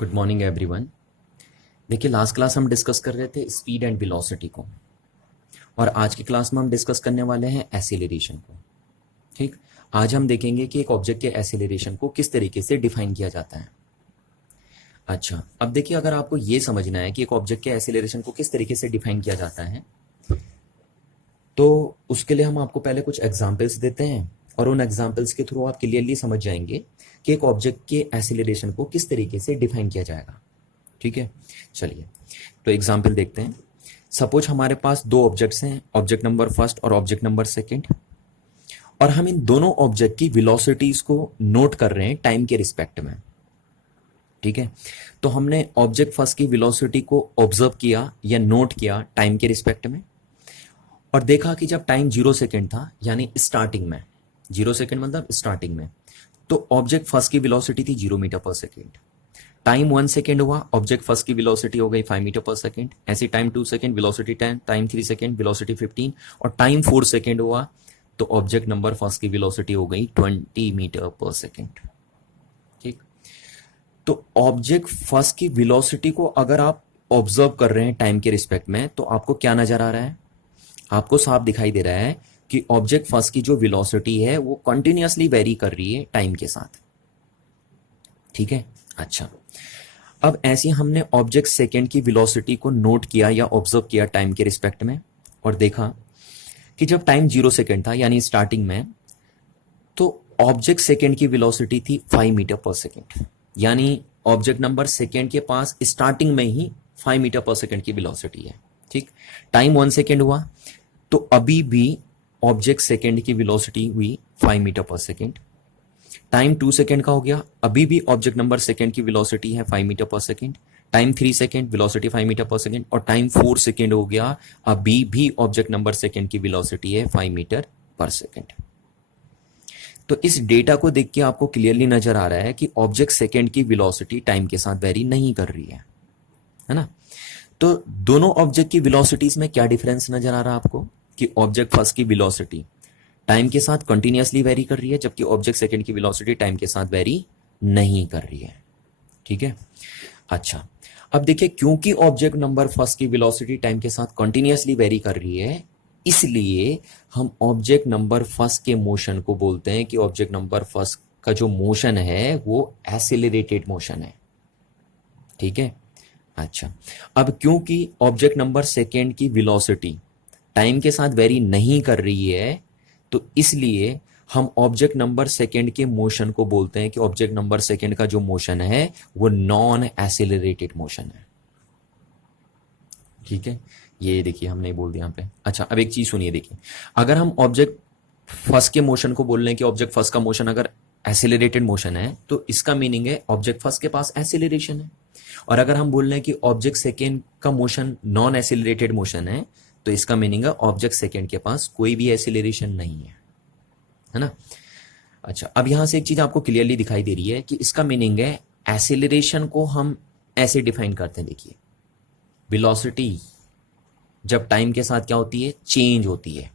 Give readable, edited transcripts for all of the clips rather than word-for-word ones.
Good morning everyone. देखिए, last class हम discuss कर रहे थे स्पीड एंड वेलोसिटी को, और आज की क्लास में हम डिस्कस करने वाले हैं एसिलरेशन को। ठीक, आज हम देखेंगे कि एक ऑब्जेक्ट के एसिलरेशन को किस तरीके से डिफाइन किया जाता है। अच्छा, अब देखिए, अगर आपको ये समझना है कि एक ऑब्जेक्ट के एसिलरेशन को किस तरीके से डिफाइन किया जाता है, तो उसके लिए हम आपको पहले कुछ एग्जाम्पल्स देते हैं, और उन एग्जाम्पल्स के थ्रू आप क्लियरली समझ जाएंगे कि एक ऑब्जेक्ट के एसिलरेशन को किस तरीके से डिफाइन किया जाएगा। ठीक है, चलिए तो एग्जाम्पल देखते हैं। सपोज हमारे पास दो ऑब्जेक्ट्स हैं, ऑब्जेक्ट नंबर फर्स्ट और ऑब्जेक्ट नंबर सेकंड, और हम इन दोनों ऑब्जेक्ट की वेलोसिटीज को नोट कर रहे हैं टाइम के रिस्पेक्ट में। ठीक है, तो हमने ऑब्जेक्ट फर्स्ट की वेलोसिटी को ऑब्जर्व किया या नोट किया टाइम के रिस्पेक्ट में, और देखा कि जब टाइम 0 सेकेंड था, यानी स्टार्टिंग में, 0 सेकेंड मतलब स्टार्टिंग में, तो ऑब्जेक्ट फर्स्ट की वेलोसिटी थी 0 metre per second. Time 1 second हुआ, ऑब्जेक्ट फर्स्ट की वेलोसिटी हो गई 5 मीटर पर सेकेंड। ऐसे time 2 second velocity 10, time 3 second velocity 15, और टाइम 4 सेकेंड हुआ तो ऑब्जेक्ट नंबर फर्स्ट की वेलोसिटी हो गई 20 मीटर पर सेकेंड। ठीक, तो ऑब्जेक्ट फर्स्ट की वेलोसिटी को अगर आप ऑब्जर्व कर रहे हैं टाइम के रिस्पेक्ट में, तो आपको क्या नजर आ रहा है? आपको साफ दिखाई दे रहा है कि ऑब्जेक्ट फर्स्ट की जो वेलोसिटी है वो कंटिन्यूअसली वेरी कर रही है टाइम के साथ। ठीक है, अच्छा, अब ऐसे हमने ऑब्जेक्ट सेकेंड की वेलोसिटी को नोट किया या ऑब्जर्व किया टाइम के रिस्पेक्ट में, और देखा कि जब टाइम 0 सेकेंड था, यानी स्टार्टिंग में, तो ऑब्जेक्ट सेकेंड की वेलोसिटी थी 5 मीटर पर सेकेंड। यानी ऑब्जेक्ट नंबर सेकेंड के पास स्टार्टिंग में ही 5 मीटर पर सेकेंड की वेलोसिटी है। ठीक, टाइम 1 सेकेंड हुआ तो अभी भी ऑब्जेक्ट सेकेंड की वेलोसिटी हुई 5 metre per second. Time 2 second का हो गया, अभी भी ऑब्जेक्ट नंबर सेकेंड की वेलोसिटी है 5 metre per second. Time 3 second velocity 5 metre per second, और टाइम 4 सेकेंड हो गया, अभी भी ऑब्जेक्ट नंबर सेकेंड की वेलोसिटी है 5 मीटर पर सेकेंड। तो इस डेटा को देख के आपको क्लियरली नजर आ रहा है कि ऑब्जेक्ट सेकेंड की वेलोसिटी टाइम के साथ वेरी नहीं कर रही है ना? तो दोनों ऑब्जेक्ट की वेलोसिटीज में क्या डिफरेंस नजर आ रहा है आपको? कि ऑब्जेक्ट फर्स्ट की वेलोसिटी टाइम के साथ कंटिन्यूअसली वेरी कर रही है, जबकि ऑब्जेक्ट सेकंड की वेलोसिटी टाइम के साथ वेरी नहीं कर रही है। ठीक है, अच्छा, अब देखिए, क्योंकि ऑब्जेक्ट नंबर फर्स्ट की वेलोसिटी टाइम के साथ कंटिन्यूअसली वेरी कर रही है, इसलिए हम ऑब्जेक्ट नंबर फर्स्ट के मोशन को बोलते हैं कि ऑब्जेक्ट नंबर फर्स्ट का जो मोशन है वो एसिलरेटेड मोशन है। ठीक है, अच्छा, अब क्योंकि ऑब्जेक्ट नंबर सेकेंड की वेलोसिटी टाइम के साथ वेरी नहीं कर रही है, तो इसलिए हम ऑब्जेक्ट नंबर सेकेंड के मोशन को बोलते हैं कि ऑब्जेक्ट नंबर सेकेंड का जो मोशन है वो नॉन एसिलरेटेड मोशन है। ठीक है, ये देखिए हमने बोल दिया यहाँ पे। अच्छा, अब एक चीज सुनिए, देखिए, अगर हम ऑब्जेक्ट फर्स्ट के मोशन को बोल रहे हैं कि ऑब्जेक्ट फर्स्ट का मोशन अगर एसिलरेटेड मोशन है, तो इसका मीनिंग है ऑब्जेक्ट फर्स्ट के पास एसिलरेशन है। और अगर हम बोल रहे हैं कि ऑब्जेक्ट सेकेंड का मोशन नॉन एसिलरेटेड मोशन है, तो इसका मीनिंग है ऑब्जेक्ट सेकेंड के पास कोई भी एसिलरेशन नहीं है ना? अच्छा, अब यहां से एक चीज आपको क्लियरली दिखाई दे रही है कि इसका मीनिंग है एसिलरेशन को हम ऐसे डिफाइन करते हैं। देखिए, वेलोसिटी जब टाइम के साथ क्या होती है, चेंज होती है,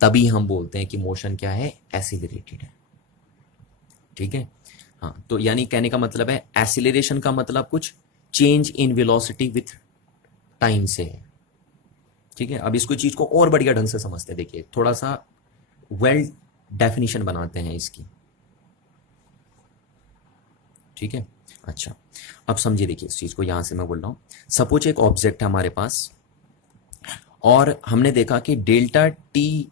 तभी हम बोलते हैं कि मोशन क्या है, एसिलरेटेड है। ठीक है, हाँ, तो यानी कहने का मतलब है एसिलरेशन का मतलब कुछ change in velocity with time से है। ठीक है, अब इसको चीज को और बढ़िया ढंग से समझते हैं। देखिए, थोड़ा सा वेल डेफिनेशन बनाते हैं इसकी। ठीक है, अच्छा, अब समझिए, देखिए इस चीज को, यहां से मैं बोल रहा हूं, सपोज एक ऑब्जेक्ट है हमारे पास, और हमने देखा कि डेल्टा टी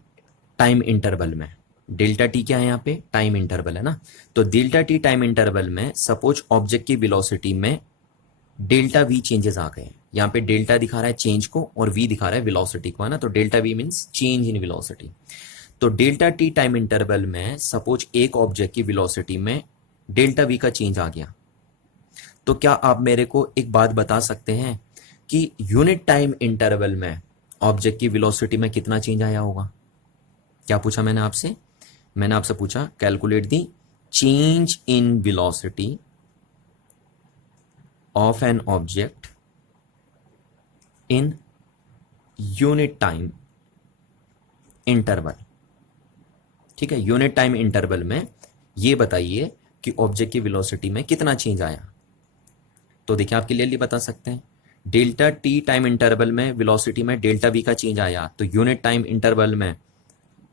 टाइम इंटरवल में, डेल्टा टी क्या है यहाँ पे, टाइम इंटरवल है ना? तो डेल्टा टी टाइम इंटरवल में सपोज ऑब्जेक्ट की वेलोसिटी में डेल्टा वी चेंजेस आ गए। यहाँ पे डेल्टा दिखा रहा है चेंज को, और वी दिखा रहा है वेलोसिटी को, है ना? तो delta we means change in velocity. तो डेल्टा टी टाइम इंटरवल में सपोज एक ऑब्जेक्ट की वेलोसिटी में डेल्टा वी का चेंज आ गया, तो क्या आप मेरे को एक बात बता सकते हैं कि यूनिट टाइम इंटरवल में ऑब्जेक्ट की वेलोसिटी में कितना चेंज आया होगा? क्या पूछा मैंने आपसे? मैंने आपसे पूछा calculate the change in velocity of an object in unit time interval. ठीक है, यूनिट टाइम इंटरवल में ये बताइए कि ऑब्जेक्ट की वेलोसिटी में कितना चेंज आया। तो देखिए आप क्लियरली बता सकते हैं, डेल्टा टी टाइम इंटरवल में वेलोसिटी में डेल्टा वी का चेंज आया, तो यूनिट टाइम इंटरवल में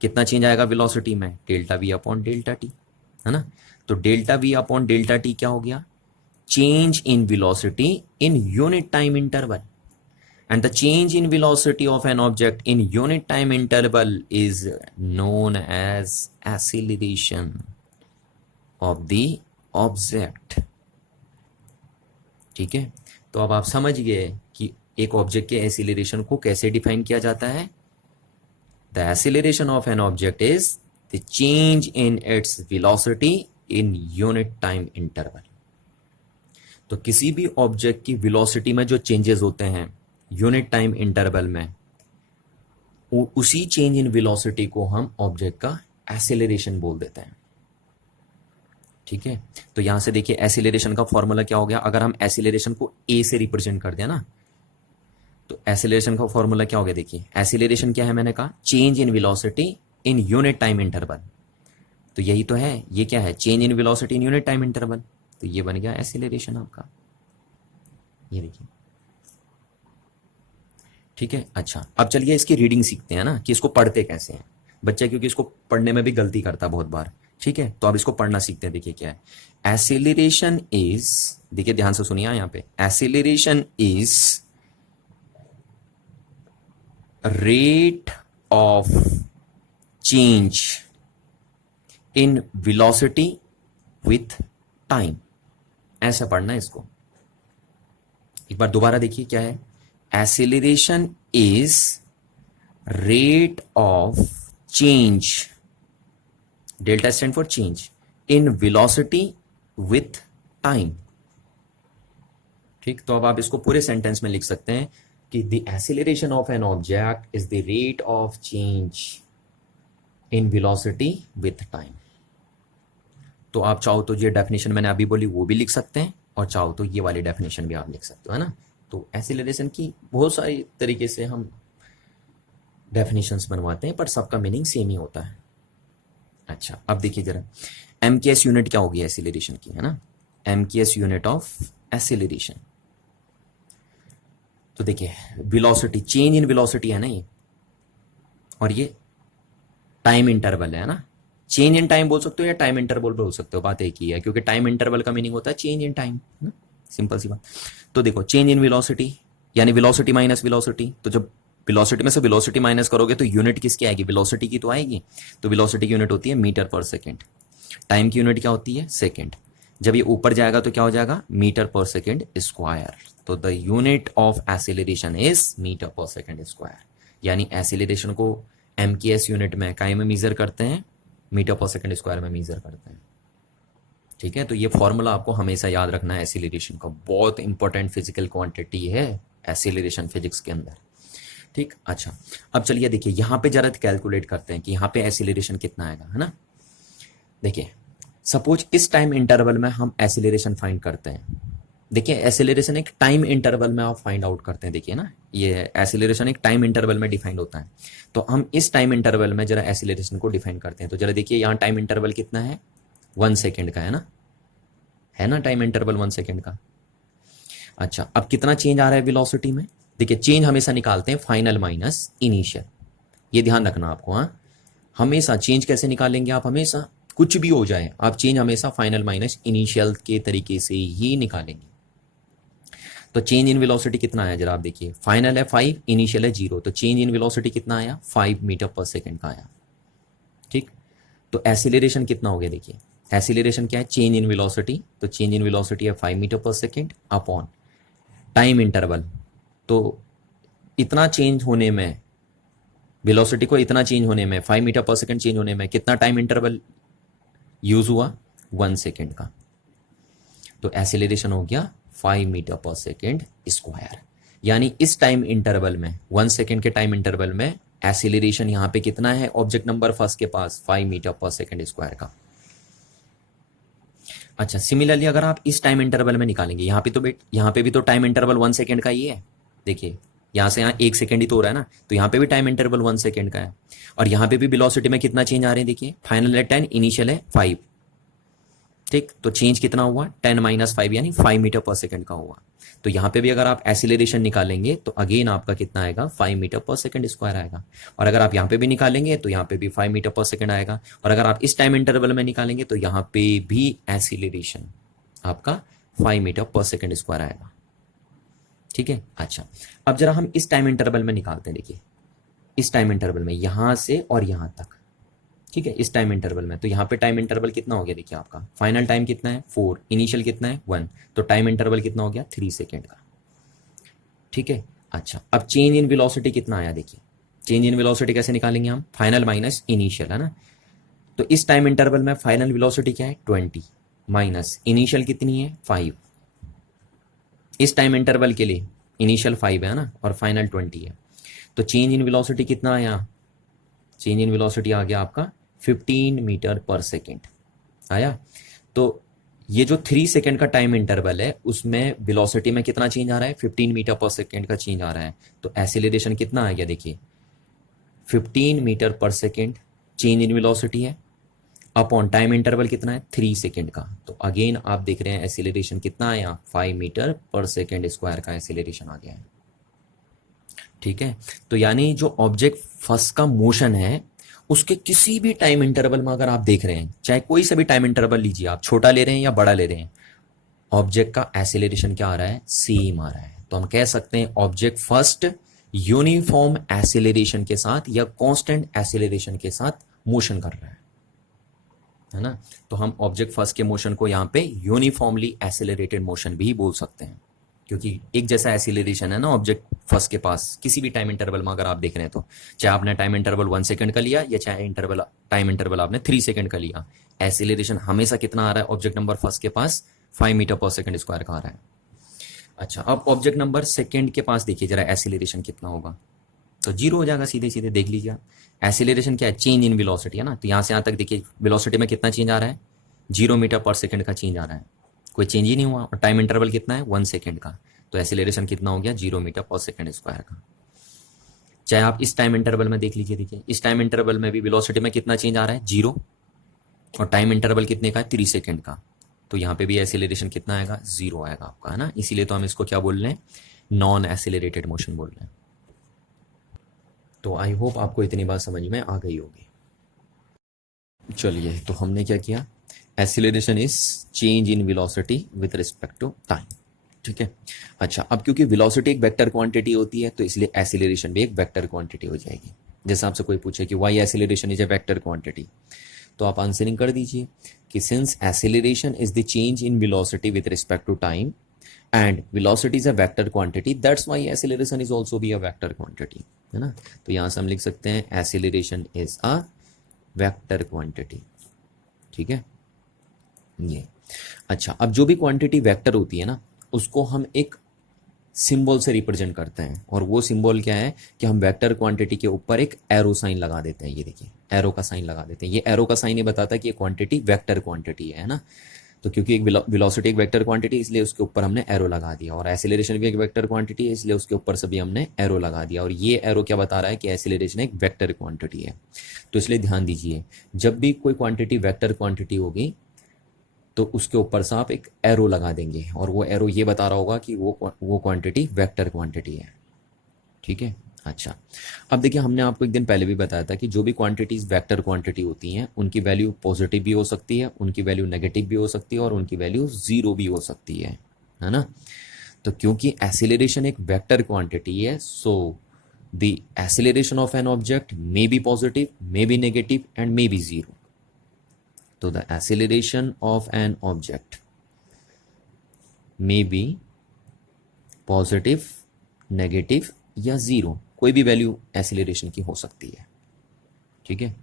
कितना चेंज आएगा वेलोसिटी में, delta we upon delta T, है ना। तो delta we upon delta T क्या हो गया, change in velocity in unit time interval, and the change in velocity of an object in unit time interval is known as acceleration of the object। ठीक है, तो अब आप समझ गए कि एक ऑब्जेक्ट के एक्सीलरेशन को कैसे डिफाइन किया जाता है। The acceleration of an object is the change in its velocity in unit time interval. तो किसी भी ऑब्जेक्ट की वेलोसिटी में जो चेंजेस होते हैं यूनिट टाइम इंटरवल में, उसी चेंज इन वेलोसिटी को हम ऑब्जेक्ट का एक्सेलरेशन बोल देते हैं। ठीक है, तो यहां से देखिए एक्सेलरेशन का फॉर्मूला क्या हो गया, अगर हम एक्सेलरेशन को ए से रिप्रेजेंट कर दें ना, तो एक्सेलरेशन का फॉर्मूला क्या हो गया, देखिए एक्सेलरेशन क्या है, मैंने कहा change in velocity in unit time interval. तो यही तो है, ये क्या है, change in velocity in unit time interval. तो ये बन गया एक्सेलरेशन आपका, ये देखिए। ठीक है, अच्छा अब चलिए इसकी रीडिंग सीखते हैं ना, कि इसको पढ़ते कैसे हैं बच्चा, क्योंकि इसको पढ़ने में भी गलती करता है बहुत बार। ठीक है, तो अब इसको पढ़ना सीखते हैं। देखिए क्या है एक्सेलरेशन इज, देखिए ध्यान से सुनिए यहाँ पे, acceleration is rate of change in velocity with time, ऐसा पढ़ना है इसको। एक बार दोबारा देखिए क्या है, acceleration is rate of change, delta stand for change in velocity with time। ठीक, तो अब आप इसको पूरे सेंटेंस में लिख सकते हैं कि the acceleration of an object is the rate of change in velocity with time। तो आप चाहो तो ये डेफिनेशन मैंने अभी बोली वो भी लिख सकते हैं, और चाहो तो ये वाली डेफिनेशन भी आप लिख सकते हो, है ना। तो एक्सेलरेशन की बहुत सारी तरीके से हम डेफिनेशंस बनवाते हैं, पर सबका मीनिंग सेम ही होता है। अच्छा अब देखिए जरा, एमकेएस यूनिट क्या होगी एक्सेलरेशन की, है ना, एमकेएस यूनिट ऑफ एक्सेलरेशन। तो देखिए वेलोसिटी, चेंज इन वेलोसिटी है ना ये, और ये टाइम इंटरवल है ना, चेंज इन टाइम बोल सकते हो या टाइम इंटरवल बोल सकते हो, बात एक ही है, क्योंकि टाइम इंटरवल का मीनिंग होता है चेंज इन टाइम, है ना, सिंपल सी बात। तो देखो चेंज इन वेलोसिटी यानी वेलोसिटी माइनस वेलोसिटी, तो जब वेलोसिटी में से वेलोसिटी माइनस करोगे तो यूनिट किसकी आएगी, वेलोसिटी की तो आएगी। तो वेलोसिटी की यूनिट होती है मीटर पर सेकंड, टाइम की यूनिट क्या होती है, सेकंड। जब ये ऊपर जाएगा तो क्या हो जाएगा, मीटर पर सेकंड स्क्वायर। तो the unit of acceleration is metre per second square, यानी एक्सेलरेशन को एमकेएस यूनिट में काय में मेजर करते हैं, मीटर पर सेकंड स्क्वायर में मेजर करते हैं। ठीक है, तो ये फॉर्मूला आपको हमेशा याद रखना है एक्सेलरेशन का, बहुत इंपॉर्टेंट फिजिकल क्वांटिटी है एक्सेलरेशन फिजिक्स के अंदर। ठीक, अच्छा अब चलिए देखिए यहाँ पे जरा कैलकुलेट करते हैं कि यहाँ पे एक्सेलरेशन कितना आएगा, है ना। देखिए सपोज इस टाइम इंटरवल में हम एक्सेलरेशन फाइंड करते हैं। देखिए एक्सेलरेशन एक टाइम इंटरवल में आप फाइंड आउट करते हैं, देखिए ना ये एक्सेलरेशन एक टाइम इंटरवल में डिफाइंड होता है। तो हम इस टाइम इंटरवल में जरा एक्सेलरेशन को डिफाइन करते हैं। तो जरा देखिए यहाँ टाइम इंटरवल कितना है, 1 सेकेंड का, है ना टाइम इंटरवल 1 सेकेंड का। अच्छा अब कितना चेंज आ रहा है वेलोसिटी में, देखिए चेंज हमेशा निकालते हैं फाइनल माइनस इनिशियल, ये ध्यान रखना आपको। हाँ, हमेशा चेंज कैसे निकालेंगे आप, हमेशा कुछ भी हो जाए आप चेंज हमेशा फाइनल माइनस इनिशियल के तरीके से ही निकालेंगे। तो चेंज इन वेलोसिटी कितना आया जरा आप देखिए, फाइनल है 5, इनिशियल है 0, तो चेंज इन वेलोसिटी कितना आया, 5 मीटर पर सेकेंड का आया। ठीक, तो एक्सीलरेशन कितना हो गया, देखिए एक्सीलरेशन क्या है, चेंज इन वेलोसिटी, तो चेंज इन वेलोसिटी है 5 metre per second upon time interval. तो इतना चेंज होने में, वेलोसिटी को इतना चेंज होने में, 5 मीटर पर सेकेंड चेंज होने में कितना टाइम इंटरवल यूज हुआ, 1 सेकेंड का। तो एक्सीलरेशन हो गया 5 मीटर पर सेकेंड स्क्वायर, यानी इस टाइम इंटरवल में 1 सेकेंड के टाइम इंटरवल में एक्सीलरेशन यहां पे कितना है ऑब्जेक्ट नंबर फर्स्ट के पास, 5 मीटर पर सेकेंड स्क्वायर का। अच्छा सिमिलरली अगर आप इस टाइम इंटरवल में निकालेंगे, यहाँ पे भी तो टाइम इंटरवल 1 सेकेंड का ही है। देखिए यहाँ से यहाँ 1 सेकेंड ही तो हो रहा है ना, तो यहाँ पे भी टाइम इंटरवल 1 सेकेंड का है, और यहाँ पे भी वेलोसिटी में कितना चेंज आ रहे हैं, देखिए फाइनल है 10, इनिशियल है 5। ठीक, तो चेंज कितना हुआ 10-5 यानी 5 मीटर पर सेकंड का हुआ। तो यहाँ पे भी अगर आप एसिलेरेशन निकालेंगे तो अगेन आपका कितना आएगा 5 मीटर पर सेकंड स्क्वायर आएगा। और अगर आप यहाँ पे भी निकालेंगे तो यहाँ पे भी 5 मीटर पर सेकंड आएगा। और अगर आप इस टाइम इंटरवल में निकालेंगे तो यहाँ पे भी एसिलेरेशन आपका 5 मीटर पर सेकंड स्क्वायर आएगा। ठीक है, अच्छा अब जरा हम इस टाइम इंटरवल में निकालते हैं। देखिए इस टाइम इंटरवल में यहां से और यहां तक, ठीक है, इस टाइम इंटरवल में, तो यहाँ पे टाइम इंटरवल कितना हो गया, देखिए आपका फाइनल टाइम कितना है 4, इनिशियल कितना है 1, तो टाइम इंटरवल कितना हो गया 3 सेकेंड का। ठीक है, अच्छा अब चेंज इन वेलोसिटी कितना आया, देखिए चेंज इन वेलोसिटी कैसे निकालेंगे हम, फाइनल माइनस इनिशियल, है ना। तो इस टाइम इंटरवल में फाइनल वेलोसिटी क्या है 20 माइनस इनिशियल कितनी है 5। इस टाइम इंटरवल के लिए इनिशियल 5 है ना और फाइनल 20 है, तो चेंज इन वेलोसिटी कितना आया, चेंज इन वेलोसिटी आ गया आपका 15 मीटर पर सेकेंड आया। तो ये जो 3 सेकेंड का टाइम इंटरवल है उसमें वेलोसिटी में कितना चेंज आ रहा है 15 मीटर पर सेकेंड का चेंज आ रहा है। तो एसिलेरेशन कितना आ गया, देखिए 15 metre per second change in velocity है, अपॉन टाइम इंटरवल कितना है 3 सेकेंड का। तो अगेन आप देख रहे हैं एसिलेरेशन कितना आया 5 मीटर पर सेकेंड स्क्वायर का एसिलेरेशन आ गया है। ठीक है, तो यानी जो ऑब्जेक्ट फर्स्ट का मोशन है उसके किसी भी टाइम इंटरवल में अगर आप देख रहे हैं, चाहे कोई सा भी टाइम इंटरवल लीजिए, आप छोटा ले रहे हैं या बड़ा ले रहे हैं, ऑब्जेक्ट का एसिलेरेशन क्या आ रहा है सेम आ रहा है। तो हम कह सकते हैं ऑब्जेक्ट फर्स्ट यूनिफॉर्म एसिलेरेशन के साथ या कांस्टेंट एसिलेरेशन के साथ मोशन कर रहा है ना। तो हम ऑब्जेक्ट फर्स्ट के मोशन को यहाँ पे यूनिफॉर्मली एसिलरेटेड मोशन भी बोल सकते हैं, क्योंकि एक जैसा एसिलरेशन है ना ऑब्जेक्ट फर्स्ट के पास किसी भी टाइम इंटरवल में अगर आप देख रहे हैं, तो चाहे आपने टाइम इंटरवल 1 सेकंड का लिया या चाहे टाइम इंटरवल आपने 3 सेकंड का लिया, एसिलरेशन हमेशा कितना आ रहा है ऑब्जेक्ट नंबर फर्स्ट के पास 5 मीटर पर सेकंड स्क्वायर का आ रहा है। अच्छा अब ऑब्जेक्ट नंबर सेकंड के पास देखिए जरा एसिलरेशन कितना होगा, तो जीरो हो जाएगा सीधे सीधे, देख लीजिए एसिलरेशन क्या है चेंज इन वेलोसिटी है ना। तो यहाँ से यहाँ तक देखिए वेलोसिटी में कितना चेंज आ रहा है 0 मीटर पर सेकंड का चेंज आ रहा है, कोई चेंज ही नहीं हुआ। और टाइम इंटरवल कितना है 1 सेकंड का, तो एसिलरेशन कितना हो गया 0 मीटर पर सेकंड स्क्वायर का। चाहे आप इस टाइम इंटरवल में देख लीजिए, देखिए इस टाइम इंटरवल में भी वेलोसिटी में कितना चेंज आ रहा है 0, और टाइम इंटरवल कितने का है 3 सेकंड का, तो यहाँ पे भी एसिलरेशन कितना आएगा 0 आएगा आपका, है ना। इसीलिए तो हम इसको क्या बोल रहे हैं नॉन एसिलरेटेड मोशन बोल रहे हैं। तो आई होप आपको इतनी बात समझ में आ गई होगी। चलिए तो हमने क्या किया, acceleration is change in velocity with respect to time. ठीक है, अच्छा अब क्योंकि वेलोसिटी एक वेक्टर क्वांटिटी होती है तो इसलिए एसिलरेशन भी एक वेक्टर क्वांटिटी हो जाएगी। जैसे आपसे कोई पूछे कि why acceleration is a vector quantity, तो आप आंसरिंग कर दीजिए कि since acceleration is the change in velocity with respect to time and velocity is a vector quantity, that's why acceleration is also be a vector quantity, है ना। तो यहां से हम लिख सकते हैं acceleration is a vector quantity. ठीक है ये, अच्छा अब जो भी क्वांटिटी वेक्टर होती है ना उसको हम एक सिंबल से रिप्रेजेंट करते हैं, और वो सिंबल क्या है कि हम वेक्टर क्वांटिटी के ऊपर एक एरो साइन लगा देते हैं। ये देखिए एरो का साइन लगा देते हैं, ये एरो का साइन ये बताता है कि ये क्वांटिटी वेक्टर क्वांटिटी है ना। तो क्योंकि एक वेलोसिटी एक वेक्टर क्वांटिटी इसलिए उसके ऊपर हमने एरो लगा दिया, और एसिलरेशन भी एक वेक्टर क्वांटिटी है इसलिए उसके ऊपर से भी हमने एरो लगा दिया, और ये एरो क्या बता रहा है कि एसिलरेशन एक वेक्टर क्वांटिटी है। तो इसलिए ध्यान दीजिए जब भी कोई क्वांटिटी वेक्टर क्वांटिटी होगी तो उसके ऊपर से आप एक एरो लगा देंगे, और वो एरो ये बता रहा होगा कि वो क्वांटिटी वेक्टर क्वांटिटी है। ठीक है, अच्छा अब देखिए हमने आपको एक दिन पहले भी बताया था कि जो भी क्वांटिटीज वेक्टर क्वांटिटी होती हैं उनकी वैल्यू पॉजिटिव भी हो सकती है, उनकी वैल्यू नेगेटिव भी हो सकती है, और उनकी वैल्यू 0 भी हो सकती है ना। तो क्योंकि एसिलरेशन एक वेक्टर क्वांटिटी है, so the acceleration of an object may be positive, may be negative and may be 0। तो the acceleration of an object may be positive, negative या 0, कोई भी वैल्यू एसिलरेशन की हो सकती है। ठीक है,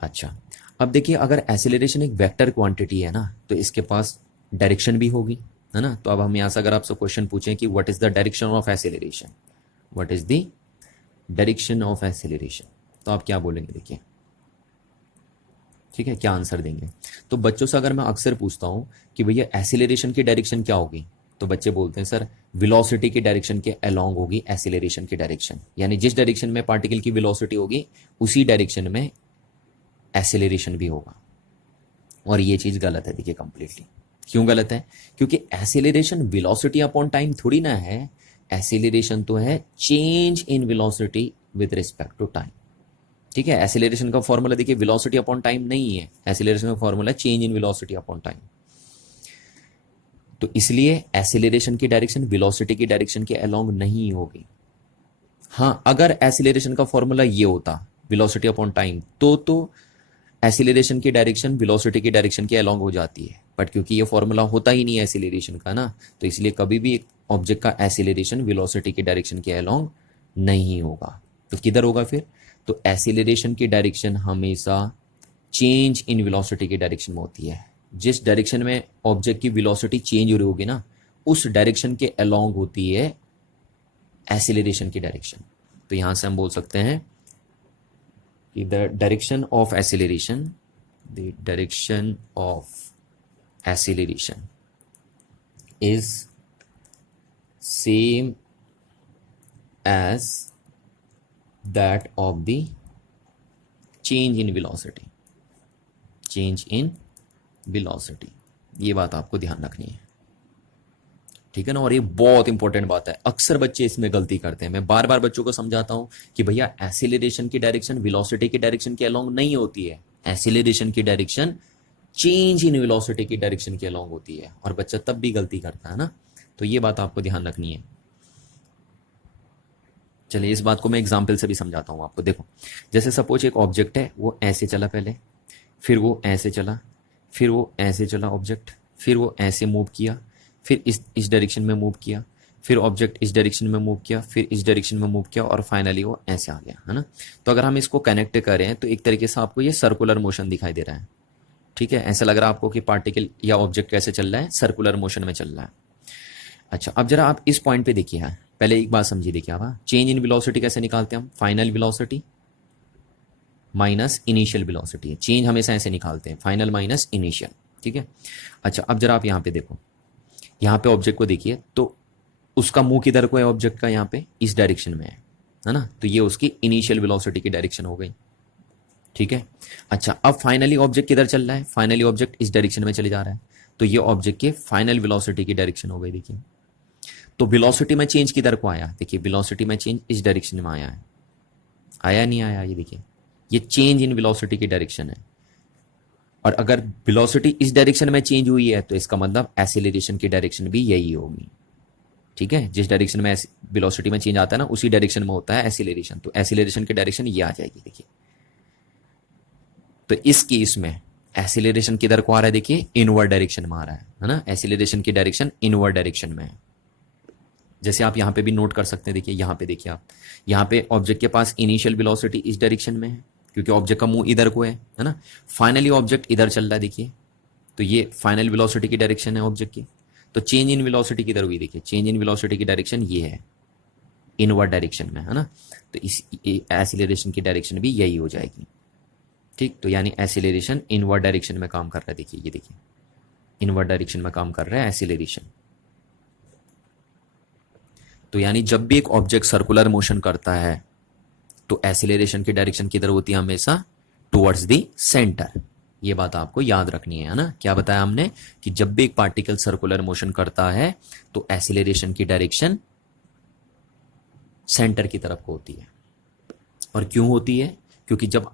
अच्छा अब देखिए अगर एसिलरेशन एक वेक्टर क्वांटिटी है ना तो इसके पास डायरेक्शन भी होगी, है ना। तो अब हम यहाँ से अगर आपसे क्वेश्चन पूछें कि what is the direction of acceleration, what is the direction of acceleration, तो आप क्या बोलेंगे, देखिए ठीक है क्या आंसर देंगे। तो बच्चों से अगर मैं अक्सर पूछता हूं कि भैया एसिलरेशन की डायरेक्शन क्या होगी, तो बच्चे बोलते हैं सर वेलोसिटी की डायरेक्शन के अलोंग होगी एसिलरेशन की डायरेक्शन, यानी जिस डायरेक्शन में पार्टिकल की वेलोसिटी होगी उसी डायरेक्शन में एसिलरेशन भी होगा। और ये चीज गलत है देखिए कंप्लीटली। क्यों गलत है? क्योंकि एसिलेरेशन वेलोसिटी अपॉन टाइम थोड़ी ना है, एसिलेरेशन तो है change in velocity with respect to time. ठीक है, एसिलेरेशन का फॉर्मूला देखिए वेलोसिटी अपॉन टाइम नहीं है, एसिलेरेशन का formula change in velocity upon time. तो इसलिए एसिलेरेशन की डायरेक्शन वेलोसिटी की डायरेक्शन के अलोंग नहीं होगी। हाँ, अगर एसिलेरेशन का फॉर्मूला ये होता वेलोसिटी अपॉन टाइम, तो एसिलेरेशन की डायरेक्शन वेलोसिटी की डायरेक्शन के अलोंग हो जाती है, बट क्योंकि ये फॉर्मूला होता ही नहीं है एसिलेरेशन का ना, तो इसलिए कभी भी एक ऑब्जेक्ट का एसिलेरेशन वेलोसिटी की डायरेक्शन के अलोंग नहीं होगा। तो किधर होगा फिर? तो एसिलेरेशन की डायरेक्शन हमेशा चेंज इन वेलोसिटी की डायरेक्शन में होती है। जिस डायरेक्शन में ऑब्जेक्ट की वेलोसिटी चेंज हो रही होगी ना, उस डायरेक्शन के अलोंग होती है एसिलेरेशन की डायरेक्शन। तो यहां से हम बोल सकते हैं कि the direction of acceleration, the direction of acceleration is same as that of the change in velocity, change in velocity. ये बात आपको ध्यान रखनी है, ठीक है ना। और ये बहुत इंपॉर्टेंट बात है, अक्सर बच्चे इसमें गलती करते हैं। मैं बार बार बच्चों को समझाता हूं कि भैया एसिलेरेशन की डायरेक्शन वेलोसिटी की डायरेक्शन के अलोंग नहीं होती है, एसिलेरेशन की डायरेक्शन चेंज इन वेलोसिटी की डायरेक्शन के अलोंग होती है, और बच्चा तब भी गलती करता है ना। तो ये बात आपको ध्यान रखनी है। चलिए इस बात को मैं एग्जाम्पल से भी समझाता हूं आपको। देखो, जैसे सपोज एक ऑब्जेक्ट है, वो ऐसे चला पहले, फिर वो ऐसे चला, फिर वो ऐसे चला ऑब्जेक्ट, फिर वो ऐसे मूव किया, फिर इस डायरेक्शन में मूव किया, फिर ऑब्जेक्ट इस डायरेक्शन में मूव किया, फिर इस डायरेक्शन में मूव किया, और फाइनली वो ऐसे आ गया, है ना। तो अगर हम इसको कनेक्ट करें तो एक तरीके से आपको ये सर्कुलर मोशन दिखाई दे रहा है, ठीक है। ऐसा लग रहा है आपको कि पार्टिकल या ऑब्जेक्ट कैसे चल रहा है, सर्कुलर मोशन में चल रहा है। अच्छा, अब जरा आप इस पॉइंट पे देखिए, हाँ पहले एक बात समझिए, देखिए आप चेंज इन वेलोसिटी कैसे निकालते हैं हम, final velocity minus initial velocity है। चेंज हमेशा ऐसे निकालते हैं, फाइनल माइनस इनिशियल, ठीक है। अच्छा, अब जरा आप यहाँ पे देखो, यहाँ पे ऑब्जेक्ट को देखिए, तो उसका मुंह किधर को है ऑब्जेक्ट का, यहाँ पे इस डायरेक्शन में है ना। तो ये उसकी इनिशियल वेलोसिटी की डायरेक्शन हो गई, ठीक है। अच्छा, अब फाइनली ऑब्जेक्ट किधर चल रहा है, फाइनली ऑब्जेक्ट इस डायरेक्शन में चले जा रहा है, तो ये ऑब्जेक्ट के फाइनल वेलोसिटी की डायरेक्शन हो गई। देखिए, तो वेलोसिटी में चेंज किधर को आया, देखिए वेलोसिटी में चेंज इस डायरेक्शन में आया है, आया नहीं आया, ये देखिए, ये चेंज इन वेलोसिटी की डायरेक्शन है। और अगर वेलोसिटी इस डायरेक्शन में चेंज हुई है, तो इसका मतलब एसिलेरेशन की डायरेक्शन भी यही होगी, ठीक है। जिस डायरेक्शन में वेलोसिटी में चेंज आता है ना, उसी डायरेक्शन में होता है एसिलेरेशन, तो एसिलेरेशन की डायरेक्शन ये आ जाएगी, देखिए। तो इस केस में एसिलेरेशन किधर को आ रहा है, देखिए इनवर्ड डायरेक्शन में आ रहा है ना। एसिलेरेशन की डायरेक्शन इनवर्ड डायरेक्शन में है। जैसे आप यहाँ पे भी नोट कर सकते हैं, देखिए यहाँ पे देखिए आप, यहाँ पे ऑब्जेक्ट के पास इनिशियल वेलोसिटी इस डायरेक्शन में है, क्योंकि ऑब्जेक्ट का मुंह इधर को है ना। फाइनली ऑब्जेक्ट इधर चल रहा है, देखिए, तो ये फाइनल वेलोसिटी की डायरेक्शन है ऑब्जेक्ट की। तो चेंज इन वेलोसिटी किधर हुई, देखिए चेंज इन वेलोसिटी की डायरेक्शन ये है, इनवर्ड डायरेक्शन में, है ना। तो इस एसिलेरेशन की डायरेक्शन भी यही हो जाएगी, ठीक। तो यानी एसिलेरेशन इनवर्ड डायरेक्शन में काम कर रहा है, देखिए ये देखिए, इनवर्ड डायरेक्शन में काम कर रहा है एसिलेरेशन। तो यानी जब भी एक ऑब्जेक्ट सर्कुलर मोशन करता है, तो एसिलेरेशन की डायरेक्शन किधर होती है, हमेशा टुवर्ड्स द सेंटर। ये बात आपको याद रखनी है ना। क्या बताया हमने कि जब भी एक पार्टिकल सर्कुलर मोशन करता है, तो एसिलेरेशन की डायरेक्शन सेंटर की तरफ को होती है। और क्यों होती है? क्योंकि जब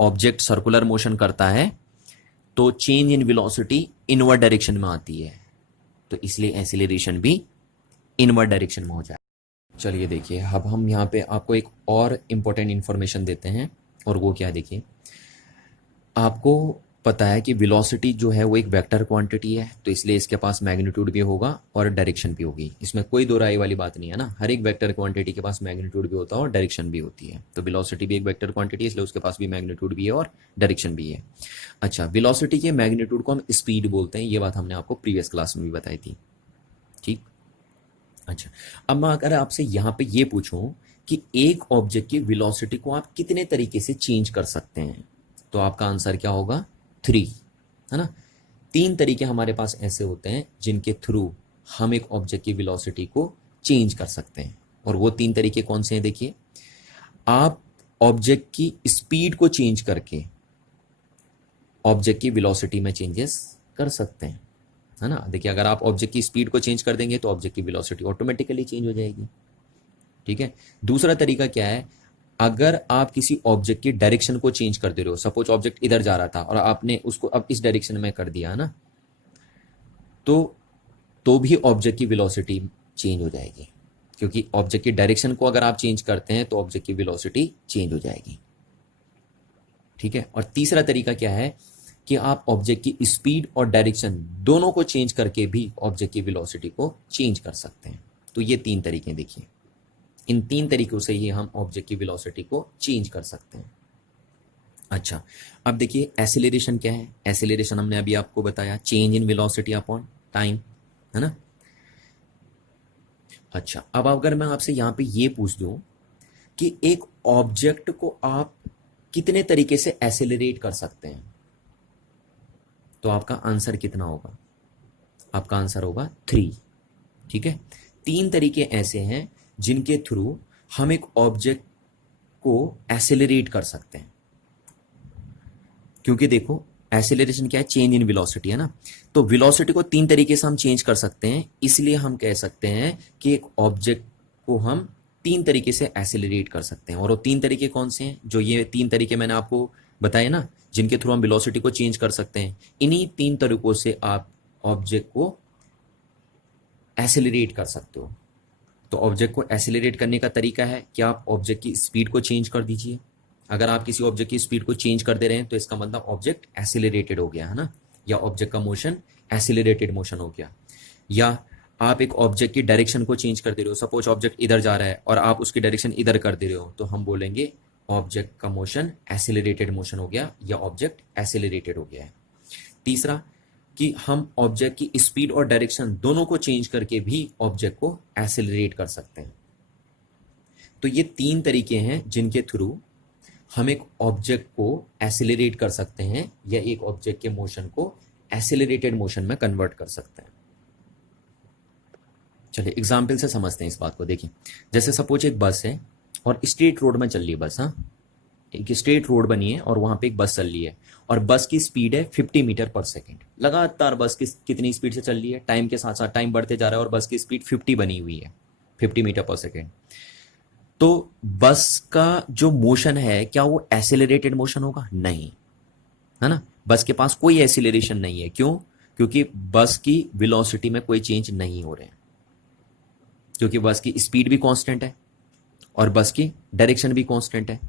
ऑब्जेक्ट सर्कुलर मोशन करता है, तो change in velocity inward direction में आती है, तो इसलिए एसिलेरेशन भी इनवर्ड डायरेक्शन में हो जाए। चलिए देखिए, अब हम यहाँ पे आपको एक और इम्पोर्टेंट इन्फॉर्मेशन देते हैं, और वो क्या है, देखिए आपको पता है कि वेलोसिटी जो है वो एक वेक्टर क्वांटिटी है, तो इसलिए इसके पास मैग्नीट्यूड भी होगा और डायरेक्शन भी होगी। इसमें कोई दो राय वाली बात नहीं है ना। हर एक वेक्टर क्वांटिटी के पास मैग्नीट्यूड भी होता है और डायरेक्शन भी होती है। तो वेलोसिटी भी एक वेक्टर क्वांटिटी है, इसलिए उसके पास भी मैग्नीट्यूड भी है और डायरेक्शन भी है। अच्छा, वेलोसिटी के मैग्नीट्यूड को हम स्पीड बोलते हैं, ये बात हमने आपको प्रीवियस क्लास में भी बताई थी, ठीक। अच्छा, अब मैं अगर आपसे यहाँ पे ये पूछूं कि एक ऑब्जेक्ट की वेलोसिटी को आप कितने तरीके से चेंज कर सकते हैं, तो आपका आंसर क्या होगा, 3, है ना। 3 तरीके हमारे पास ऐसे होते हैं जिनके थ्रू हम एक ऑब्जेक्ट की वेलोसिटी को चेंज कर सकते हैं। और वो 3 तरीके कौन से हैं, देखिए। आप ऑब्जेक्ट की स्पीड को चेंज करके ऑब्जेक्ट की वेलोसिटी में चेंजेस कर सकते हैं, है ना। देखिए अगर आप ऑब्जेक्ट की स्पीड को चेंज कर देंगे तो ऑब्जेक्ट की वेलोसिटी ऑटोमेटिकली चेंज हो जाएगी, ठीक है। दूसरा तरीका क्या है, अगर आप किसी ऑब्जेक्ट की डायरेक्शन को चेंज कर दे रहे हो, सपोज ऑब्जेक्ट इधर जा रहा था और आपने उसको अब इस डायरेक्शन में कर दिया, है ना, तो भी ऑब्जेक्ट की वेलोसिटी चेंज हो जाएगी, क्योंकि ऑब्जेक्ट की डायरेक्शन को अगर आप चेंज करते हैं तो ऑब्जेक्ट की वेलोसिटी चेंज हो जाएगी, ठीक है। और तीसरा तरीका क्या है कि आप ऑब्जेक्ट की स्पीड और डायरेक्शन दोनों को चेंज करके भी ऑब्जेक्ट की वेलोसिटी को चेंज कर सकते हैं। तो ये तीन तरीके देखिए, इन तीन तरीकों से ही हम ऑब्जेक्ट की वेलोसिटी को चेंज कर सकते हैं। अच्छा, अब देखिए एसिलेरेशन क्या है। एसिलेरेशन हमने अभी आपको बताया, change in velocity upon time, है ना। अच्छा, अब अगर मैं आपसे यहाँ पे ये पूछ दूं कि एक ऑब्जेक्ट को आप कितने तरीके से एसिलरेट कर सकते हैं, तो आपका आंसर कितना होगा? आपका आंसर होगा 3, ठीक है। तीन तरीके ऐसे हैं जिनके थ्रू हम एक ऑब्जेक्ट को एसिलरेट कर सकते हैं, क्योंकि देखो एसिलरेशन क्या है, चेंज इन वेलोसिटी, है ना। तो वेलोसिटी को तीन तरीके से हम चेंज कर सकते हैं, इसलिए हम कह सकते हैं कि एक ऑब्जेक्ट को हम तीन तरीके से एसिलरेट कर सकते हैं। और वो तीन तरीके कौन से हैं? जो ये तीन तरीके मैंने आपको बताए ना, जिनके थ्रू हम वेलोसिटी को चेंज कर सकते हैं, इन्हीं तीन तरीकों से आप ऑब्जेक्ट को एसिलरेट कर सकते हो। तो ऑब्जेक्ट को एसिलरेट करने का तरीका है कि आप ऑब्जेक्ट की स्पीड को चेंज कर दीजिए। अगर आप किसी ऑब्जेक्ट की स्पीड को चेंज कर दे रहे हैं तो इसका मतलब ऑब्जेक्ट एसिलरेटेड हो गया, है ना, या ऑब्जेक्ट का मोशन एसिलरेटेड मोशन हो गया। या आप एक ऑब्जेक्ट की डायरेक्शन को चेंज कर दे रहे हो, सपोज ऑब्जेक्ट इधर जा रहा है और आप उसकी डायरेक्शन इधर कर दे रहे हो, तो हम बोलेंगे ऑब्जेक्ट का मोशन एसिलरेटेड मोशन हो गया या ऑब्जेक्ट एसिलरेटेड हो गया है। तीसरा कि हम ऑब्जेक्ट की स्पीड और डायरेक्शन दोनों को चेंज करके भी ऑब्जेक्ट को एसिलरेट कर सकते हैं। तो ये तीन तरीके हैं जिनके थ्रू हम एक ऑब्जेक्ट को एसिलरेट कर सकते हैं या एक ऑब्जेक्ट के मोशन को एसिलरेटेड मोशन में कन्वर्ट कर सकते हैं। चलिए एग्जाम्पल से समझते हैं इस बात को। देखिए जैसे सपोज एक बस है और स्ट्रेट रोड में चल रही है बस, हाँ, एक स्ट्रेट रोड बनी है और वहां पे एक बस चल रही है और बस की स्पीड है 50 मीटर पर सेकेंड। लगातार बस की कितनी स्पीड से चल रही है, टाइम के साथ साथ टाइम बढ़ते जा रहा है और बस की स्पीड 50 बनी हुई है, 50 मीटर पर सेकेंड। तो बस का जो मोशन है क्या वो एसिलरेटेड मोशन होगा? नहीं, है ना। बस के पास कोई एसिलरेशन नहीं है। क्यों? क्योंकि बस की वेलोसिटी में कोई चेंज नहीं हो रहे हैं, क्योंकि बस की स्पीड भी कांस्टेंट है और बस की डायरेक्शन भी कांस्टेंट है,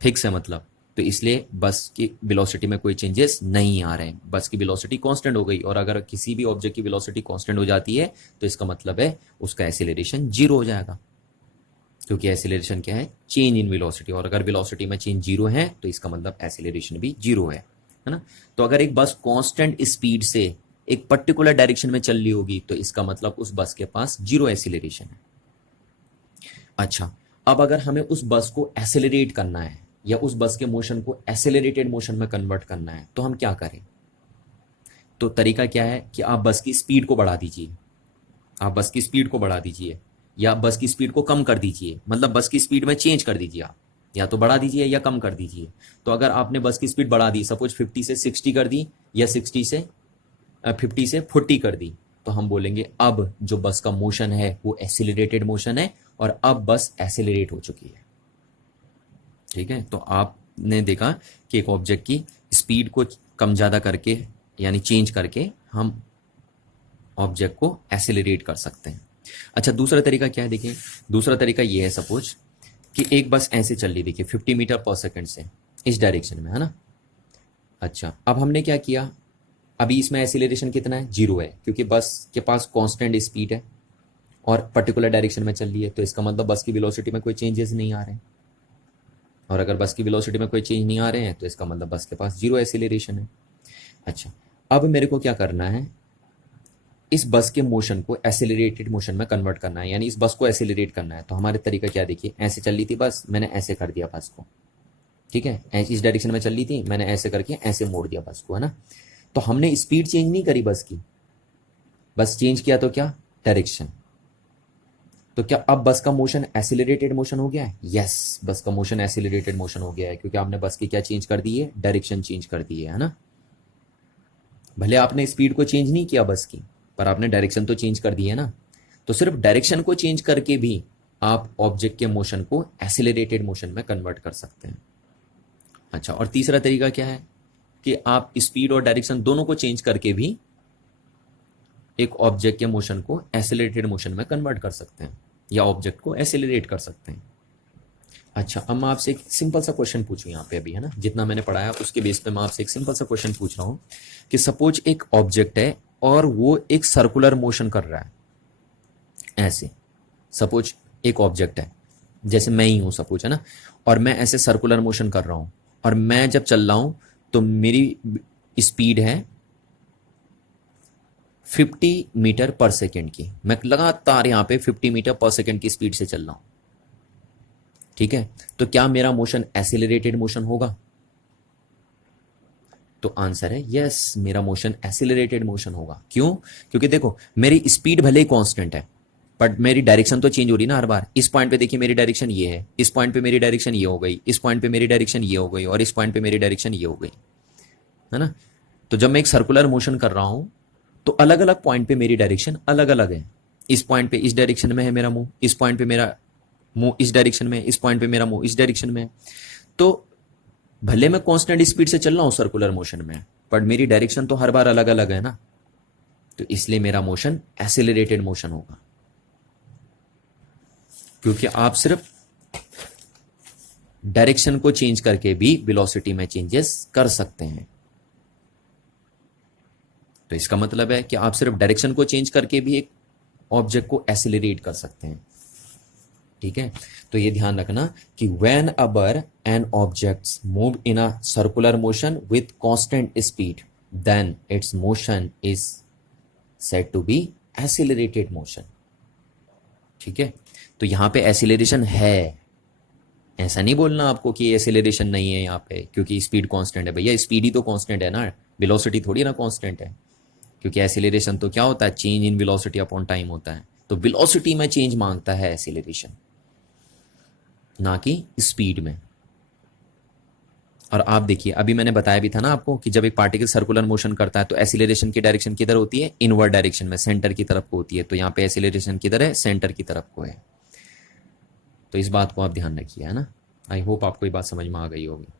फिक्स है मतलब। तो इसलिए बस की वेलोसिटी में कोई चेंजेस नहीं आ रहे हैं, बस की वेलोसिटी कांस्टेंट हो गई। और अगर किसी भी ऑब्जेक्ट की वेलोसिटी कांस्टेंट हो जाती है तो इसका मतलब है उसका एसिलरेशन जीरो हो जाएगा, क्योंकि एसिलरेशन क्या है? Change in velocity. और अगर वेलोसिटी में चेंज जीरो है तो इसका मतलब एसिलरेशन भी जीरो है ना। तो अगर एक बस कांस्टेंट स्पीड से एक पर्टिकुलर डायरेक्शन में चल रही होगी तो इसका मतलब उस बस के पास जीरो एसिलरेशन है। अच्छा, अब अगर हमें उस बस को एसिलरेट करना है या उस बस के मोशन को एसिलरेटेड मोशन में कन्वर्ट करना है तो हम क्या करें? तो तरीका क्या है कि आप बस की स्पीड को बढ़ा दीजिए, आप बस की स्पीड को बढ़ा दीजिए या बस की स्पीड को कम कर दीजिए, मतलब बस की स्पीड में चेंज कर दीजिए। आप या तो बढ़ा दीजिए या कम कर दीजिए। तो अगर आपने बस की स्पीड बढ़ा दी, सपोज 50 से 60 कर दी या 60 से 50 से 40 कर दी, तो हम बोलेंगे अब जो बस का मोशन है वो एसिलरेटेड मोशन है और अब बस एसिलरेट हो चुकी है, ठीक है। तो आपने देखा कि एक ऑब्जेक्ट की स्पीड को कम ज़्यादा करके यानी चेंज करके हम ऑब्जेक्ट को एसिलरेट कर सकते हैं। अच्छा, दूसरा तरीका क्या है? देखिए दूसरा तरीका ये है, सपोज कि एक बस ऐसे चल रही, देखिए 50 मीटर पर सेकंड से इस डायरेक्शन में, है ना। अच्छा, अब हमने क्या किया, अभी इसमें एसिलरेशन कितना है? जीरो है, क्योंकि बस के पास कांस्टेंट स्पीड है और पर्टिकुलर डायरेक्शन में चल रही है। तो इसका मतलब बस की वेलोसिटी में कोई चेंजेस नहीं आ रहे हैं, और अगर बस की वेलोसिटी में कोई चेंज नहीं आ रहे हैं तो इसका मतलब बस के पास जीरो एसिलरेशन है। अच्छा, अब मेरे को क्या करना है, इस बस के मोशन को एसिलरेटेड मोशन में कन्वर्ट करना है, यानी इस बस को एसिलरेट करना है। तो हमारे तरीका क्या, देखिए ऐसे चल रही थी बस, मैंने ऐसे कर दिया बस को, ठीक है, इस डायरेक्शन में चल रही थी, मैंने ऐसे करके ऐसे मोड़ दिया बस को, है ना। तो हमने स्पीड चेंज नहीं करी बस की, बस चेंज किया तो क्या? डायरेक्शन। तो क्या अब बस का मोशन एसिलरेटेड मोशन हो गया है? यस, बस का मोशन एसिलरेटेड मोशन हो गया है, क्योंकि आपने बस की क्या चेंज कर दी है? डायरेक्शन चेंज कर दी है ना। भले आपने स्पीड को चेंज नहीं किया बस की, पर आपने डायरेक्शन तो चेंज कर दी है ना। तो सिर्फ डायरेक्शन को चेंज करके भी आप ऑब्जेक्ट के मोशन को एक्सेलरेटेड मोशन में कन्वर्ट कर सकते हैं। अच्छा, और तीसरा तरीका क्या है कि आप स्पीड और डायरेक्शन दोनों को चेंज करके भी एक ऑब्जेक्ट के मोशन को एक्सेलरेटेड मोशन में कन्वर्ट कर सकते हैं या ऑब्जेक्ट को एक्सेलरेट कर सकते हैं। अच्छा, अब मैं आपसे एक सिंपल सा क्वेश्चन पूछूं यहाँ पे अभी, है ना, जितना मैंने पढ़ाया उसके बेस पे मैं आपसे एक सिंपल सा क्वेश्चन पूछ रहा हूं कि सपोज एक ऑब्जेक्ट है और वो एक सर्कुलर मोशन कर रहा है ऐसे। सपोज एक ऑब्जेक्ट है, जैसे मैं ही हूं सपोज, है ना, और मैं ऐसे सर्कुलर मोशन कर रहा हूं, और मैं जब चल रहा हूं तो मेरी स्पीड है 50 मीटर पर सेकेंड की। मैं लगातार यहाँ पे 50 मीटर पर सेकेंड की स्पीड से चल रहा हूं, ठीक है। तो क्या मेरा मोशन एक्सेलरेटेड मोशन होगा? तो आंसर है यस, मेरा मोशन एक्सेलरेटेड मोशन होगा। क्यों? क्योंकि देखो मेरी स्पीड भले ही कांस्टेंट है, बट मेरी डायरेक्शन तो चेंज हो रही ना हर बार। इस पॉइंट पे देखिए मेरी डायरेक्शन ये है, इस पॉइंट पे मेरी डायरेक्शन ये हो गई, इस पॉइंट पे मेरी डायरेक्शन ये हो गई, और इस पॉइंट पे मेरी डायरेक्शन ये हो गई, है ना। तो जब मैं एक सर्कुलर मोशन कर रहा हूं तो अलग अलग पॉइंट पे मेरी डायरेक्शन अलग अलग है। इस पॉइंट पे इस डायरेक्शन में है मेरा मुंह, इस पॉइंट पे मेरा मुंह इस डायरेक्शन में, इस पॉइंट पे मेरा मुंह इस डायरेक्शन में। तो भले मैं कांस्टेंट स्पीड से चल रहा हूं सर्कुलर मोशन में, पर मेरी डायरेक्शन तो हर बार अलग अलग है ना। तो इसलिए मेरा मोशन एक्सेलरेटेड मोशन होगा, क्योंकि आप सिर्फ डायरेक्शन को चेंज करके भी वेलोसिटी में चेंजेस कर सकते हैं। तो इसका मतलब है कि आप सिर्फ डायरेक्शन को चेंज करके भी एक ऑब्जेक्ट को एक्सेलरेट कर सकते हैं, ठीक है। तो ये ध्यान रखना कि whenever an object move in a circular motion with constant speed then its motion is said to be accelerated motion, ठीक है। तो यहां पे एक्सेलरेशन है, ऐसा नहीं बोलना आपको कि एक्सेलरेशन नहीं है यहाँ पे क्योंकि स्पीड कांस्टेंट है। भैया स्पीड ही तो कांस्टेंट है ना, वेलोसिटी थोड़ी ना कांस्टेंट है। क्योंकि एक्सेलरेशन तो क्या होता है, change in velocity upon time होता है। तो वेलोसिटी में चेंज मांगता है एक्सेलरेशन, ना कि स्पीड में। और आप देखिए अभी मैंने बताया भी था ना आपको कि जब एक पार्टिकल सर्कुलर मोशन करता है तो एक्सेलरेशन की डायरेक्शन किधर होती है, इनवर्ड डायरेक्शन में, सेंटर की तरफ को होती है। तो यहाँ पे एक्सेलरेशन किधर है, सेंटर की तरफ को है। तो इस बात को आप ध्यान रखिए, है ना। आई होप आपको ये बात समझ में आ गई होगी।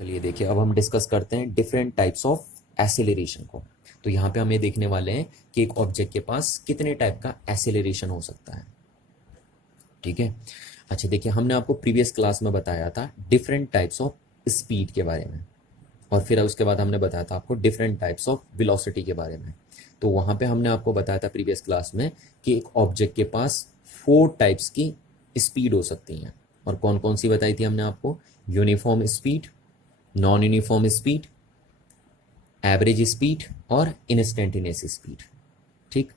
चलिए देखिए अब हम डिस्कस करते हैं डिफरेंट टाइप्स ऑफ एक्सेलरेशन को। तो यहाँ पे हम ये देखने वाले हैं कि एक ऑब्जेक्ट के पास कितने टाइप का एक्सेलरेशन हो सकता है, ठीक है। अच्छा देखिए हमने आपको प्रीवियस क्लास में बताया था डिफरेंट टाइप्स ऑफ स्पीड के बारे में, और फिर उसके बाद हमने बताया था आपको डिफरेंट टाइप्स ऑफ वेलोसिटी के बारे में। तो वहाँ पे हमने आपको बताया था प्रीवियस क्लास में कि एक ऑब्जेक्ट के पास 4 टाइप्स की स्पीड हो सकती हैं। और कौन कौन सी बताई थी हमने आपको? Uniform speed, non uniform speed, average speed और इंस्टेंटेनियस स्पीड, ठीक।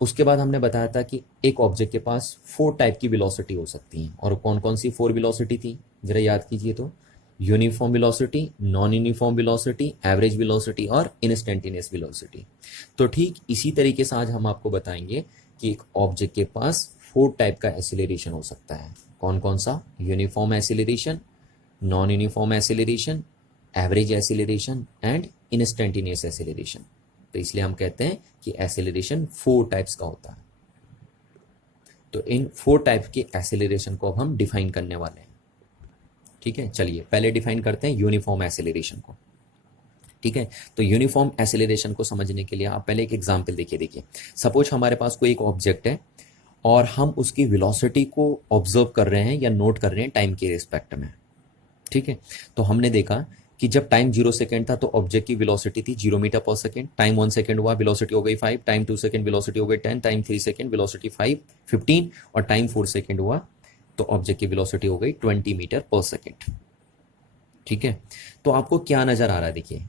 उसके बाद हमने बताया था कि एक ऑब्जेक्ट के पास 4 टाइप की वेलोसिटी हो सकती हैं। और कौन कौन सी 4 वेलोसिटी थी, जरा याद कीजिए। तो uniform velocity, non uniform velocity, average velocity और इंस्टेंटेनियस वेलोसिटी। तो ठीक इसी तरीके से आज हम आपको बताएंगे कि एक ऑब्जेक्ट के पास 4 टाइप का एक्सेलरेशन हो सकता है। कौन कौन सा? Uniform acceleration, non uniform acceleration, average acceleration and instantaneous acceleration. तो इसलिए हम कहते हैं कि एक्सेलरेशन 4 टाइप्स का होता है। तो इन 4 टाइप के एक्सेलरेशन को अब हम डिफाइन करने वाले हैं, ठीक है। चलिए पहले डिफाइन करते हैं यूनिफॉर्म एक्सेलरेशन को, ठीक है। तो यूनिफॉर्म एक्सेलरेशन को समझने के लिए आप पहले एक एग्जांपल देखिए। सपोज हमारे पास कोई एक ऑब्जेक्ट है और हम उसकी वेलोसिटी को ऑब्जर्व कर रहे हैं या नोट कर रहे हैं टाइम के रिस्पेक्ट में, ठीक है। तो हमने देखा कि जब टाइम 0 सेकेंड था तो ऑब्जेक्ट की वेलोसिटी थी 0 metre per second. Time 1 second हुआ, वेलोसिटी हो गई 5। टाइम 2 सेकेंड, वेलोसिटी हो गई 10। Time 3 second, velocity 15। और टाइम 4 सेकेंड हुआ तो ऑब्जेक्ट की वेलोसिटी हो गई 20 मीटर पर सेकेंड, ठीक है। तो आपको क्या नजर आ रहा है? देखिए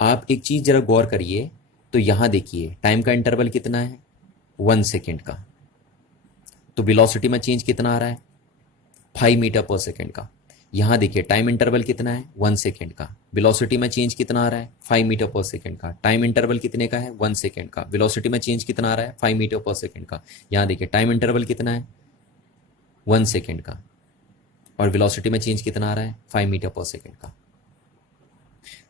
आप एक चीज जरा गौर करिए। तो यहां देखिए टाइम का इंटरवल कितना है, 1 सेकेंड का। तो वेलोसिटी में चेंज कितना आ रहा है, 5 मीटर पर सेकेंड का। यहां देखिए टाइम इंटरवल कितना है, 1 सेकेंड का। वेलोसिटी में चेंज कितना आ रहा है, 5 मीटर पर सेकेंड का। टाइम इंटरवल कितने का है, 1 सेकेंड का। वेलोसिटी में चेंज कितना आ रहा है, 5 मीटर पर सेकेंड का। यहां देखिए टाइम इंटरवल कितना है, 1 सेकेंड का, और वेलोसिटी में चेंज कितना आ रहा है, 5 मीटर पर सेकेंड का।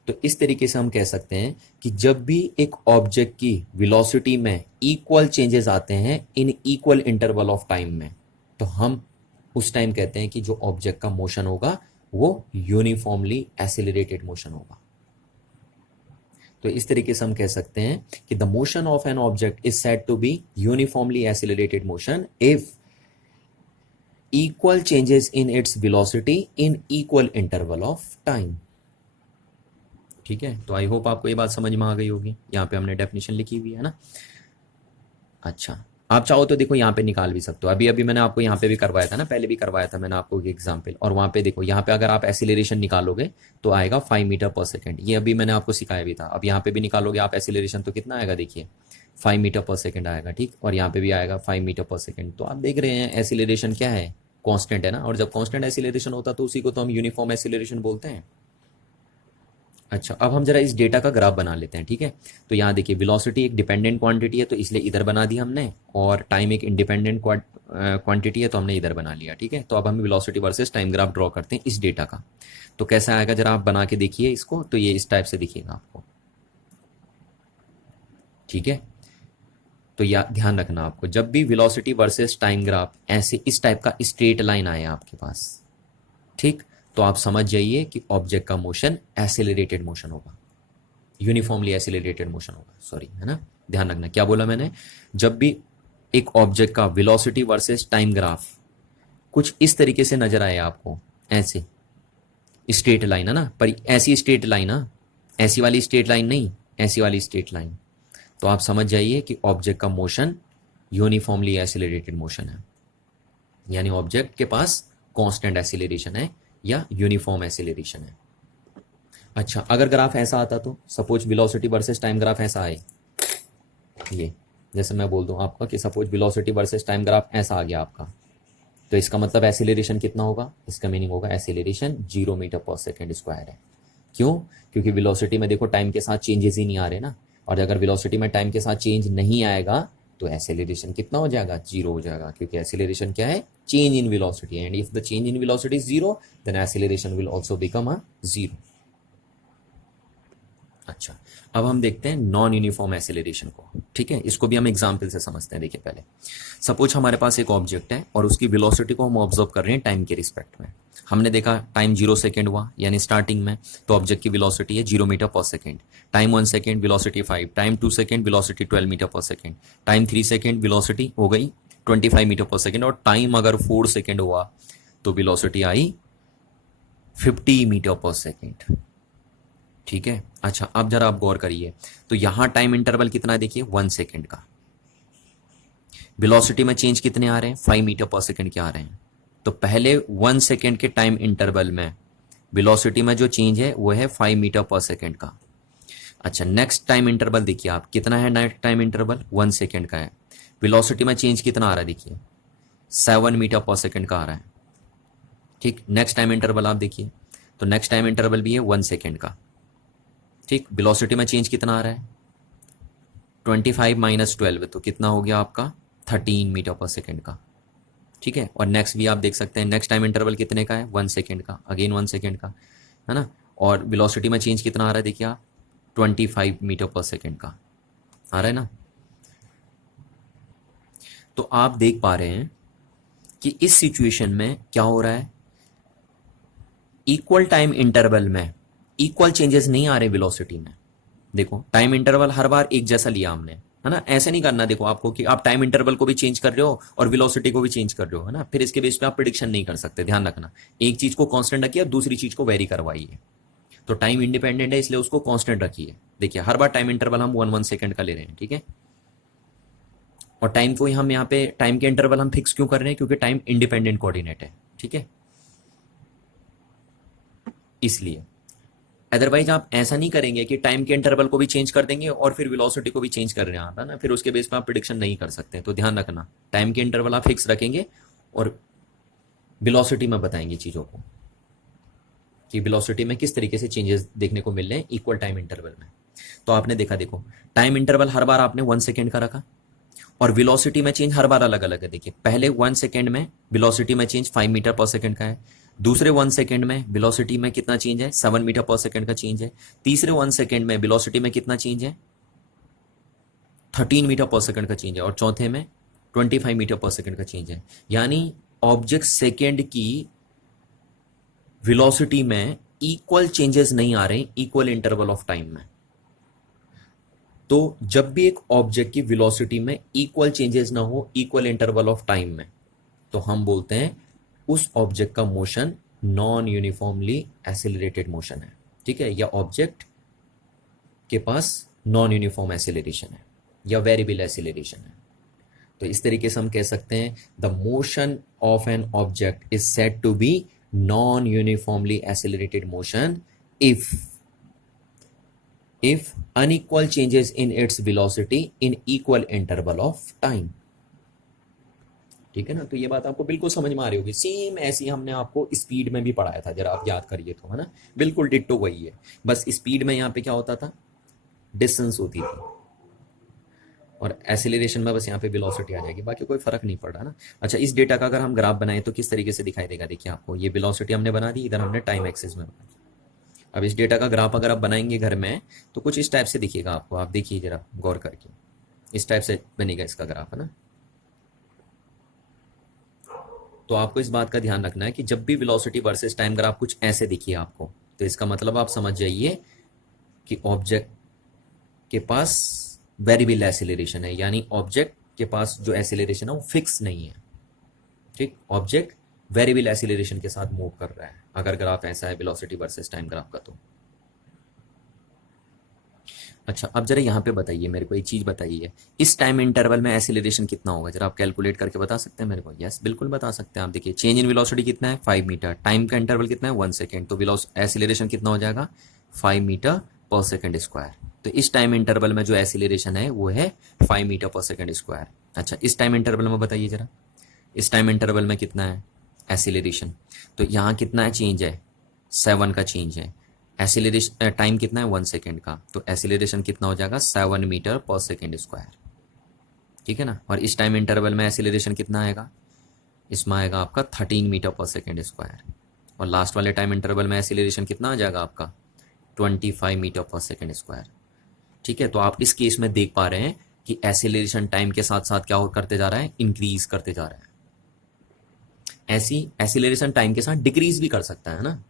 तो इस तरीके से हम कह सकते हैं कि जब भी एक ऑब्जेक्ट की वेलोसिटी में इक्वल चेंजेस आते हैं in equal interval of time में, तो हम उस टाइम कहते हैं कि जो ऑब्जेक्ट का मोशन होगा वो यूनिफॉर्मली एसिलरेटेड मोशन होगा। तो इस तरीके से हम कह सकते हैं कि the motion of an object is said to be uniformly accelerated motion if equal changes in its velocity in equal interval of time। ठीक है, तो आई होप आपको ये बात समझ में आ गई होगी। यहाँ पे हमने डेफिनेशन लिखी हुई है ना। अच्छा, आप चाहो तो देखो यहाँ पे निकाल भी सकते हो। अभी अभी मैंने आपको यहाँ पे भी करवाया था ना, पहले भी करवाया था मैंने आपको एक एग्जाम्पल, और वहाँ पे देखो, यहाँ पे अगर आप एसिलेरेशन निकालोगे तो आएगा 5 मीटर पर सेकेंड। ये अभी मैंने आपको सिखाया भी था। अब यहाँ पे भी निकालोगे आप एसिलेरेशन तो कितना आएगा, देखिए 5 मीटर पर सेकेंड आएगा। ठीक, और यहाँ पे भी आएगा 5 मीटर पर सेकेंड। तो आप देख रहे हैं एसिलेरेशन क्या है, कांस्टेंट है ना। और जब कांस्टेंट एसिलेरेशन होता है तो उसी को तो हम यूनिफॉर्म एसिलेरेशन बोलते हैं। अच्छा, अब हम जरा इस डेटा का ग्राफ बना लेते हैं। ठीक है, तो यहाँ देखिए वेलोसिटी एक डिपेंडेंट क्वांटिटी है तो इसलिए इधर बना दी हमने, और टाइम एक इंडिपेंडेंट क्वांटिटी है तो हमने इधर बना लिया। ठीक है, तो अब हम velocity versus time graph draw करते हैं इस डेटा का। तो कैसा आएगा जरा आप बना के देखिए इसको, तो ये इस टाइप से दिखेगा आपको। ठीक है, तो या ध्यान रखना आपको, जब भी वेलोसिटी वर्सेस टाइम ग्राफ ऐसे इस टाइप का स्ट्रेट लाइन आए आपके पास, ठीक, तो आप समझ जाइए कि ऑब्जेक्ट का मोशन एसिलरेटेड मोशन होगा, यूनिफॉर्मली एसिलरेटेड मोशन होगा। सॉरी, है ना, ध्यान रखना क्या बोला मैंने। जब भी एक ऑब्जेक्ट का वेलोसिटी वर्सेस टाइम ग्राफ कुछ इस तरीके से नजर आए आपको, ऐसे स्ट्रेट लाइन है ना, पर ऐसी स्ट्रेट लाइन ना, ऐसी वाली स्ट्रेट लाइन नहीं, ऐसी वाली स्ट्रेट लाइन, तो आप समझ जाइए कि ऑब्जेक्ट का मोशन यूनिफॉर्मली एसिलरेटेड मोशन है, यानी ऑब्जेक्ट के पास कांस्टेंट एसिलरेशन है या यूनिफॉर्म एसिलरेशन है। अच्छा, अगर ग्राफ ऐसा आता तो suppose velocity versus time graph ऐसा आए, ये जैसे मैं बोल दूं आपका कि suppose velocity versus time graph ऐसा आ गया आपका, तो इसका मतलब एसिलरेशन कितना होगा, इसका मीनिंग होगा acceleration 0 metre per second square है। क्यों? क्योंकि वेलोसिटी में देखो टाइम के साथ चेंजेस ही नहीं आ रहे ना, और अगर वेलोसिटी में टाइम के साथ चेंज नहीं आएगा तो एसिलरेशन कितना हो जाएगा, 0 हो जाएगा, क्योंकि एसिलरेशन क्या है, change in velocity, and if the change in velocity is 0 then acceleration will also become a 0। अच्छा, अब हम देखते हैं नॉन यूनिफॉर्म एसिलरेशन को। ठीक है, इसको भी हम एग्जांपल से समझते हैं। देखिए पहले सपोज हमारे पास एक ऑब्जेक्ट है और उसकी वेलोसिटी को हम ऑब्जर्व कर रहे हैं टाइम के रिस्पेक्ट में। हमने देखा टाइम 0 सेकेंड हुआ यानी स्टार्टिंग में, तो ऑब्जेक्ट की वेलोसिटी है 0 metre per second. Time 1 second velocity 5, time 2 second velocity 12 metre per second, time 3 second velocity हो गई 25 मीटर पर सेकेंड, और टाइम अगर 4 सेकेंड हुआ तो वेलोसिटी आई 50 मीटर पर सेकेंड। ठीक है, अच्छा अब जरा आप गौर करिए, तो यहां टाइम इंटरवल कितना है, देखिए 1 सेकेंड का। वेलोसिटी में चेंज कितने आ रहे हैं, 5 मीटर पर सेकेंड के आ रहे हैं। तो पहले 1 सेकेंड के टाइम इंटरवल में वेलोसिटी में जो चेंज है वो है 5 मीटर पर सेकेंड का। अच्छा, नेक्स्ट टाइम इंटरवल देखिए आप, कितना है नेक्स्ट टाइम इंटरवल, 1 सेकेंड का है। वेलोसिटी में चेंज कितना आ रहा है, देखिए 7 मीटर पर सेकेंड का आ रहा है। ठीक, नेक्स्ट टाइम इंटरवल आप देखिए, तो नेक्स्ट टाइम इंटरवल भी है 1 सेकेंड का। ठीक, वेलोसिटी में चेंज कितना आ रहा है, 25 माइनस 12, तो कितना हो गया आपका 13 मीटर पर सेकेंड का। ठीक है, और नेक्स्ट भी आप देख सकते हैं, नेक्स्ट टाइम इंटरवल कितने का है, 1 सेकेंड का, अगेन 1 सेकेंड का, है ना। और वेलोसिटी में चेंज कितना आ रहा है, देखिए आप 25 मीटर पर सेकेंड का आ रहा है ना। तो आप देख पा रहे हैं कि इस सिचुएशन में क्या हो रहा है, इक्वल टाइम इंटरवल में इक्वल चेंजेस नहीं आ रहे वेलोसिटी में। देखो टाइम इंटरवल हर बार एक जैसा लिया हमने, है ना, ऐसे नहीं करना देखो आपको कि आप टाइम इंटरवल को भी चेंज कर रहे हो और वेलोसिटी को भी चेंज कर रहे हो, है ना, फिर इसके बेस पे आप प्रिडिक्शन नहीं कर सकते। ध्यान रखना, एक चीज को कांस्टेंट रखिए और दूसरी चीज को वेरी करवाइए। तो टाइम इंडिपेंडेंट है इसलिए उसको कांस्टेंट रखिए। देखिए हर बार टाइम इंटरवल हम 1 सेकेंड का ले रहे हैं। ठीक है, और टाइम को हम यहाँ पे टाइम के इंटरवल हम फिक्स क्यों कर रहे हैं, क्योंकि टाइम इंडिपेंडेंट कोऑर्डिनेट है। ठीक है, इसलिए अदरवाइज आप ऐसा नहीं करेंगे कि टाइम के इंटरवल को भी चेंज कर देंगे और फिर वेलोसिटी को भी चेंज कर रहे हैं ना, फिर उसके बेस पे आप प्रिडिक्शन नहीं कर सकते। तो ध्यान रखना, टाइम के इंटरवल आप फिक्स रखेंगे और वेलोसिटी में बताएंगे चीजों को कि वेलोसिटी में किस तरीके से चेंजेस देखने को मिल रहे हैं इक्वल टाइम इंटरवल में। तो आपने देखा, देखो टाइम इंटरवल हर बार आपने 1 सेकेंड का रखा और वेलोसिटी में चेंज हर बार अलग अलग है। देखिए पहले 1 सेकेंड में वेलोसिटी में चेंज 5 मीटर पर सेकेंड का है, दूसरे 1 सेकेंड में वेलोसिटी में कितना चेंज है, 7 मीटर पर सेकेंड का चेंज है। तीसरे 1 सेकेंड में वेलोसिटी में कितना चेंज है, 13 मीटर पर सेकेंड का चेंज है। और चौथे में 25 मीटर पर सेकेंड का चेंज है। यानी ऑब्जेक्ट सेकेंड की वेलोसिटी में इक्वल चेंजेस नहीं आ रहे इक्वल इंटरवल ऑफ टाइम में। तो जब भी एक ऑब्जेक्ट की वेलोसिटी में इक्वल चेंजेस ना हो इक्वल इंटरवल ऑफ टाइम में, तो हम बोलते हैं उस ऑब्जेक्ट का motion non uniformly accelerated motion है। ठीक है, या ऑब्जेक्ट के पास नॉन यूनिफॉर्म एसिलरेशन है या वेरिएबल एसिलरेशन है। तो इस तरीके से हम कह सकते हैं the motion of an object is said to be non uniformly accelerated motion if unequal changes in its velocity in equal interval of time। ठीक है ना, तो ये बात आपको बिल्कुल समझ में आ रही होगी। सेम ऐसी हमने आपको स्पीड में भी पढ़ाया था, जरा आप याद करिए तो, है ना, बिल्कुल डिट्टो वही है। बस स्पीड में यहाँ पे क्या होता था, डिस्टेंस होती थी, और एसिलरेशन में बस यहाँ पे वेलोसिटी आ जाएगी, बाकी कोई फर्क नहीं पड़ रहा ना। अच्छा, इस डेटा का अगर हम ग्राफ बनाए तो किस तरीके से दिखाई देगा, देखिए आपको ये वेलोसिटी हमने बना दी, इधर हमने टाइम एक्सिस में बना दी। अब इस डेटा का ग्राफ अगर आप बनाएंगे घर में तो कुछ इस टाइप से दिखेगा आपको। आप देखिए जरा गौर करके, इस टाइप से बनेगा इसका ग्राफ, है ना। तो आपको इस बात का ध्यान रखना है कि जब भी वेलोसिटी वर्सेस टाइम ग्राफ कुछ ऐसे दिखिए आपको, तो इसका मतलब आप समझ जाइए कि ऑब्जेक्ट के पास वेरिएबल एसिलरेशन है, यानी ऑब्जेक्ट के पास जो एसिलरेशन है वो फिक्स नहीं है। ठीक, ऑब्जेक्ट वेरिएबल एसिलरेशन के साथ मूव कर रहा है अगर ग्राफ ऐसा है वेलोसिटी वर्सेस टाइम ग्राफ का। तो अच्छा, अब जरा यहाँ पे बताइए मेरे को एक चीज बताइए, इस टाइम इंटरवल में एसिलरेशन कितना होगा, जरा आप कैलकुलेट करके बता सकते हैं मेरे को। यस, बिल्कुल बता सकते हैं आप। देखिए चेंज इन वेलोसिटी कितना है, 5 मीटर, टाइम का इंटरवल कितना है, 1 सेकेंड, तो एसिलरेशन कितना हो जाएगा, 5 मीटर पर सेकेंड स्क्वायर। तो इस टाइम इंटरवल में जो एसिलरेशन है वो है 5 मीटर पर सेकेंड स्क्वायर। अच्छा, इस टाइम इंटरवल में बताइए जरा, इस टाइम इंटरवल में कितना है एसिलरेशन, तो यहाँ कितना है चेंज है, 7 का चेंज है। एसिलरेशन टाइम कितना है, 1 सेकेंड का, तो एसिलरेशन कितना हो जाएगा, 7 मीटर पर सेकेंड स्क्वायर। ठीक है ना। और इस टाइम इंटरवल में एसिलरेशन कितना आएगा, इसमें आएगा आपका 13 मीटर पर सेकेंड स्क्वायर। और लास्ट वाले टाइम इंटरवल में एसिलरेशन कितना आ जाएगा आपका, 25 मीटर पर सेकेंड स्क्वायर। ठीक है, तो आप इस केस में देख पा रहे हैं कि एसिलरेशन टाइम के साथ साथ क्या करते जा रहा है, इंक्रीज करते जा रहा है। ऐसी एसिलरेशन टाइम के साथ डिक्रीज भी कर सकता है ना,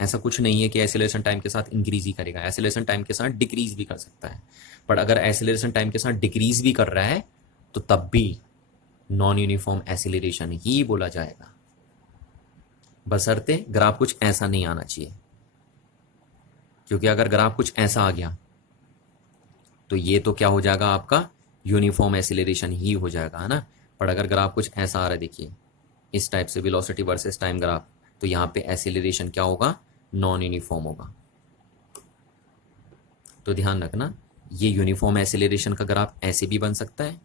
ऐसा कुछ नहीं है कि एसिलरेशन टाइम के साथ इंक्रीज ही करेगा, एसिलरेशन टाइम के साथ डिक्रीज भी कर सकता है। पर अगर एसिलरेशन टाइम के साथ डिक्रीज भी कर रहा है तो तब भी नॉन यूनिफॉर्म एसिलरेशन ही बोला जाएगा, बशर्ते ग्राफ कुछ ऐसा नहीं आना चाहिए। क्योंकि अगर ग्राफ कुछ ऐसा आ गया तो ये तो क्या हो जाएगा, आपका यूनिफॉर्म एसिलरेशन ही हो जाएगा, है ना। पर अगर ग्राफ कुछ ऐसा आ रहा है, देखिए इस टाइप से वेलोसिटी वर्सेस टाइम ग्राफ, तो यहाँ पे एसिलरेशन क्या होगा, नॉन यूनिफॉर्म होगा। तो ध्यान रखना, ये यूनिफॉर्म एसिलरेशन का ग्राफ ऐसे भी बन सकता है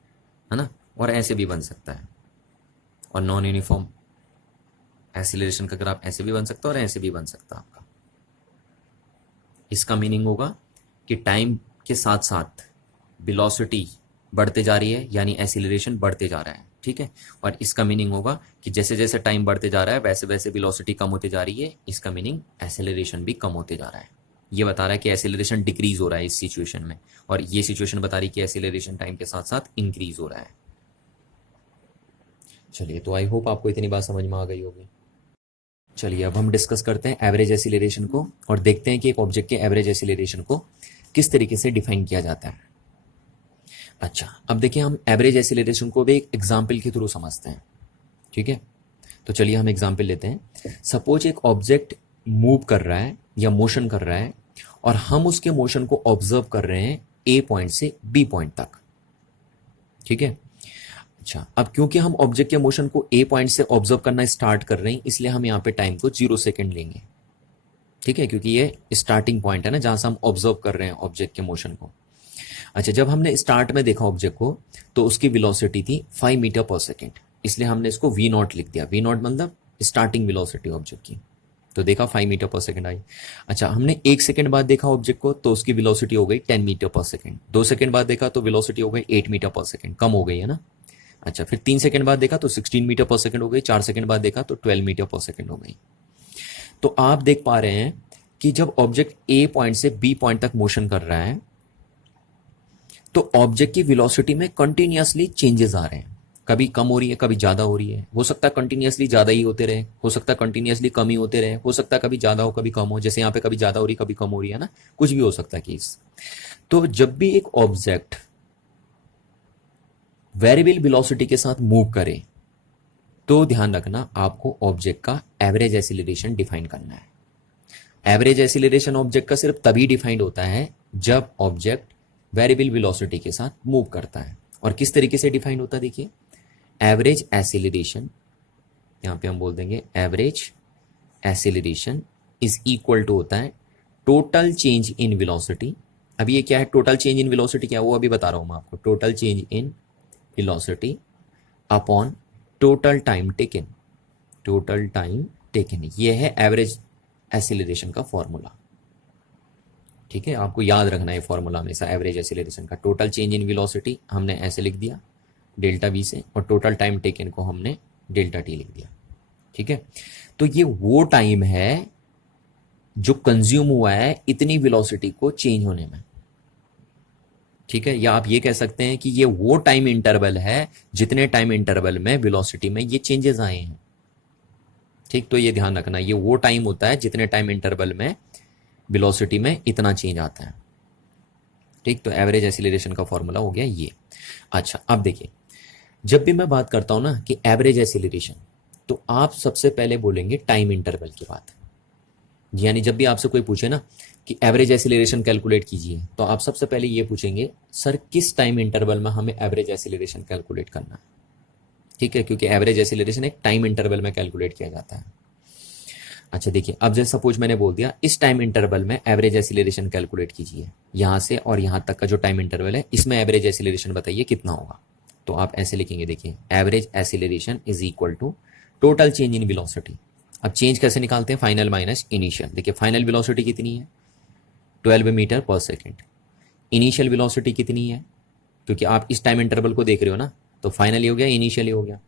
ना, और ऐसे भी बन सकता है। और नॉन यूनिफॉर्म एसिलरेशन का ग्राफ ऐसे भी बन सकता है और ऐसे भी बन सकता है आपका। इसका मीनिंग होगा कि टाइम के साथ साथ वेलोसिटी बढ़ते जा रही है, यानी एसिलरेशन बढ़ते जा रहा है। ठीक है, और इसका मीनिंग होगा कि जैसे जैसे टाइम बढ़ते जा रहा है वैसे वैसे वेलोसिटी कम होती जा रही है, इसका मीनिंग एसिलरेशन भी कम होते जा रहा है। ये बता रहा है कि एसिलरेशन डिक्रीज हो रहा है इस सिचुएशन में, और ये सिचुएशन बता रही है कि एसिलरेशन टाइम के साथ साथ इंक्रीज हो रहा है। चलिए, तो आई होप आपको इतनी बात समझ में आ गई होगी। चलिए, अब हम डिस्कस करते हैं एवरेज एसिलरेशन को, और देखते हैं कि एक ऑब्जेक्ट के एवरेज एसिलरेशन को किस तरीके से डिफाइन किया जाता है। अच्छा, अब देखिए हम एवरेज एसिलरेशन को भी एक एग्जाम्पल के थ्रू समझते हैं। ठीक है, तो चलिए हम एग्जाम्पल लेते हैं। सपोज एक ऑब्जेक्ट मूव कर रहा है या मोशन कर रहा है, और हम उसके मोशन को ऑब्जर्व कर रहे हैं ए पॉइंट से बी पॉइंट तक। ठीक है, अच्छा, अब क्योंकि हम ऑब्जेक्ट के मोशन को ए पॉइंट से ऑब्जर्व करना स्टार्ट कर रहे हैं, इसलिए हम यहाँ पे टाइम को 0 सेकेंड लेंगे। ठीक है, क्योंकि ये स्टार्टिंग पॉइंट है ना, जहां से हम ऑब्जर्व कर रहे हैं ऑब्जेक्ट के मोशन को। अच्छा, जब हमने स्टार्ट में देखा ऑब्जेक्ट को तो उसकी वेलोसिटी थी 5 मीटर पर सेकेंड, इसलिए हमने इसको वी नॉट लिख दिया। वी नॉट मतलब स्टार्टिंग वेलोसिटी ऑब्जेक्ट की, तो देखा 5 मीटर पर सेकेंड आई। अच्छा, हमने 1 सेकेंड बाद देखा ऑब्जेक्ट को तो उसकी वेलोसिटी हो गई 10 मीटर पर सेकेंड। 2 सेकेंड बाद देखा तो वेलोसिटी हो गई 8 मीटर पर सेकेंड, कम हो गई है ना। अच्छा, फिर 3 सेकेंड बाद देखा तो 16 मीटर पर सेकेंड हो गई, 4 सेकेंड बाद देखा तो 12 मीटर पर सेकेंड हो गई। तो आप देख पा रहे हैं कि जब ऑब्जेक्ट ए पॉइंट से बी पॉइंट तक मोशन कर रहा है तो ऑब्जेक्ट की वेलोसिटी में कंटिन्यूअसली चेंजेस आ रहे हैं। कभी कम हो रही है, कभी ज्यादा हो रही है, हो सकता है कंटिन्यूअसली ज्यादा ही होते रहे, हो सकता है कंटिन्यूअसली कम ही होते रहे, हो सकता है कभी ज्यादा हो कभी कम हो, जैसे यहाँ पे कभी ज्यादा हो रही कभी कम हो रही है ना, कुछ भी हो सकता है केस। तो जब भी एक ऑब्जेक्ट वेरिएबल वेलोसिटी के साथ मूव करे तो ध्यान रखना आपको ऑब्जेक्ट का एवरेज एक्सीलरेशन डिफाइन करना है। एवरेज एक्सीलरेशन ऑब्जेक्ट का सिर्फ तभी डिफाइंड होता है जब ऑब्जेक्ट वेरिएबल वेलोसिटी के साथ मूव करता है। और किस तरीके से डिफाइन होता है, देखिए एवरेज एक्सीलरेशन, यहां पे हम बोल देंगे average acceleration is equal to होता है टोटल चेंज इन वेलोसिटी। अभी ये क्या है, टोटल चेंज इन वेलोसिटी क्या है वो अभी बता रहा हूं मैं आपको। Total change in velocity upon total time taken. Total time taken ये है एवरेज एक्सीलरेशन का फॉर्मूला। ठीक है, आपको याद रखना है फॉर्मूला हमेशा एवरेज एक्सीलरेशन का। टोटल चेंज इन वेलोसिटी हमने ऐसे लिख दिया डेल्टा वी से, और टोटल टाइम टेकन को हमने डेल्टा टी लिख दिया। ठीक है, तो ये वो टाइम है जो कंज्यूम हुआ है इतनी वेलोसिटी को चेंज होने में। ठीक है, या आप ये कह सकते हैं कि ये वो टाइम इंटरवल है जितने टाइम इंटरवल में वेलोसिटी में ये चेंजेस आए हैं। ठीक, तो ये ध्यान रखना, ये वो टाइम होता है जितने टाइम इंटरवल में वेलोसिटी में इतना चेंज आता है। ठीक, तो एवरेज एक्सीलरेशन का फॉर्मूला हो गया ये। अच्छा, अब देखिए जब भी मैं बात करता हूं ना कि एवरेज एक्सीलरेशन, तो आप सबसे पहले बोलेंगे टाइम इंटरवल की बात। यानी जब भी आपसे कोई पूछे ना कि एवरेज एक्सीलरेशन कैलकुलेट कीजिए, तो आप सबसे पहले ये पूछेंगे सर किस टाइम इंटरवल में हमें एवरेज एक्सीलरेशन कैलकुलेट करना है। ठीक है, क्योंकि एवरेज एक्सीलरेशन एक टाइम इंटरवल में कैलकुलेट किया जाता है। अच्छा देखिए, अब जैसे सपोज मैंने बोल दिया इस टाइम इंटरवल में एवरेज एक्सीलरेशन कैलकुलेट कीजिए, यहां से और यहां तक का जो टाइम इंटरवल है इसमें एवरेज एक्सीलरेशन बताइए कितना होगा। तो आप ऐसे लिखेंगे, देखिए average acceleration is equal to total change in velocity. अब चेंज कैसे निकालते हैं, फाइनल माइनस इनिशियल। देखिए फाइनल वेलोसिटी कितनी है 12 metre per second, initial velocity कितनी है, क्योंकि आप इस टाइम इंटरवल को देख रहे हो ना, तो फाइनल हो गया इनिशियल हो गया,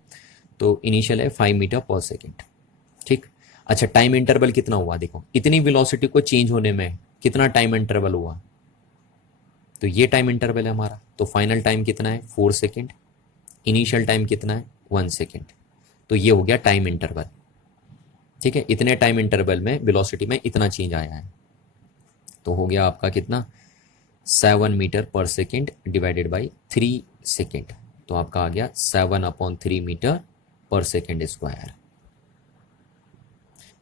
तो इनिशियल है 5 मीटर पर सेकेंड। ठीक, अच्छा टाइम इंटरवल कितना हुआ, देखो इतनी वेलोसिटी को चेंज होने में कितना टाइम इंटरवल हुआ, तो ये टाइम इंटरवल है हमारा। तो फाइनल टाइम कितना है 4 सेकेंड, इनिशियल टाइम कितना है 1 सेकेंड, तो ये हो गया टाइम इंटरवल। ठीक है, इतने टाइम इंटरवल में वेलोसिटी में इतना चेंज आया है, तो हो गया आपका कितना 7 metre per second divided by 3 second, तो आपका आ गया 7/3 मीटर पर सेकेंड स्क्वायर।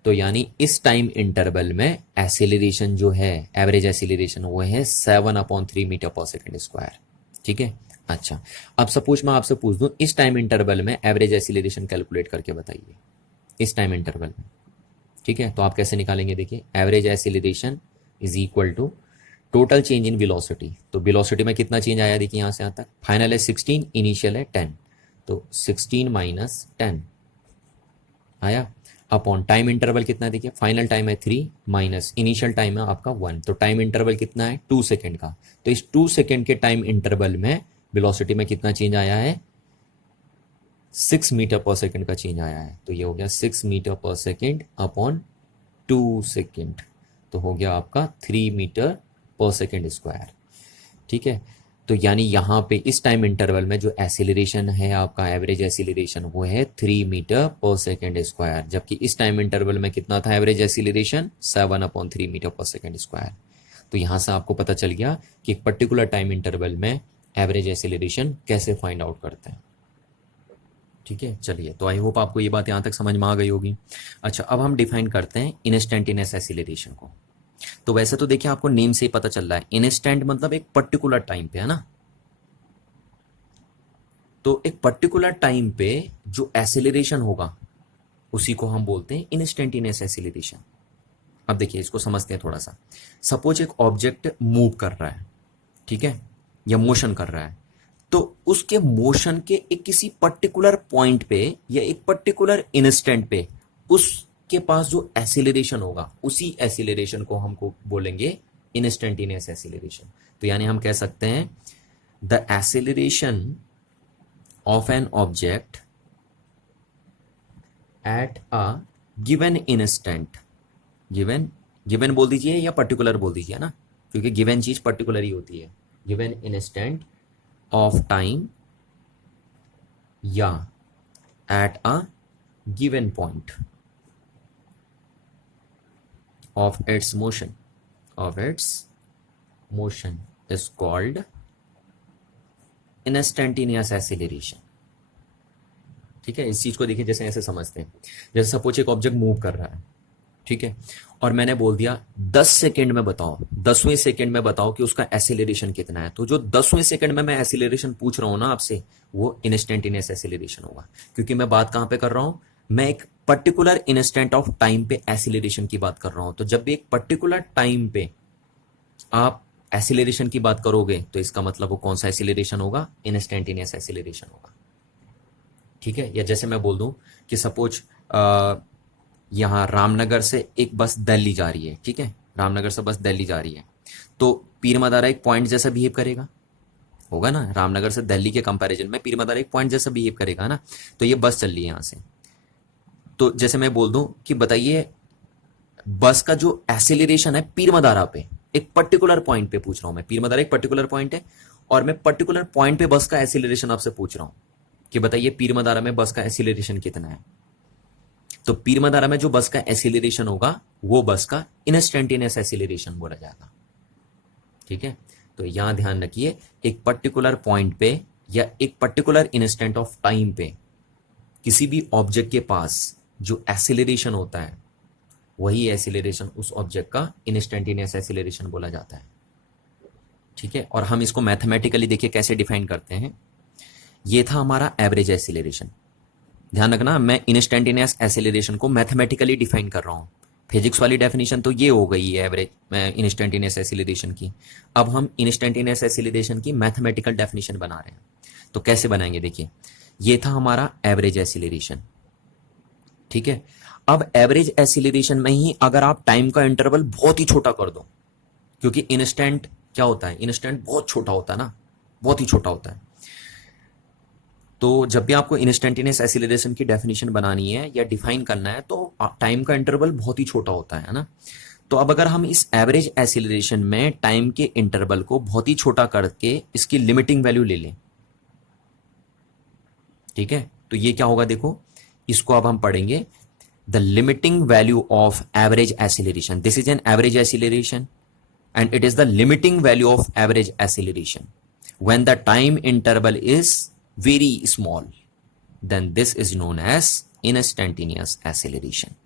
तो यानी इस टाइम इंटरवल में एक्सीलरेशन जो है एवरेज एक्सीलरेशन वो है 7/3 मीटर पर सेकेंड स्क्वायर। ठीक है, अच्छा अब सपोज मैं आपसे पूछ दूं इस टाइम इंटरवल में एवरेज एक्सीलरेशन कैलकुलेट करके बताइए इस टाइम इंटरवल में। ठीक है, तो आप कैसे निकालेंगे, देखिए average acceleration is equal to total change in velocity. तो वेलोसिटी में कितना चेंज आया, देखिए यहां से यहां तक फाइनल है 16, इनिशियल है 10, तो 16 माइनस 10 आया अपॉन टाइम इंटरवल कितना है, देखिए फाइनल टाइम है 3 माइनस इनिशियल टाइम है आपका 1, तो टाइम इंटरवल कितना है 2 सेकेंड का। तो इस 2 सेकेंड के टाइम इंटरवल में वेलोसिटी में कितना चेंज आया है 6 मीटर पर सेकेंड का चेंज आया है, तो ये हो गया 6 metre per second upon 2 second, तो हो गया आपका 3 मीटर पर सेकेंड स्क्वायर। ठीक है, तो यानी यहाँ पे इस टाइम इंटरवल में जो एक्सीलरेशन है आपका एवरेज एक्सीलरेशन वो है 3 मीटर पर सेकेंड स्क्वायर, जबकि इस टाइम इंटरवल में कितना था average acceleration 7/3 metre per second square. तो यहाँ से आपको पता चल गया कि एक पर्टिकुलर टाइम इंटरवल में एवरेज एक्सीलरेशन कैसे फाइंड आउट करते हैं। ठीक है, चलिए तो आई होप आपको ये बात यहाँ तक समझ में आ गई होगी। अच्छा अब हम डिफाइन करते हैं इंस्टेंटेनियस एक्सीलरेशन को। तो वैसे तो देखिए आपको नेम से ही पता चल रहा है इंस्टेंट मतलब एक पर्टिकुलर टाइम पे, है ना। तो एक पर्टिकुलर टाइम पे जो एक्सीलरेशन होगा उसी को हम बोलते हैं इंस्टेंटेनियस एक्सीलरेशन। अब देखिए इसको समझते हैं थोड़ा सा। सपोज एक ऑब्जेक्ट मूव कर रहा है, ठीक है, या मोशन कर रहा है, तो उसके मोशन के एक किसी पर्टिकुलर पॉइंट पे या एक पर्टिकुलर इंस्टेंट पे उसके पास जो एक्सीलरेशन होगा उसी एक्सीलरेशन को हमको बोलेंगे इंस्टेंटेनियस एक्सीलरेशन। तो यानी हम कह सकते हैं the acceleration of an object at a given instant given, given बोल दीजिए या पर्टिकुलर बोल दीजिए ना, क्योंकि गिवन चीज पर्टिकुलर ही होती है। गिवन इंस्टेंट ऑफ टाइम या at a given point of its motion, of its motion is called instantaneous acceleration. ठीक है, इस चीज को देखिए जैसे ऐसे समझते हैं, जैसे सपोज एक ऑब्जेक्ट मूव कर रहा है, ठीक है, और मैंने बोल दिया 10 सेकंड में बताओ, 10वें सेकंड में बताओ कि उसका एक्सीलरेशन कितना है, तो जो 10वें सेकंड में मैं एक्सीलरेशन पूछ रहा हूं ना आपसे, वो इंस्टेंटेनियस एक्सीलरेशन होगा, क्योंकि मैं बात कहां पे कर रहा हूं, मैं एक पर्टिकुलर इंस्टेंट ऑफ टाइम पे एक्सीलरेशन की बात कर रहा हूं। तो जब भी एक पर्टिकुलर टाइम पे आप एक्सीलरेशन की बात करोगे तो इसका मतलब वो कौन सा एक्सीलरेशन होगा, इंस्टेंटेनियस एक्सीलरेशन होगा। ठीक है, या जैसे मैं बोल दूं कि सपोज यहाँ रामनगर से एक बस दिल्ली जा रही है, ठीक है, रामनगर से बस दिल्ली जा रही है, तो पीर मदारा एक पॉइंट जैसा बिहेव करेगा, होगा ना, रामनगर से दिल्ली के कंपैरिजन में पीर मदारा एक पॉइंट जैसा बिहेव करेगा ना। तो ये बस चल रही है यहाँ से, तो जैसे मैं बोल दूं कि बताइए बस का जो एक्सेलरेशन है पीर मदारा पे, एक पर्टिकुलर पॉइंट पे पूछ रहा हूं मैं, पीर मदारा एक पर्टिकुलर पॉइंट है और मैं पर्टिकुलर पॉइंट पे बस का एक्सेलरेशन आपसे पूछ रहा हूं कि बताइए पीर मदारा में बस का एक्सेलरेशन कितना है। तो पीर मदारा में जो बस का एक्सेलरेशन होगा वो बस का इंस्टेंटेनियस एक्सेलरेशन बोला जाएगा। ठीक है, तो यहां ध्यान रखिए, एक पर्टिकुलर पॉइंट पे या एक पर्टिकुलर इंस्टेंट ऑफ टाइम पे किसी भी ऑब्जेक्ट के पास जो एक्सेलरेशन होता है वही एक्सेलरेशन उस ऑब्जेक्ट का इंस्टेंटेनियस एक्सेलरेशन बोला जाता है। ठीक है, और हम इसको मैथमेटिकली देखिए कैसे डिफाइन करते हैं। ये था हमारा एवरेज एक्सेलरेशन। ध्यान रखना, मैं इंस्टेंटेनियस एक्सेलरेशन को मैथमेटिकली डिफाइन कर रहा हूं। फिजिक्स वाली डेफिनेशन तो ये हो गई है एवरेज इंस्टेंटेनियस एक्सेलरेशन की। अब हम इंस्टेंटेनियस एक्सेलरेशन की मैथमेटिकल डेफिनेशन बना रहे हैं, तो कैसे बनाएंगे देखिए। ये था हमारा एवरेज एक्सेलरेशन। ठीक है, अब एवरेज एक्सेलरेशन में ही अगर आप टाइम का इंटरवल बहुत ही छोटा कर दो, क्योंकि इंस्टेंट क्या होता है, इंस्टेंट बहुत छोटा होता है ना, बहुत ही छोटा होता है। तो जब भी आपको इंस्टेंटेनियस एक्सेलरेशन की डेफिनेशन बनानी है या डिफाइन करना है तो टाइम का इंटरवल बहुत ही छोटा होता है ना। तो अब अगर हम इस एवरेज एक्सेलरेशन में टाइम के इंटरवल को बहुत ही छोटा करके इसकी लिमिटिंग वैल्यू ले लें, ठीक है, तो ये क्या होगा देखो, इसको अब हम पढ़ेंगे the limiting value of average acceleration. This is an average acceleration and it is the limiting value of average acceleration when the time interval is very small, then this is known as instantaneous acceleration।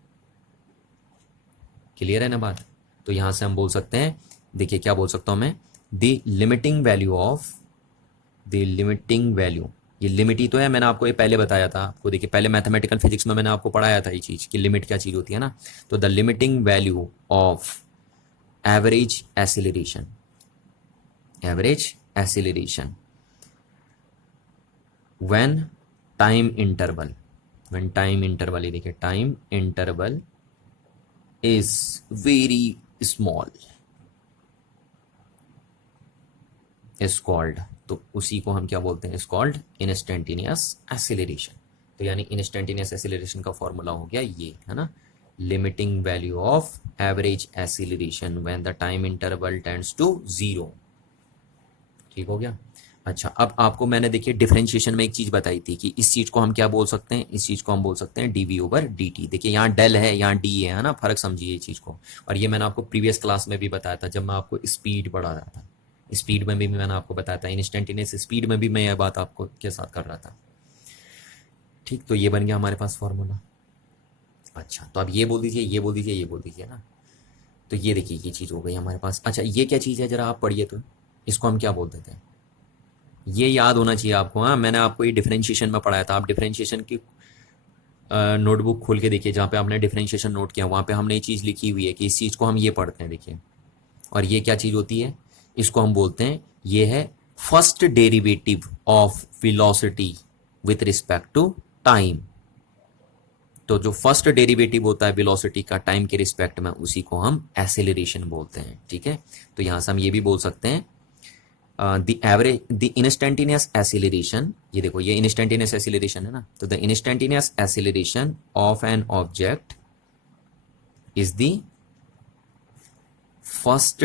Clear है ना बात। तो यहां से हम बोल सकते हैं, देखिए क्या बोल सकता हूं मैं, the limiting value of, the limiting value, ये लिमिट ही तो है, मैंने आपको ये पहले बताया था आपको, देखिए पहले मैथमेटिकल फिजिक्स में मैंने आपको पढ़ाया था ये चीज कि लिमिट क्या चीज होती है ना। तो the limiting value of average acceleration, average acceleration when time interval, when time interval, ये देखिए time interval is very small is called, तो उसी को हम क्या बोलते हैं, इज कॉल्ड इंस्टेंटेनियस एक्सेलरेशन। तो यानी इंस्टेंटेनियस एक्सेलरेशन का फॉर्मूला हो गया ये, है ना, limiting value of average acceleration when the time interval tends to 0। ठीक हो गया। अच्छा, अब आपको मैंने देखिए डिफरेंशिएशन में एक चीज बताई थी कि इस चीज को हम क्या बोल सकते हैं, इस चीज को हम बोल सकते हैं dv ओवर dt। देखिए यहाँ डेल है, यहाँ d है ना, फर्क समझिए ये चीज को। और ये मैंने आपको प्रीवियस क्लास में भी बताया था जब मैं आपको स्पीड पढ़ा रहा था, स्पीड में भी मैंने आपको बताया था, इंस्टेंटेनियस स्पीड में भी मैं यह बात आपको के साथ कर रहा था। ठीक, तो ये बन गया हमारे पास फॉर्मूला। अच्छा, तो अब ये बोल दीजिए, ये बोल दीजिए, ये बोल दीजिए ना, तो ये देखिए ये चीज हो गई हमारे पास। अच्छा, ये क्या चीज है जरा आप पढ़िए, तो इसको हम क्या बोल देते हैं, ये याद होना चाहिए आपको। हाँ, मैंने आपको ये डिफरेंशिएशन में पढ़ाया था, आप डिफरेंशिएशन की नोटबुक खोल के देखिए, जहाँ पे आपने डिफरेंशिएशन नोट किया वहाँ पे हमने ये चीज़ लिखी हुई है कि इस चीज़ को हम ये पढ़ते हैं, देखिए। और ये क्या चीज़ होती है, इसको हम बोलते हैं, ये है first derivative of velocity with respect to time. तो जो फर्स्ट डेरिवेटिव होता है वेलोसिटी का टाइम के रिस्पेक्ट में, उसी को हम एक्सेलरेशन बोलते हैं। ठीक है, तो यहां से हम ये भी बोल सकते हैं the average, the instantaneous acceleration, ये देखो ये इंस्टेंटेनियस एक्सेलरेशन है ना, तो the instantaneous acceleration of an object is the first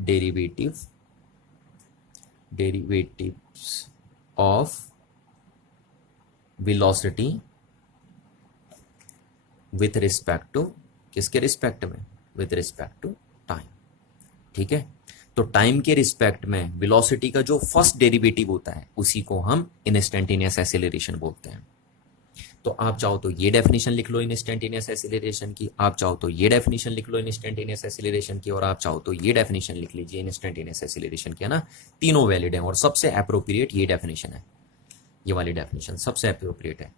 derivatives of velocity with respect to, किसके रिस्पेक्ट में, विथ रिस्पेक्ट टू टाइम। ठीक है, तो टाइम के रिस्पेक्ट में वेलोसिटी का जो फर्स्ट डेरिवेटिव होता है उसी को हम इंस्टेंटेनियस एक्सेलरेशन बोलते हैं। तो आप चाहो तो ये डेफिनेशन लिख लो इंस्टेंटेनियस एक्सेलरेशन की, आप चाहो तो ये डेफिनेशन लिख लो इंस्टेंटेनियस एक्सेलरेशन की, और आप चाहो तो ये डेफिनेशन लिख लीजिए इंस्टेंटेनियस एक्सेलरेशन की, है ना। तीनों वैलिड है और सबसे अप्रोप्रिएट ये डेफिनेशन है, ये वाली डेफिनेशन सबसे अप्रोप्रिएट है।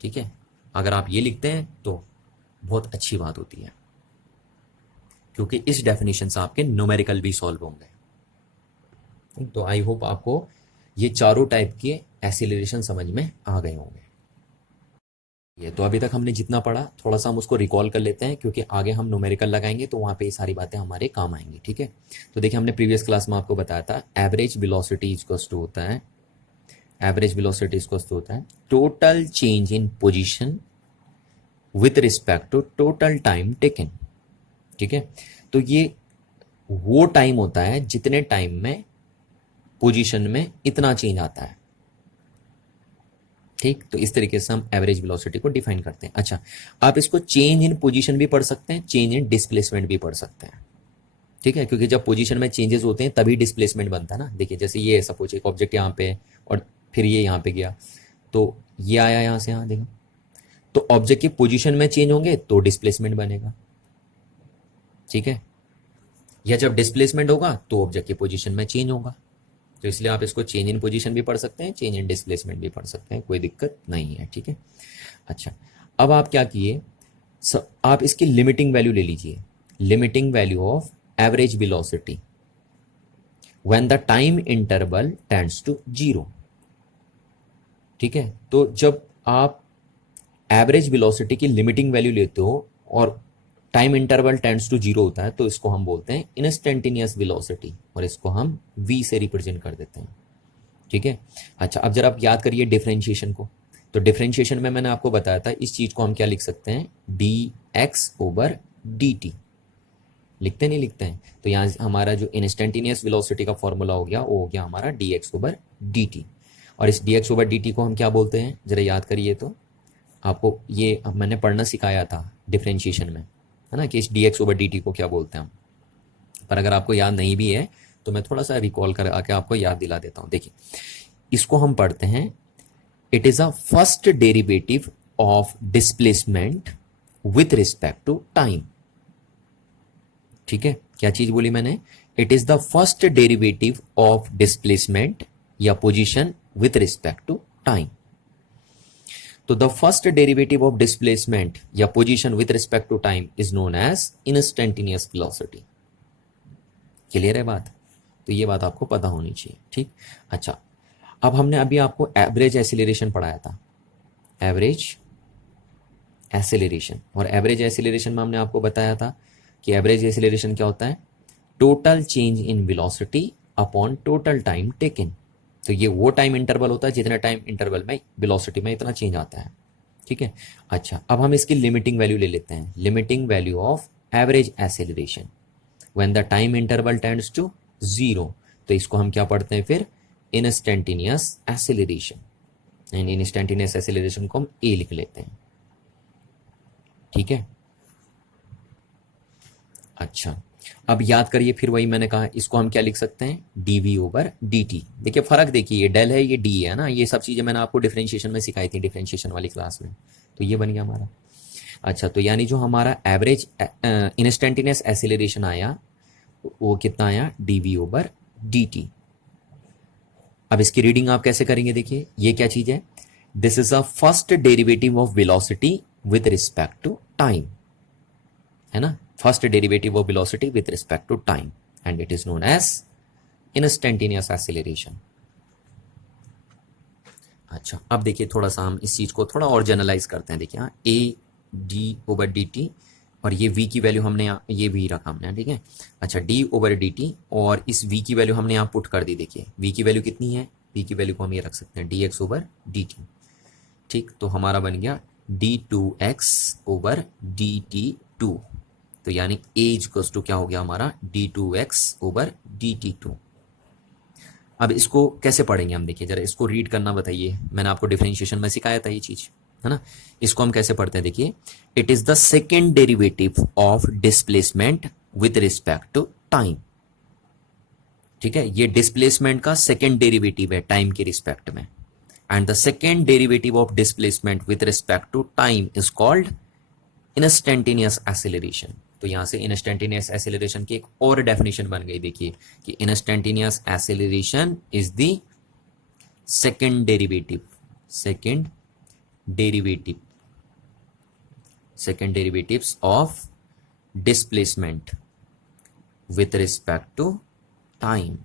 ठीक है, अगर आप ये लिखते हैं तो बहुत अच्छी बात होती है, क्योंकि इस डेफिनेशन से आपके न्यूमेरिकल भी सॉल्व होंगे। तो आई होप आपको ये चारों टाइप के एक्सीलरेशन समझ में आ गए होंगे। ये तो अभी तक हमने जितना पढ़ा थोड़ा सा हम उसको रिकॉल कर लेते हैं, क्योंकि आगे हम न्यूमेरिकल लगाएंगे तो वहाँ पे ये सारी बातें हमारे काम आएंगी। ठीक है, तो देखिए हमने प्रीवियस क्लास में आपको बताया था एवरेज वेलोसिटी इक्वल्स टू होता है, एवरेज वेलोसिटी इक्वल्स टू होता है total change in position with respect to total time taken. ठीक है, तो ये वो टाइम होता है जितने टाइम में पोजीशन में इतना चेंज आता है। ठीक, तो इस तरीके से हम एवरेज वेलोसिटी को डिफाइन करते हैं। अच्छा, आप इसको चेंज इन पोजीशन भी पढ़ सकते हैं, चेंज इन डिस्प्लेसमेंट भी पढ़ सकते हैं। ठीक है, क्योंकि जब पोजीशन में चेंजेस होते हैं तभी डिस्प्लेसमेंट बनता है ना। देखिए जैसे ये सपोज एक ऑब्जेक्ट यहाँ पे और फिर ये यहाँ पे गया, तो ये आया यहाँ से यहाँ, देखो तो ऑब्जेक्ट की पोजीशन में चेंज होंगे तो डिस्प्लेसमेंट बनेगा। ठीक है, या जब डिस्प्लेसमेंट होगा तो ऑब्जेक्ट की पोजीशन में चेंज होगा। तो इसलिए आप इसको चेंज इन पोजीशन भी पढ़ सकते हैं, चेंज इन डिस्प्लेसमेंट भी पढ़ सकते हैं, कोई दिक्कत नहीं है। ठीक है, अच्छा अब आप क्या किए, आप इसकी लिमिटिंग वैल्यू ले लीजिए, limiting value of average velocity when the time interval tends to 0। ठीक है, तो जब आप एवरेज वेलोसिटी की लिमिटिंग वैल्यू लेते हो और टाइम इंटरवल टेंड्स टू 0 होता है, तो इसको हम बोलते हैं इंस्टेंटेनियस वेलोसिटी, और इसको हम v से रिप्रेजेंट कर देते हैं। ठीक है, अच्छा अब जरा आप याद करिए डिफरेंशिएशन को। तो डिफरेंशिएशन में मैंने आपको बताया था इस चीज को हम क्या लिख सकते हैं, dx ओवर dt। लिखते नहीं लिखते हैं, तो यहाँ हमारा जो इंस्टेंटेनियस वेलोसिटी का फॉर्मूला हो गया वो हो गया हमारा dx ओवर dt। और इस dx ओवर dt को हम क्या बोलते हैं, जरा याद करिए। तो आपको ये मैंने पढ़ना सिखाया था डिफरेंशिएशन में, है ना, कि इस dx ओवर dt को क्या बोलते हैं हम। पर अगर आपको याद नहीं भी है तो मैं थोड़ा सा रिकॉल कर आके आपको याद दिला देता हूं। देखिए इसको हम पढ़ते हैं, it is a first derivative of displacement with respect to time. ठीक है, क्या चीज बोली मैंने, it is the first derivative of displacement या position with respect to time. तो the first derivative of displacement या position with respect to time is known as instantaneous velocity. Clear है बात, तो ये बात आपको पता होनी चाहिए। ठीक, अच्छा अब हमने अभी आपको एवरेज एक्सीलरेशन पढ़ाया था, एवरेज एक्सीलरेशन, और एवरेज एक्सीलरेशन में हमने आपको बताया था कि एवरेज एक्सीलरेशन क्या होता है, total change in velocity upon total time taken. तो ये वो टाइम इंटरवल होता है जितने टाइम इंटरवल में वेलोसिटी में इतना चेंज आता है। ठीक है, अच्छा अब हम इसकी लिमिटिंग वैल्यू ले लेते हैं, limiting value of average acceleration when the time interval tends to 0। तो इसको हम क्या पढ़ते हैं फिर, instantaneous acceleration, and instantaneous acceleration को हम ए लिख लेते हैं। ठीक है, अच्छा अब याद करिए फिर वही मैंने कहा, इसको हम क्या लिख सकते हैं, dv ओवर dt। देखिए फर्क देखिए, ये डेल है ये d है ना, ये सब चीजें मैंने आपको डिफरेंशिएशन में सिखाई थी, डिफरेंशिएशन वाली क्लास में, तो ये बन गया हमारा। अच्छा तो यानी जो हमारा एवरेज इंस्टेंटेनियस एक्सेलरेशन आया वो कितना आया, dv ओवर dt। अब इसकी रीडिंग आप कैसे करेंगे, देखिए ये क्या चीज है, this is a first derivative of velocity with respect to time, है ना, first derivative of velocity with respect to time, and it is known as instantaneous acceleration. अच्छा अब देखिए थोड़ा सा हम इस चीज को थोड़ा और जनरलाइज करते हैं। देखिए A D over D T, और ये v की वैल्यू हमने ये v रखा हमने, ठीक है। अच्छा d ओवर डी टी, और इस v की वैल्यू हमने यहाँ पुट कर दी। देखिए v की वैल्यू कितनी है, v की वैल्यू को हम ये रख सकते हैं dx ओवर dt। ठीक, तो हमारा बन गया d2x ओवर dt2, तो यानी a इक्वल्स टू क्या हो गया हमारा d2x/dt2। अब इसको कैसे पढ़ेंगे हम, देखिए जरा इसको रीड करना बताइए। मैंने आपको डिफरेंशिएशन में सिखाया था ये चीज, है ना। इसको हम कैसे पढ़ते हैं, देखिए it is the second derivative of displacement with respect to time. ठीक है, ये डिस्प्लेसमेंट का सेकेंड डेरिवेटिव है टाइम के रिस्पेक्ट में, and the second derivative of displacement with respect to time is called instantaneous acceleration. तो यहां से इंस्टेंटेनियस एक्सेलरेशन की एक और डेफिनेशन बन गई, देखिए कि instantaneous acceleration is the second derivatives of displacement with respect to time.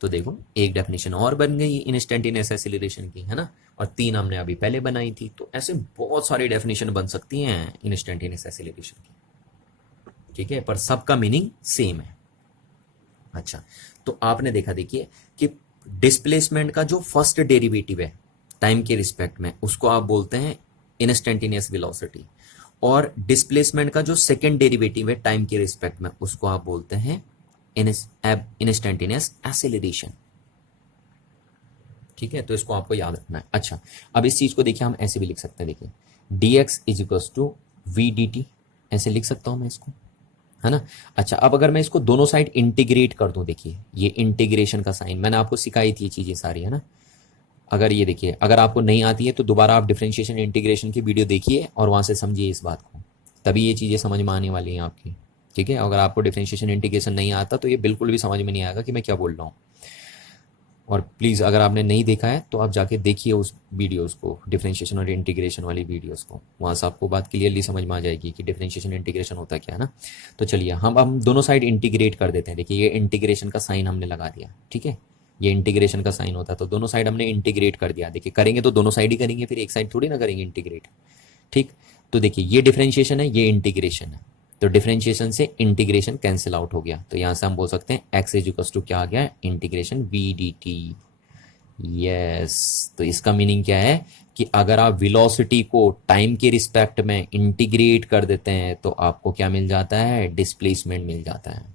तो देखो एक डेफिनेशन और बन गई इंस्टेंटेनियस एक्सेलरेशन की, है ना, और 3 हमने अभी पहले बनाई थी। तो ऐसे बहुत सारी डेफिनेशन बन सकती हैं इंस्टेंटेनियस एक्सेलरेशन की, ठीक है, पर सबका मीनिंग सेम है। अच्छा, तो आपने देखा, देखिए कि डिस्प्लेसमेंट का जो फर्स्ट डेरिवेटिव है टाइम के रिस्पेक्ट में, उसको आप बोलते हैं इंस्टेंटेनियस वेलोसिटी, और डिस्प्लेसमेंट का जो सेकेंड डेरिवेटिव है टाइम के रिस्पेक्ट में, उसको आप बोलते हैं इंस्टेंटेनियस एक्सेलरेशन। ठीक है, तो इसको आपको याद रखना है। अच्छा, अब इस चीज को देखिए हम ऐसे भी लिख सकते हैं, देखिए dx is equals to V D T, ऐसे लिख सकता हूं मैं इसको, है ना। अच्छा, अब अगर मैं इसको दोनों साइड इंटीग्रेट कर दूं, देखिए ये इंटीग्रेशन का साइन मैंने आपको सिखाई थी, ये चीजें सारी, है ना। अगर ये देखिए, अगर आपको नहीं आती है तो दोबारा आप डिफरेंशिएशन इंटीग्रेशन की वीडियो देखिए और वहां से समझिए इस बात को, तभी ये चीजें समझ में आने वाली हैं आपकी। ठीक है, अगर आपको डिफरेंशिएशन इंटीग्रेशन नहीं आता तो ये बिल्कुल भी समझ में नहीं आएगा कि मैं क्या बोल रहा हूँ। और प्लीज़ अगर आपने नहीं देखा है तो आप जाके देखिए उस वीडियोस को, डिफरेंशिएशन और इंटीग्रेशन वाली वीडियोस को, वहाँ से आपको बात क्लियरली समझ में आ जाएगी कि डिफरेंशिएशन इंटीग्रेशन होता क्या है ना। तो चलिए हम दोनों साइड इंटीग्रेट कर देते हैं। देखिए ये इंटीग्रेशन का साइन हमने लगा दिया, ठीक है, ये इंटीग्रेशन का साइन होता है, तो दोनों साइड हमने इंटीग्रेट कर दिया। देखिए करेंगे तो दोनों साइड ही करेंगे, फिर एक साइड थोड़ी ना करेंगे इंटीग्रेट। ठीक, तो देखिए ये डिफरेंशिएशन है, ये इंटीग्रेशन है, तो डिफरेंशिएशन से इंटीग्रेशन कैंसिल आउट हो गया। तो यहां से हम बोल सकते हैं एक्स इज इक्वल टू क्या आ गया, integration V D T. Yes, तो इसका मीनिंग क्या है कि अगर आप वेलोसिटी को टाइम के रिस्पेक्ट में इंटीग्रेट कर देते हैं तो आपको क्या मिल जाता है, डिस्प्लेसमेंट मिल जाता है।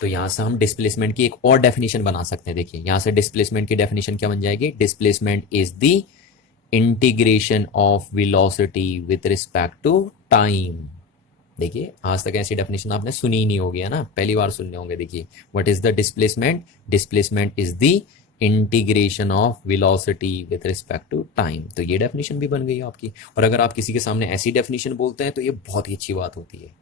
तो यहां से हम डिस्प्लेसमेंट की एक और डेफिनेशन बना सकते हैं। देखिए यहां से डिस्प्लेसमेंट की डेफिनेशन क्या बन जाएगी, displacement is the integration of velocity with respect to time. देखिए आज तक ऐसी डेफिनेशन आपने सुनी ही नहीं होगी, है ना, पहली बार सुनने होंगे। देखिए what is the displacement, displacement is the integration of velocity with respect to time. तो ये डेफिनेशन भी बन गई आपकी। और अगर आप किसी के सामने ऐसी डेफिनेशन बोलते हैं तो ये बहुत ही अच्छी बात होती है।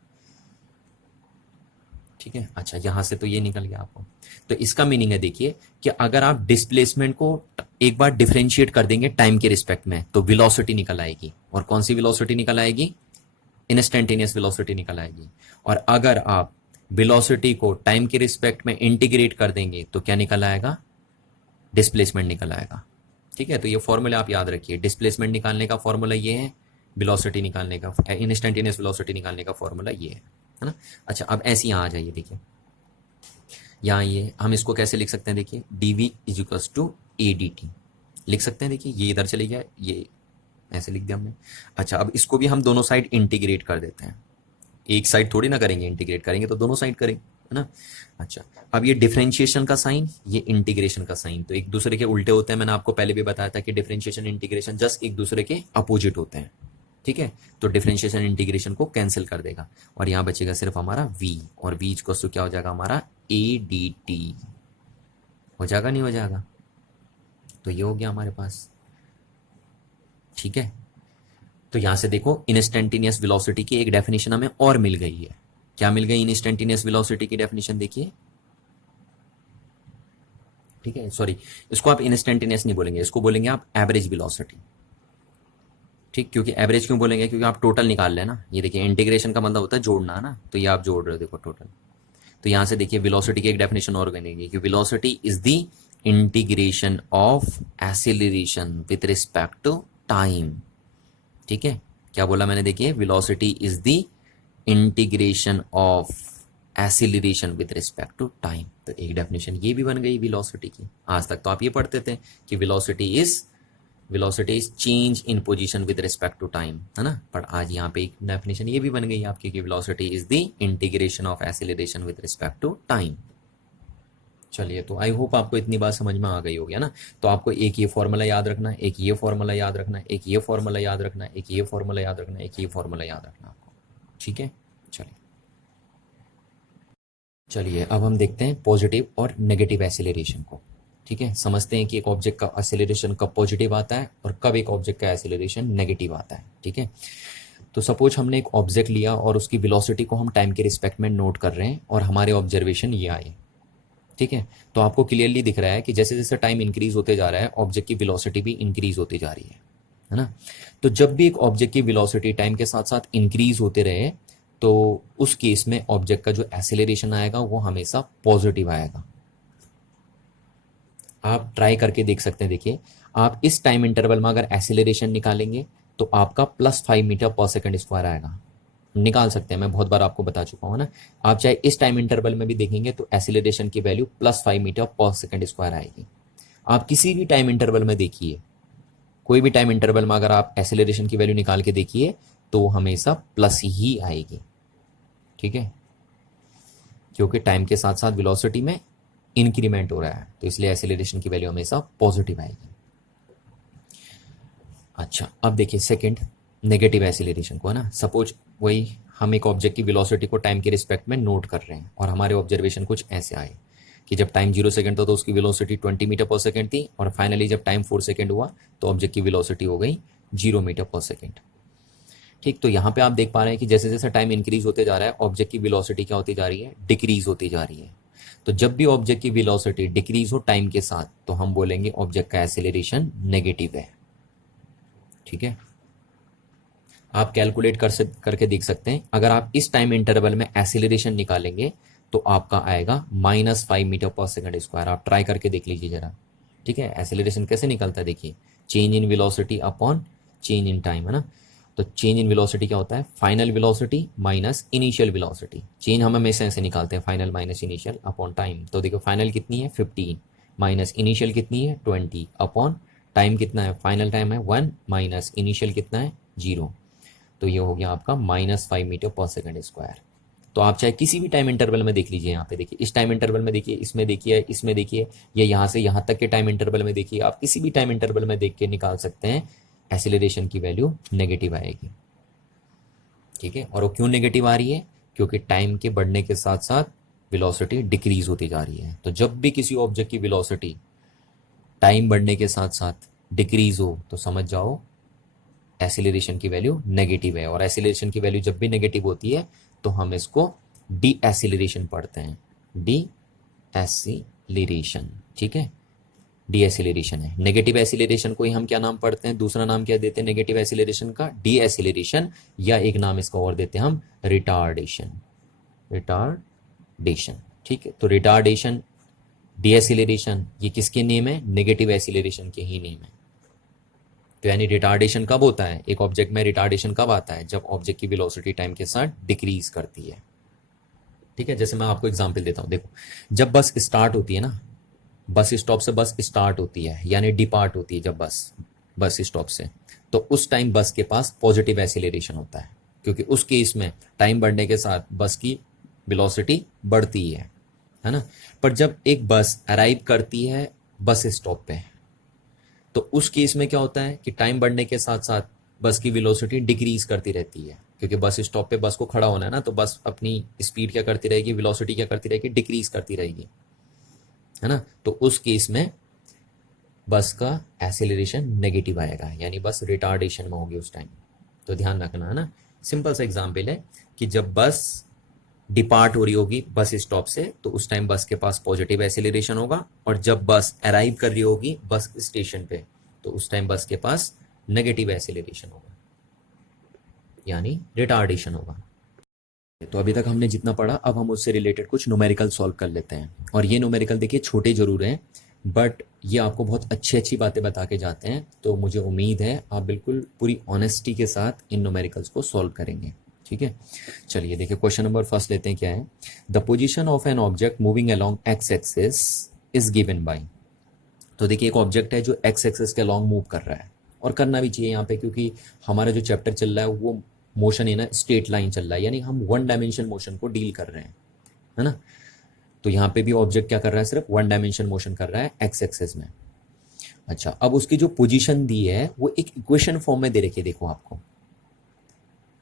ठीक है, अच्छा यहां से तो ये निकल गया आपको। तो इसका मीनिंग है, देखिए कि अगर आप डिस्प्लेसमेंट को एक बार डिफरेंशिएट कर देंगे टाइम के रिस्पेक्ट में तो वेलोसिटी निकल आएगी। और कौन सी वेलोसिटी निकल आएगी, इंस्टेंटेनियस वेलोसिटी निकल आएगी। और अगर आप वेलोसिटी को टाइम के रिस्पेक्ट में इंटीग्रेट कर देंगे तो क्या निकल आएगा, डिस्प्लेसमेंट निकल आएगा। ठीक है, तो ये फॉर्मूला आप याद रखिए, डिस्प्लेसमेंट निकालने का फॉर्मूला ये है, वेलोसिटी निकालने का, इंस्टेंटेनियस वेलोसिटी निकालने का फॉर्मूला ये है ना। अच्छा, अब ऐसे यहाँ आ जाइए, देखिए यहाँ ये हम इसको कैसे लिख सकते हैं, देखिए dv is equals to A D T लिख सकते हैं। देखिए ये इधर चले गया, ये ऐसे लिख दिया हमने। अच्छा, अब इसको भी हम दोनों साइड इंटीग्रेट कर देते हैं, एक साइड थोड़ी ना करेंगे, इंटीग्रेट करेंगे तो दोनों साइड करेंगे, है ना। अच्छा, अब ये डिफरेंशिएशन का साइन, ये इंटीग्रेशन का साइन तो एक दूसरे के उल्टे होते हैं। मैंने आपको पहले भी बताया था कि डिफरेंशिएशन इंटीग्रेशन जस्ट एक दूसरे के अपोजिट होते हैं। ठीक है, तो डिफरेंशिएशन इंटीग्रेशन को कैंसिल कर देगा और यहाँ बचेगा सिर्फ हमारा v, और v इक्वल्स टू क्या हो जाएगा हमारा ए डी टी। हो जाएगा, नहीं हो जाएगा, तो ये हो गया हमारे पास। ठीक है, तो यहां से देखो इंस्टेंटेनियस वेलोसिटी की एक डेफिनेशन हमें और मिल गई है। क्या मिल गई इंस्टेंटेनियस वेलोसिटी की डेफिनेशन, देखिए। ठीक है, सॉरी, इसको आप इंस्टेंटेनियस नहीं बोलेंगे, इसको बोलेंगे आप एवरेज वेलोसिटी। ठीक, क्योंकि एवरेज क्यों बोलेंगे, क्योंकि आप टोटल निकाल लें ना। ये देखिए इंटीग्रेशन का मतलब होता है जोड़ना ना, तो ये आप जोड़ रहे हो, देखो टोटल। तो यहां से देखिए वेलोसिटी की एक डेफिनेशन और बनेगी कि velocity is the integration of acceleration with respect to time. ठीक है, क्या बोला मैंने, देखिए velocity is the integration of acceleration with respect to time. तो एक डेफिनेशन ये भी बन गई वेलोसिटी की। आज तक तो आप ये पढ़ते थे कि velocity is velocity is change in position with respect to time, है ना। पर आज यहाँ पे एक डेफिनेशन ये भी बन गई आपकी कि velocity is the integration of acceleration with respect to time. चलिए, तो आई होप आपको इतनी बात समझ में आ गई होगी, है ना। तो आपको एक ये फॉर्मूला याद रखना है, एक ये फॉर्मूला याद रखना है, एक ये फॉर्मूला याद रखना है, एक ये फॉर्मूला याद रखना है, एक ये फॉर्मूला याद रखना है आपको, ठीक है। चलिए अब हम देखते हैं पॉजिटिव और नेगेटिव एक्सीलरेशन को, ठीक है। समझते हैं कि एक ऑब्जेक्ट का एक्सीलरेशन कब पॉजिटिव आता है और कब एक ऑब्जेक्ट का एक्सीलरेशन नेगेटिव आता है, ठीक है। तो सपोज हमने एक ऑब्जेक्ट लिया और उसकी वेलोसिटी को हम टाइम के रिस्पेक्ट में नोट कर रहे हैं और हमारे ऑब्जर्वेशन ये आए, ठीक है। तो आपको क्लियरली दिख रहा है कि जैसे जैसे टाइम इंक्रीज होते जा रहा है ऑब्जेक्ट की वेलोसिटी भी इंक्रीज होती जा रही है ना। तो जब भी एक ऑब्जेक्ट की वेलोसिटी टाइम के साथ साथ इंक्रीज होते रहे तो उस केस में ऑब्जेक्ट का जो एक्सेलरेशन आएगा वो हमेशा पॉजिटिव आएगा। आप ट्राई करके देख सकते हैं, देखिए आप इस टाइम इंटरवल में अगर एक्सेलरेशन निकालेंगे तो आपका +5 मीटर पर सेकंड स्क्वायर आएगा, निकाल सकते हैं, मैं बहुत बार आपको बता चुका हूं ना। आप चाहे इस टाइम इंटरवल में भी देखेंगे तो एक्सेलरेशन की value +5 metre per second square आएगी। आप किसी भी टाइम इंटरवल में देखिए, कोई भी टाइम इंटरवल में अगर आप एक्सेलरेशन की वैल्यू निकाल के देखिए तो हमेशा प्लस ही आएगी, ठीक है, क्योंकि टाइम के साथ साथ वेलोसिटी में इंक्रीमेंट हो रहा है तो इसलिए एक्सेलरेशन की वैल्यू हमेशा पॉजिटिव आएगी। अच्छा, अब देखिए सेकंड नेगेटिव एक्सेलरेशन को, है ना। सपोज वही हम एक ऑब्जेक्ट की वेलोसिटी को टाइम के रिस्पेक्ट में नोट कर रहे हैं और हमारे ऑब्जर्वेशन कुछ ऐसे आए कि जब टाइम 0 सेकंड था तो उसकी वेलोसिटी 20 मीटर पर सेकंड थी और फाइनली जब टाइम 4 सेकंड हुआ तो ऑब्जेक्ट की वेलोसिटी हो गई 0 मीटर पर सेकंड, ठीक। तो यहाँ पे आप देख पा रहे हैं कि जैसे जैसे टाइम इंक्रीज होते जा रहा है ऑब्जेक्ट की वेलोसिटी क्या होती जा रही है, डिक्रीज होती जा रही है। तो जब भी ऑब्जेक्ट की वेलोसिटी डिक्रीज हो टाइम के साथ तो हम बोलेंगे ऑब्जेक्ट का एक्सेलरेशन नेगेटिव है, ठीक है। आप कैलकुलेट करके देख सकते हैं, अगर आप इस टाइम इंटरवल में एक्सेलरेशन निकालेंगे तो आपका आएगा -5 मीटर पर सेकंड स्क्वायर। आप ट्राई करके देख लीजिए जरा, ठीक है। एक्सेलरेशन कैसे निकलता है, देखिए change in velocity upon change in time, है ना। तो चेंज इन वेलोसिटी क्या होता है, final velocity minus initial velocity. Change हम हमेशा ऐसे निकालते हैं, final minus initial upon time. तो देखो फाइनल कितनी है 15 माइनस इनिशियल कितनी है 20 अपॉन टाइम कितना है, फाइनल टाइम है 1 माइनस इनिशियल कितना है 0। तो ये हो गया आपका -5 मीटर पर सेकंड स्क्वायर। तो आप चाहे किसी भी टाइम इंटरवल में देख लीजिए, यहाँ पे देखिए इस टाइम इंटरवल में देखिए, इसमें देखिए, इसमें देखिए, या यहाँ से यहाँ तक के टाइम इंटरवल में देखिए, आप किसी भी टाइम इंटरवल में देख के निकाल सकते हैं एक्सेलरेशन की वैल्यू नेगेटिव आएगी, ठीक है। और वो क्यों नेगेटिव आ रही है, क्योंकि टाइम के बढ़ने के साथ साथ वेलोसिटी डिक्रीज होती जा रही है। तो जब भी किसी ऑब्जेक्ट की वेलोसिटी टाइम बढ़ने के साथ साथ डिक्रीज हो तो समझ जाओ एक्सेलरेशन की वैल्यू नेगेटिव है। और एक्सेलरेशन की वैल्यू जब भी नेगेटिव होती है तो हम इसको डी एक्सेलरेशन पढ़ते हैं, डी एक्सेलरेशन, ठीक है, डी एक्सेलरेशन है। नेगेटिव एक्सेलरेशन को ही हम क्या नाम पढ़ते हैं, दूसरा नाम क्या देते हैं नेगेटिव एक्सेलरेशन का, डी एक्सेलरेशन, या एक नाम इसका और देते हैं हम रिटार्डेशन, रिटार्डेशन, ठीक है। तो रिटार्डेशन, डी एक्सेलरेशन, ये किसके नेम है, नेगेटिव एक्सेलरेशन के ही नेम है। तो यानी रिटार्डेशन कब होता है, एक ऑब्जेक्ट में रिटार्डेशन कब आता है, जब ऑब्जेक्ट की वेलोसिटी टाइम के साथ डिक्रीज करती है, ठीक है। जैसे मैं आपको एग्जांपल देता हूं, देखो जब बस स्टार्ट होती है ना, बस स्टॉप से बस स्टार्ट होती है यानी डिपार्ट होती है जब बस स्टॉप से, तो उस टाइम बस के पास पॉजिटिव एक्सेलरेशन होता है, क्योंकि उस केस में टाइम बढ़ने के साथ बस की वेलोसिटी बढ़ती है ना। पर जब एक बस अराइव करती है बस स्टॉप पे तो उस केस में क्या होता है कि टाइम बढ़ने के साथ साथ बस की वेलोसिटी डिक्रीज करती रहती है, क्योंकि बस स्टॉप पे बस को खड़ा होना है ना, तो बस अपनी स्पीड क्या करती रहेगी, वेलोसिटी क्या करती रहेगी, डिक्रीज करती रहेगी, है ना। तो उस केस में बस का एक्सेलरेशन नेगेटिव आएगा, यानी बस रिटार्डेशन में होगी उस टाइम। तो ध्यान रखना, है ना। सिंपल सा एग्जाम्पल है कि जब बस डिपार्ट हो रही होगी बस स्टॉप से तो उस टाइम बस के पास पॉजिटिव एक्सेलरेशन होगा, और जब बस अराइव कर रही होगी बस स्टेशन पे तो उस टाइम बस के पास नेगेटिव एक्सेलरेशन होगा, यानी रिटार्डेशन होगा। तो अभी तक हमने जितना पढ़ा, अब हम उससे रिलेटेड कुछ न्यूमेरिकल सॉल्व कर लेते हैं। और ये न्यूमेरिकल देखिए छोटे जरूर हैं बट ये आपको बहुत अच्छी अच्छी बातें बता के जाते हैं, तो मुझे उम्मीद है आप बिल्कुल पूरी ऑनेस्टी के साथ इन न्यूमेरिकल्स को सॉल्व करेंगे, ठीक है। चलिए देखिए क्वेश्चन नंबर फर्स्ट लेते हैं, क्या है, the position of an object moving along x axis is given by. तो देखिए एक ऑब्जेक्ट है जो एक्स एक्सिस के अलोंग मूव कर रहा है, और करना भी चाहिए यहाँ पे, क्योंकि हमारा जो चैप्टर चल रहा है वो मोशन इन स्ट्रेट लाइन चल रहा है, यानी हम वन डायमेंशन मोशन को डील कर रहे हैं, है ना। तो यहाँ पे भी ऑब्जेक्ट क्या कर रहा है, सिर्फ वन डायमेंशन मोशन कर रहा है एक्स एक्सेस में। अच्छा, अब उसकी जो पोजीशन दी है वो एक इक्वेशन फॉर्म में दे रखी है, देखो आपको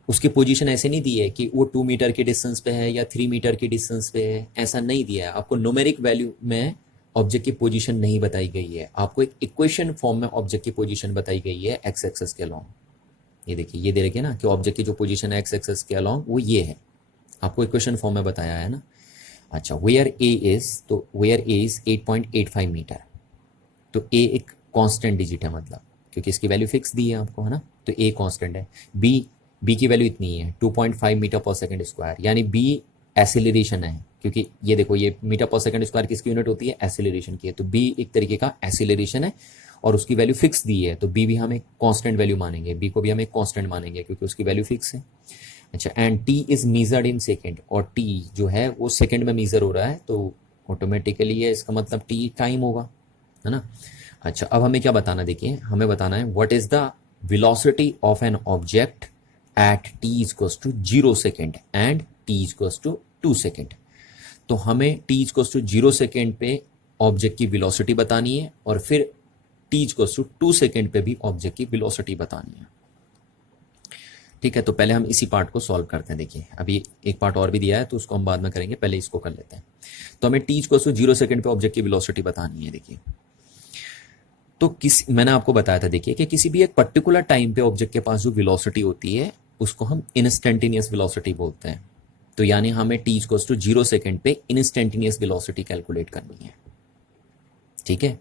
उसकी पोजीशन ऐसे नहीं दी है कि वो 2 मीटर के डिस्टेंस पे है या 3 मीटर के डिस्टेंस पे है, ऐसा नहीं दिया है आपको। न्यूमेरिक वैल्यू में ऑब्जेक्ट की पोजीशन नहीं बताई गई है, आपको एक इक्वेशन फॉर्म में ऑब्जेक्ट की पोजीशन बताई गई है एक्स एक्सेस के अलॉन्ग। ये देखिए, ये दे रखिए ना कि ऑब्जेक्ट की जो पोजीशन है एक्स एक्सेस के अलॉन्ग वो ये है, आपको इक्वेशन फॉर्म में बताया है ना। अच्छा, वेयर ए इज, तो वेयर ए इज 8.85 मीटर, तो ए एक कांस्टेंट डिजिट है, मतलब क्योंकि इसकी वैल्यू फिक्स दी है आपको, है ना, तो ए कांस्टेंट है। बी की वैल्यू इतनी है 2.5 मीटर पर सेकंड स्क्वायर, यानी बी एसिलरेशन है, क्योंकि ये देखो ये मीटर पर सेकंड स्क्वायर किसकी यूनिट होती है, एसिलरेशन की है, तो बी एक तरीके का एसिलरेशन है और उसकी वैल्यू फिक्स दी है, तो बी भी हम एक कांस्टेंट वैल्यू मानेंगे, बी को भी हम एक कांस्टेंट मानेंगे क्योंकि उसकी वैल्यू फिक्स है। अच्छा, and T is measured in second, और टी जो है वो सेकेंड में मेजर हो रहा है, तो ऑटोमेटिकली है इसका मतलब टी टाइम होगा, है ना। अच्छा, अब हमें क्या बताना, देखिए हमें बताना है what is the velocity of an object at t equals to 0 second and t equals to 2 second. तो हमें t इक्वल्स टू 0 सेकेंड पे ऑब्जेक्ट की वेलोसिटी बतानी है और फिर t इक्वल्स टू 2 सेकेंड पे भी ऑब्जेक्ट की वेलोसिटी बतानी है। ठीक है, तो पहले हम इसी पार्ट को सॉल्व करते हैं। देखिए अभी एक पार्ट और भी दिया है तो उसको हम बाद में करेंगे, पहले इसको कर लेते हैं। तो हमें t इक्वल्स टू 0 सेकेंड पे ऑब्जेक्ट की वेलोसिटी बतानी है। देखिए तो मैंने आपको बताया था, देखिए कि किसी भी एक पर्टिकुलर टाइम पे ऑब्जेक्ट के पास जो वेलोसिटी होती है उसको हम इंस्टेंटेनियस वेलोसिटी बोलते हैं। तो यानी हमें t इक्वल्स टू 0 सेकेंड पे इंस्टेंटेनियस वेलोसिटी कैलकुलेट करनी है। ठीक है,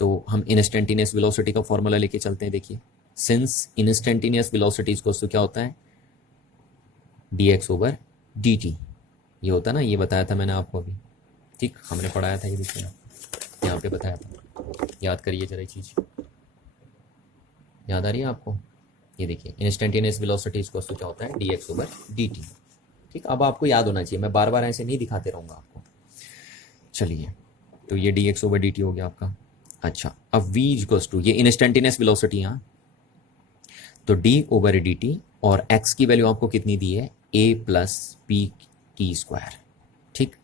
तो हम इंस्टेंटेनियस वेलोसिटी का फॉर्मूला लेके चलते हैं। देखिए since instantaneous velocity equals to क्या होता है, dx ओवर dt, ये होता है ना, ये बताया था मैंने आपको अभी। ठीक, हमने पढ़ाया था, ये देखिए यहाँ पे बताया था, याद करिए जरा चीज, याद आ रही है आपको। ये देखिए इंस्टेंटेनियस वेलोसिटी इक्वल्स टू क्या होता है, dx ओवर dt। ठीक, अब आपको याद होना चाहिए, मैं बार बार ऐसे नहीं दिखाते रहूंगा आपको। चलिए, तो ये dx ओवर dt हो गया आपका। अच्छा, अब v इक्वल्स टू, ये इंस्टेंटेनियस वेलोसिटी यहाँ, तो d ओवर dt, और x की वैल्यू आपको कितनी दी है, a plus P T square. ठीक,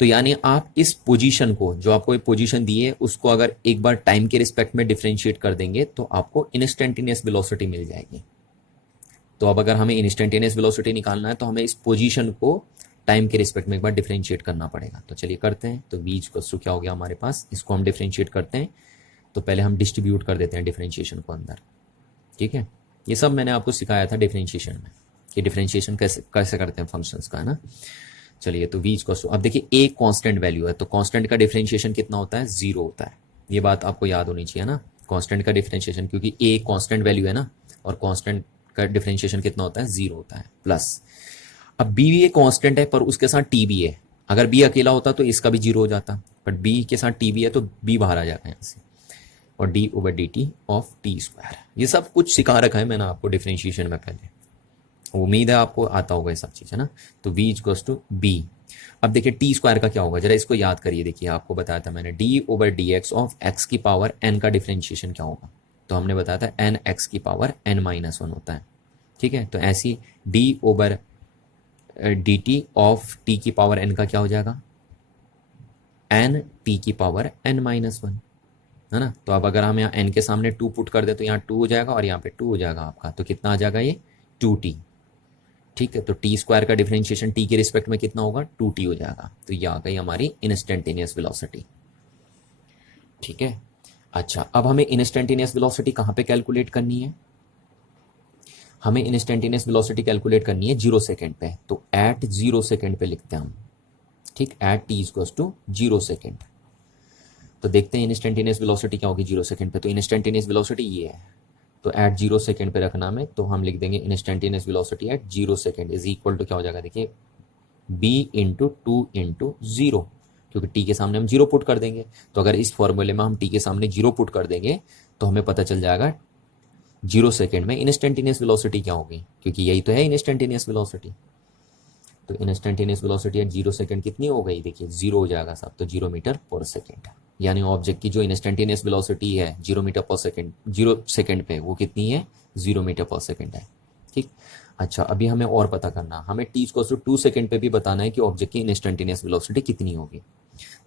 तो यानी आप इस पोजीशन को, जो आपको एक पोजीशन दी है, उसको अगर एक बार टाइम के रिस्पेक्ट में डिफरेंशिएट कर देंगे तो आपको इंस्टेंटेनियस वेलोसिटी मिल जाएगी। तो अब अगर हमें इंस्टेंटेनियस वेलोसिटी निकालना है तो हमें इस पोजीशन को टाइम के रिस्पेक्ट में एक बार डिफरेंशिएट करना पड़ेगा। तो चलिए करते हैं। तो v इक्वल्स टू क्या हो गया हमारे पास, इसको हम डिफरेंशिएट करते हैं। तो पहले हम डिस्ट्रीब्यूट कर देते हैं डिफरेंशिएशन को अंदर। ठीक है, ये सब मैंने आपको सिखाया था डिफरेंशिएशन में कि डिफरेंशिएशन कैसे कैसे करते हैं फंक्शंस का, है ना। चलिए, तो v इक्वल्स टू, अब देखिए a कांस्टेंट वैल्यू है, तो कांस्टेंट का डिफरेंशिएशन कितना होता है, 0 होता है। ये बात आपको याद होनी चाहिए ना, कांस्टेंट का डिफरेंशिएशन, क्योंकि a कांस्टेंट वैल्यू है ना, और कांस्टेंट का डिफरेंशिएशन कितना होता है, 0 होता है। प्लस अब b भी एक कांस्टेंट है पर उसके साथ t भी है, अगर b अकेला होता तो इसका भी 0 हो जाता, बट b के साथ t भी है तो b बाहर आ जाएगा यहाँ से, और d over dt of t square. ये सब कुछ सिखा रखा है मैंने आपको डिफरेंशिएशन में पहले, उम्मीद है आपको आता होगा ये सब चीज़, है ना। तो v इक्वल्स टू b। अब देखिए टी स्क्वायर का क्या होगा, जरा इसको याद करिए। देखिए आपको बताया था मैंने, d over D x of x की पावर n का डिफरेंशिएशन क्या होगा, तो हमने बताया था n x की पावर n माइनस 1 होता है। ठीक है, तो ऐसी d over D T of t की पावर n का क्या हो जाएगा, n t की पावर n माइनस 1, है ना। तो अब अगर हम यहाँ n के सामने 2 पुट कर दे तो यहाँ 2 हो जाएगा और यहाँ पे 2 हो जाएगा आपका, तो कितना आ जाएगा ये 2t। ठीक है, तो टी स्क्वायर का डिफरेंशिएशन टी के रिस्पेक्ट में कितना होगा, 2t हो जाएगा। तो ये आ गई हमारी इंस्टेंटेनियस वेलोसिटी। ठीक है, अच्छा अब हमें इंस्टेंटेनियस वेलोसिटी कहाँ पे कैलकुलेट करनी है, हमें इंस्टेंटेनियस वेलोसिटी कैलकुलेट करनी है 0 सेकेंड पे, तो एट 0 सेकेंड पे लिखते हैं हम। ठीक, at t equals to 0 second. तो देखते हैं इंस्टेंटेनियस वेलोसिटी क्या होगी 0 सेकेंड पे। तो इंस्टेंटेनियस वेलोसिटी ये है, तो एट 0 सेकेंड पे रखना में, तो हम लिख देंगे instantaneous velocity at 0 second is equal to क्या हो जाएगा, देखिए b इंटू 2 इंटू 0, क्योंकि t के सामने हम 0 पुट कर देंगे। तो अगर इस फॉर्मूले में हम t के सामने 0 पुट कर देंगे तो हमें पता चल जाएगा 0 सेकेंड में इंस्टेंटेनियस वेलोसिटी क्या होगी, क्योंकि यही तो है इंस्टेंटेनियस वेलोसिटी। तो इंस्टेंटेनियस वेलोसिटी एट 0 सेकेंड कितनी हो गई, देखिए 0 हो जाएगा सब, तो 0 मीटर पर सेकेंड। यानी ऑब्जेक्ट की जो इंस्टेंटेनियस वेलोसिटी है 0 मीटर पर सेकेंड, 0 सेकेंड पे, वो कितनी है, 0 मीटर पर सेकेंड है। ठीक। अच्छा, अभी हमें और पता करना, हमें टी इक्वल्स टू 2 सेकेंड पे भी बताना है कि ऑब्जेक्ट की इंस्टेंटेनियस वेलोसिटी कितनी होगी।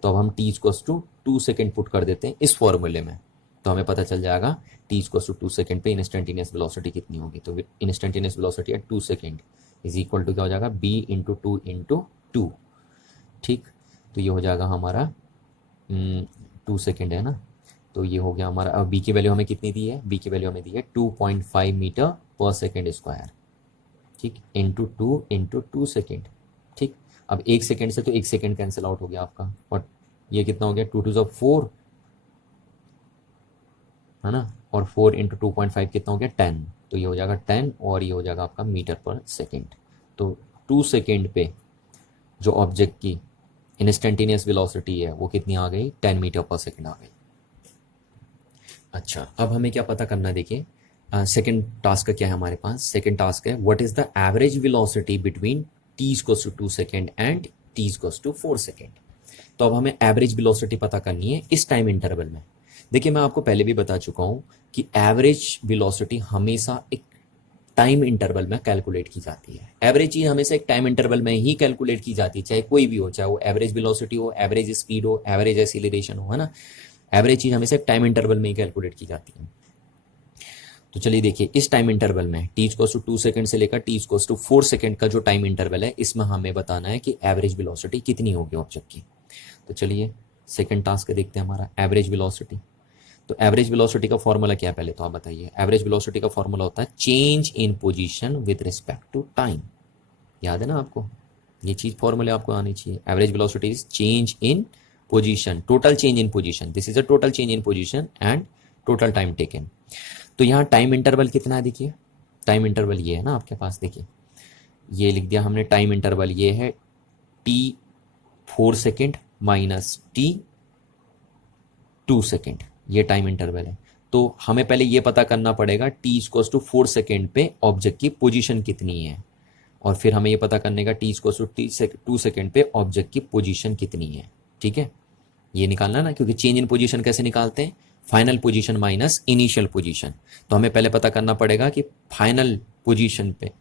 तो अब हम T equals to 2 second put कर देते हैं इस फॉर्मूले में, तो हमें पता चल जाएगा टी इक्वल्स टू 2 सेकेंड पे इंस्टेंटेनियस वेलोसिटी कितनी होगी। तो instantaneous velocity at 2 second is equal to क्या हो जाएगा, B into two into two. ठीक। तो ये हो जाएगा हमारा 2 सेकेंड है ना, तो ये हो गया हमारा। अब बी की वैल्यू हमें कितनी दी है, बी की वैल्यू हमें दी है 2.5 मीटर पर सेकेंड स्क्वायर। ठीक, इंटू 2 ठीक। अब 1 सेकेंड से तो 1 सेकेंड कैंसिल आउट हो गया आपका, और ये कितना हो गया, 2 2 4 है ना, और 4 इंटू 2.5 कितना हो गया, 10। तो ये हो जाएगा 10 और ये हो जाएगा आपका मीटर पर सेकेंड। तो 2 सेकेंड पे जो ऑब्जेक्ट की इंस्टेंटेनियस वेलोसिटी है वो कितनी आ गई, 10 मीटर पर सेकेंड आ गई। अच्छा, अब हमें क्या पता करना है, देखिए सेकेंड टास्क क्या है हमारे पास। सेकेंड टास्क है what is the average velocity between T equals to 2 second and T equals to 4 second. तो अब हमें एवरेज वेलोसिटी पता करनी है इस टाइम इंटरवल में। देखिए, मैं आपको पहले भी बता चुका हूं कि एवरेज वेलोसिटी हमेशा एक टाइम इंटरवल में कैलकुलेट की जाती है। एवरेज चीज हमेशा एक टाइम इंटरवल में ही कैलकुलेट की जाती है, चाहे कोई भी हो, चाहे वो एवरेज वेलोसिटी हो, एवरेज स्पीड हो, एवरेज एक्सीलरेशन हो, है ना। एवरेज चीज हमेशा एक टाइम इंटरवल में ही कैलकुलेट की जाती है। तो चलिए देखिए, इस टाइम इंटरवल में टी इक्वल्स टू 2 सेकेंड से लेकर टी इक्वल्स टू 4 सेकेंड का जो टाइम इंटरवल है, इसमें हमें बताना है कि एवरेज वेलोसिटी कितनी होगी ऑब्जेक्ट की। तो चलिए सेकेंड टास्क देखते हैं हमारा, एवरेज वेलोसिटी। तो एवरेज वेलोसिटी का फॉर्मूला क्या है, पहले तो आप बताइए। एवरेज वेलोसिटी का फॉर्मूला होता है change in position with respect to time. याद है ना आपको, ये चीज फॉर्मूले आपको आनी चाहिए। Average velocity is change in position, total change in position, this is a total change in position and total time taken. तो यहाँ टाइम इंटरवल कितना है, देखिए टाइम इंटरवल ये है ना आपके पास, देखिए ये लिख दिया हमने। टाइम इंटरवल ये है T 4 second minus T 2 second, ये टाइम इंटरवल है। तो हमें पहले ये पता करना पड़ेगा टी इक्वल्स टू 4 सेकेंड पे ऑब्जेक्ट की पोजीशन कितनी है, और फिर हमें ये पता करने का टी इक्वल्स टू 2 सेकेंड पे ऑब्जेक्ट की पोजीशन कितनी है। ठीक है, ये निकालना ना, क्योंकि चेंज इन पोजीशन कैसे निकालते हैं, final position minus initial position. तो हमें पहले पता करना पड़ेगा कि फाइनल पोजीशन पे,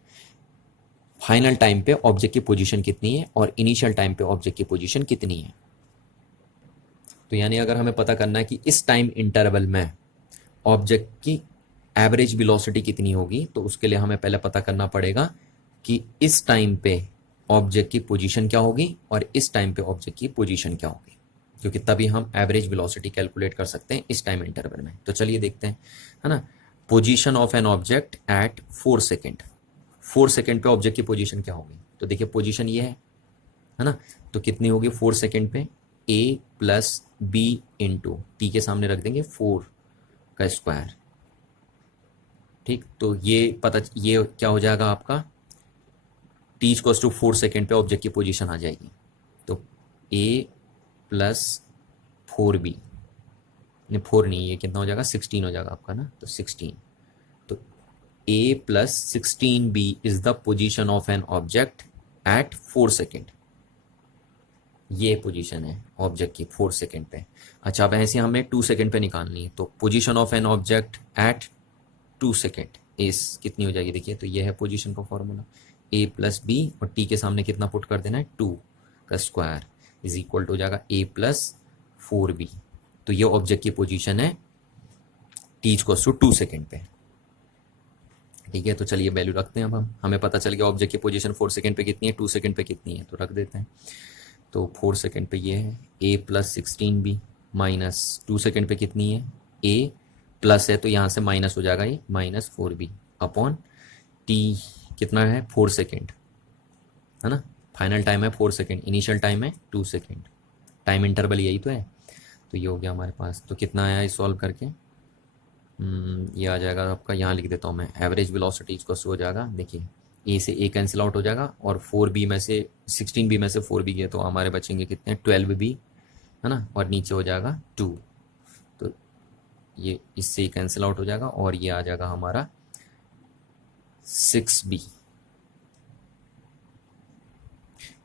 फाइनल टाइम पे ऑब्जेक्ट की पोजीशन कितनी है और इनिशियल टाइम पे ऑब्जेक्ट की पोजीशन कितनी है। तो यानी अगर हमें पता करना है कि इस टाइम इंटरवल में ऑब्जेक्ट की एवरेज वेलोसिटी कितनी होगी, तो उसके लिए हमें पहले पता करना पड़ेगा कि इस टाइम पे ऑब्जेक्ट की पोजीशन क्या होगी और इस टाइम पे ऑब्जेक्ट की पोजीशन क्या होगी, क्योंकि तभी हम एवरेज वेलोसिटी कैलकुलेट कर सकते हैं इस टाइम इंटरवल में। तो चलिए देखते हैं, है ना। Position of an object eight 4 second, 4 second पे ऑब्जेक्ट की पोजीशन क्या होगी। तो देखिए पोजीशन ये है ना, तो कितनी होगी 4 सेकेंड पे, ए प्लस बी इंटू टी के सामने रख देंगे 4 का स्क्वायर। ठीक, तो ये क्या हो जाएगा आपका, टी इक्वल्स टू 4 सेकेंड पे ऑब्जेक्ट की पोजीशन आ जाएगी। तो ए प्लस 4b, नहीं 4 नहीं, ये कितना हो जाएगा 16 हो जाएगा आपका ना, तो 16। तो a plus 16b is the position of an object eight 4 second. ये पोजीशन है ऑब्जेक्ट की 4 सेकेंड पे। अच्छा, अब ऐसे हमें 2 सेकेंड पे निकालनी है, तो position of an object eight 2 second इस कितनी हो जाएगी, देखिए तो ये है पोजीशन का फॉर्मूला, a प्लस बी और t के सामने कितना पुट कर देना है, 2 का स्क्वायर इज इक्वल टू हो जाएगा a प्लस 4b। तो ये ऑब्जेक्ट की पोजीशन है t इक्वल्स टू 2 सेकेंड पे। ठीक है, तो चलिए वैल्यू रखते हैं। अब हमें पता चल गया ऑब्जेक्ट की पोजीशन 4 सेकेंड पे कितनी है, 2 सेकेंड पे कितनी है, तो रख देते हैं। तो 4 सेकेंड पे ये है a plus 16b minus 2 second पे कितनी है, a प्लस है तो यहाँ से माइनस हो जाएगा, ये माइनस 4b अपॉन t कितना है 4 सेकेंड, है ना। फाइनल टाइम है 4 सेकेंड, इनिशियल टाइम है 2 सेकेंड, टाइम इंटरवल यही तो है। तो ये हो गया हमारे पास, तो कितना आया इस सॉल्व करके, ये आ जाएगा आपका, यहाँ लिख देता हूँ मैं, एवरेज वेलोसिटी इसको हो जाएगा, देखिए ए से ए कैंसिल आउट हो जाएगा और 4b में से 16b में से 4b गए तो हमारे बचेंगे कितने 12b, है ना, और नीचे हो जाएगा 2। तो ये इससे कैंसिल आउट हो जाएगा और ये आ जाएगा हमारा 6b।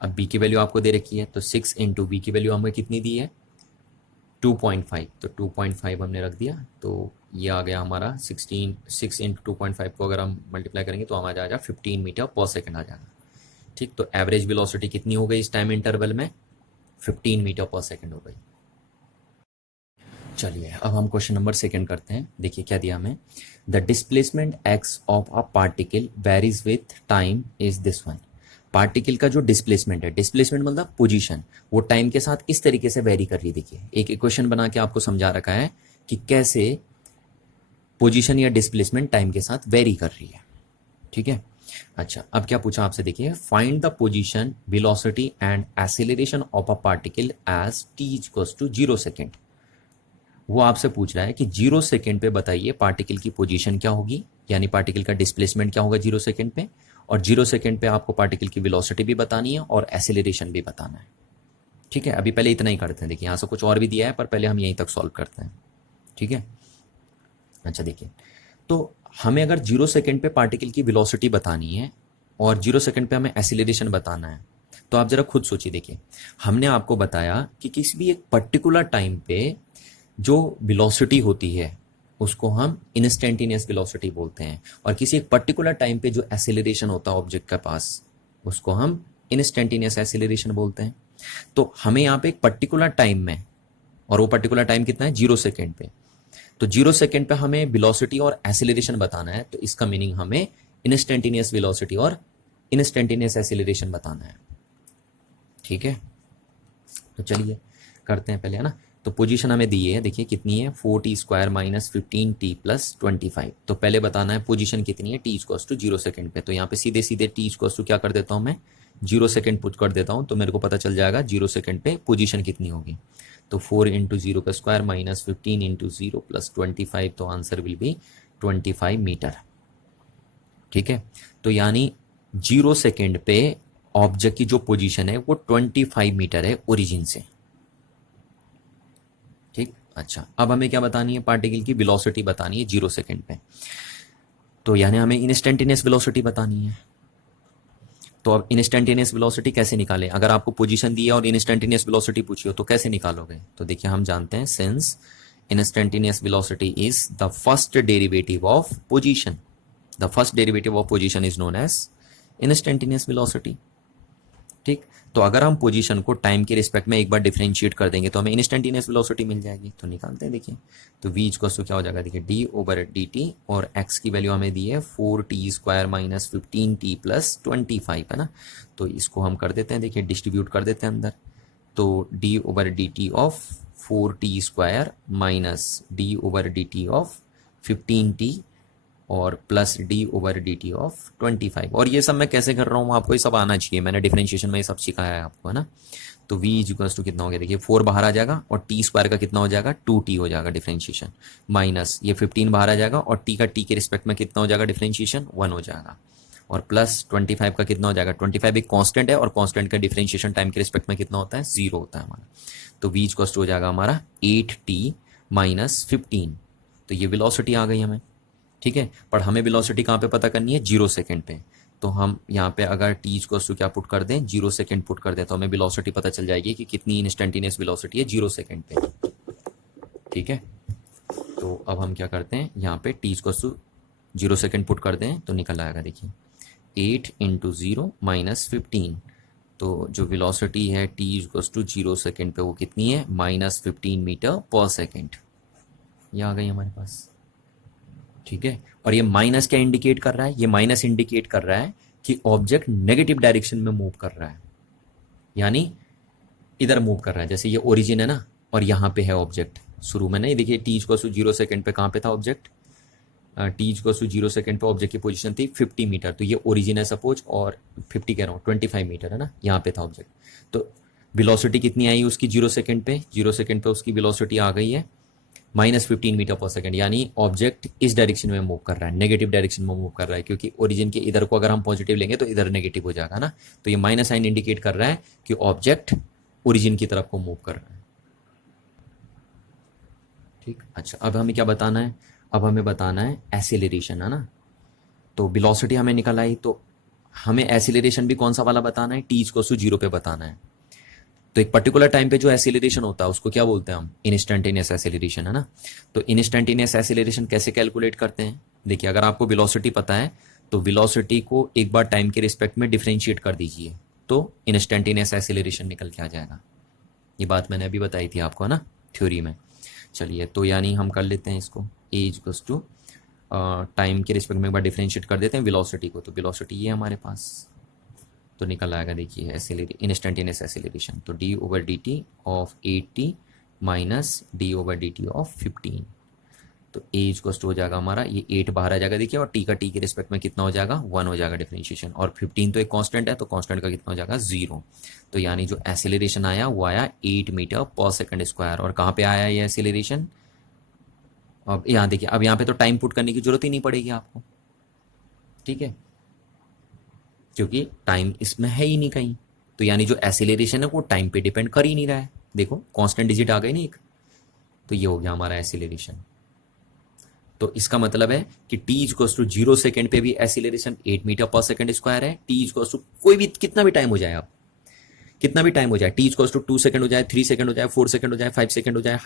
अब b की वैल्यू आपको दे रखी है, तो 6 इंटू बी की वैल्यू हमें कितनी दी है, 2.5, तो 2.5 हमने रख दिया, तो ये आ गया हमारा 6 इंटू 2.5 को अगर हम मल्टीप्लाई करेंगे तो हमारा आ जाएगा 15 मीटर पर सेकंड आ जाएगा। ठीक, तो एवरेज वेलोसिटी कितनी हो गई इस टाइम इंटरवल में? 15 मीटर पर सेकंड हो गई। चलिए अब हम क्वेश्चन नंबर सेकंड करते हैं। देखिए क्या दिया हमें, the displacement x of a particle varies with time is this one. Particle का जो डिस्प्लेसमेंट है, डिस्प्लेसमेंट मतलब पोजीशन, वो टाइम के साथ इस तरीके से वेरी कर रही है। देखिए एक इक्वेशन बना के आपको समझा रखा है कि कैसे पोजीशन या डिस्प्लेसमेंट टाइम के साथ वेरी कर रही है। ठीक है, अच्छा अब क्या पूछा आपसे, देखिए find the position, velocity and acceleration of a particle as T equals to 0 second. वो आपसे पूछ रहा है कि 0 सेकेंड पे बताइए पार्टिकल की पोजीशन क्या होगी, यानी पार्टिकल का डिस्प्लेसमेंट क्या होगा 0 सेकेंड पे, और 0 सेकेंड पे आपको पार्टिकल की वेलोसिटी भी बतानी है और एक्सेलरेशन भी बताना है। ठीक है, अभी पहले इतना ही करते हैं। देखिए यहाँ से कुछ और भी दिया है पर पहले हम यहीं तक सॉल्व करते हैं। ठीक है, अच्छा देखिए, तो हमें अगर 0 सेकेंड पे पार्टिकल की वेलोसिटी बतानी है और 0 सेकेंड पे हमें एक्सीलरेशन बताना है, तो आप जरा खुद सोचिए। देखिए हमने आपको बताया कि किसी भी एक पर्टिकुलर टाइम पे जो वेलोसिटी होती है उसको हम इंस्टेंटेनियस वेलोसिटी बोलते हैं, और किसी एक पर्टिकुलर टाइम पे जो एक्सीलरेशन होता है ऑब्जेक्ट के पास उसको हम इंस्टेंटेनियस एक्सीलरेशन बोलते हैं। तो हमें यहाँ पे एक पर्टिकुलर टाइम में, और वो पर्टिकुलर टाइम कितना है 0 सेकेंड पे, तो 0 सेकेंड पे हमें वेलोसिटी और एक्सीलरेशन बताना है, तो इसका मीनिंग हमें इंस्टेंटेनियस वेलोसिटी और इंस्टेंटेनियस एक्सीलरेशन बताना है। ठीक है, तो चलिए करते हैं पहले, है ना। तो पोजीशन हमें दी है, देखिए कितनी है, 4t square minus 15t plus 25। तो पहले बताना है पोजीशन कितनी है t इक्वल्स टू 0 सेकेंड पे। तो यहाँ पे सीधे सीधे t इक्वल्स टू क्या कर देता हूँ मैं, 0 सेकेंड पुट कर देता हूँ, तो मेरे को पता चल जाएगा 0 सेकेंड पे पोजीशन कितनी होगी। तो 4 इंटू 0 का स्क्वायर माइनस 15 इंटू 0 प्लस 25, तो आंसर विल बी 25 मीटर। ठीक है, तो यानी 0 सेकेंड पे ऑब्जेक्ट की जो पोजीशन है वो 25 मीटर है ओरिजिन से। ठीक, अच्छा अब हमें क्या बतानी है, पार्टिकल की वेलोसिटी बतानी है 0 सेकेंड पे, तो यानी हमें इंस्टेंटेनियस वेलोसिटी बतानी है। तो अब इंस्टेंटेनियस वेलोसिटी कैसे निकालें, अगर आपको पोजीशन दी है और इंस्टेंटेनियस वेलोसिटी पूछी हो तो कैसे निकालोगे। तो देखिए हम जानते हैं, since instantaneous velocity is the first derivative of position, the first derivative of position is known as instantaneous velocity. ठीक, तो अगर हम पोजीशन को टाइम के रिस्पेक्ट में एक बार डिफरेंशिएट कर देंगे तो हमें इंस्टेंटेनियस वेलोसिटी मिल जाएगी। तो निकालते हैं, देखिए तो v इक्वल्स टू क्या हो जाएगा, देखिए d ओवर dt, और x की वैल्यू हमें दी है 4t square minus 15t plus 25, है ना। तो इसको हम कर देते हैं, देखिए डिस्ट्रीब्यूट कर देते हैं अंदर, तो d over dt of 4t square minus d over dt of 15t और plus D over D T of 25। और ये सब मैं कैसे कर रहा हूँ आपको ये सब आना चाहिए, मैंने डिफरेंशिएशन में ये सब सिखाया है आपको, है ना। तो v इक्वल्स टू कितना हो गया, देखिए 4 बाहर आ जाएगा और t स्क्वायर का कितना हो जाएगा 2t हो जाएगा डिफरेंशिएशन, माइनस ये 15 बाहर आ जाएगा और t का t के रिस्पेक्ट में कितना हो जाएगा डिफरेंशिएशन 1 हो जाएगा, और प्लस 25 का कितना हो जाएगा, 25 एक कांस्टेंट है और कांस्टेंट का डिफरेंशिएशन टाइम के रिस्पेक्ट में कितना होता है 0 होता है हमारा। तो v इक्वल्स टू हो जाएगा हमारा 8t माइनस 15। तो ये वेलोसिटी आ गई हमें। ठीक है, पर हमें वेलोसिटी कहाँ पे पता करनी है 0 सेकेंड पे। तो हम यहाँ पे अगर t इक्वल्स टू क्या पुट कर दें 0 सेकेंड पुट कर दें तो हमें वेलोसिटी पता चल जाएगी कि कितनी इंस्टेंटेनियस वेलोसिटी है 0 सेकेंड पे। ठीक है, तो अब हम क्या करते हैं, यहाँ पे t equals to 0 second put कर दें तो निकल आएगा, देखिए 8 इंटू 0 माइनस 15, तो जो वेलोसिटी है t इक्वल्स टू 0 सेकेंड पे वो कितनी है -15 मीटर पर सेकेंड। ये आ गई हमारे पास। ठीक है, और ये माइनस क्या इंडिकेट कर रहा है, ये माइनस इंडिकेट कर रहा है कि ऑब्जेक्ट नेगेटिव डायरेक्शन में मूव कर रहा है, यानी इधर मूव कर रहा है। जैसे ये ओरिजिन है ना और यहाँ पे है ऑब्जेक्ट शुरू में, नहीं देखिए टी इक्वल्स टू 0 सेकेंड पे कहाँ पे था object, T equals to 0 second पे ऑब्जेक्ट की पोजीशन थी 50 मीटर, तो ये ओरिजिन है सपोज, और 50 कह रहा हूँ 25 मीटर है ना, यहाँ पे था ऑब्जेक्ट। तो वेलोसिटी कितनी आई उसकी 0 सेकेंड पे, 0 सेकेंड पे उसकी वेलोसिटी आ गई है -15 मीटर पर सेकेंड, यानी ऑब्जेक्ट इस डायरेक्शन में मूव कर रहा है, नेगेटिव डायरेक्शन में मूव कर रहा है, क्योंकि ओरिजिन के इधर को अगर हम पॉजिटिव लेंगे तो इधर नेगेटिव हो जाएगा ना। तो ये माइनस साइन इंडिकेट कर रहा है कि ऑब्जेक्ट ओरिजिन की तरफ को मूव कर रहा है। ठीक, अच्छा अब हमें क्या बताना है, अब हमें बताना है एक्सीलरेशन, है ना। तो वेलोसिटी हमें निकल आई, तो हमें एक्सीलरेशन भी कौन सा वाला बताना है, t इक्वल्स टू 0 पे बताना है। तो एक पर्टिकुलर टाइम पे जो एसिलेरेशन होता है उसको क्या बोलते हैं हम, इंस्टेंटेनियस एसिलेरेशन, है ना। तो इंस्टेंटेनियस एसिलेरेशन कैसे कैलकुलेट करते हैं, देखिए अगर आपको वेलोसिटी पता है तो वेलोसिटी को एक बार टाइम के रिस्पेक्ट में डिफरेंशिएट कर दीजिए तो इंस्टेंटेनियस एसिलेरेशन निकल के आ जाएगा। ये बात मैंने अभी बताई थी आपको, है ना, थ्योरी में। चलिए तो यानी हम कर लेते हैं इसको, ए इक्वल्स टू टाइम के रिस्पेक्ट में एक बार डिफरेंशिएट कर देते हैं वेलोसिटी को, तो वेलोसिटी ये हमारे पास तो निकल आएगा, देखिए इंस्टेंटेनियस एसिलेरेशन, तो D over D T of 80 minus D over D T of 15, तो ए इक्वल्स टू हो जाएगा हमारा, ये 8 बाहर आ जाएगा देखिए, और टी का टी के रिस्पेक्ट में कितना हो जाएगा 1 हो जाएगा डिफरेंशिएशन, और 15 तो एक कांस्टेंट है तो कांस्टेंट का कितना हो जाएगा 0। तो यानी जो एसिलेरेशन आया वो आया 8 मीटर पर सेकंड स्क्वायर। और कहाँ पे आया ये एसिलेरेशन, अब यहाँ देखिए, अब यहाँ पे तो टाइम पुट करने की जरूरत ही नहीं पड़ेगी आपको, ठीक है, क्योंकि टाइम इसमें है ही नहीं कहीं। तो यानी जो एसिलेरेशन है वो टाइम पे डिपेंड कर ही नहीं रहा है, देखो कांस्टेंट डिजिट आ गई ना एक, तो ये हो गया हमारा एसिलेरेशन। तो इसका मतलब है कि t इक्वल्स टू 0 सेकेंड पे भी एसिलेरेशन 8 मीटर पर सेकंड स्क्वायर है। t इक्वल्स टू कोई भी कितना भी टाइम हो जाए, आप कितना भी टाइम हो जाए, t इक्वल्स टू 2 सेकंड हो जाए, 3 सेकंड हो जाए, 4 सेकंड हो जाए, 5 सेकंड हो जाए,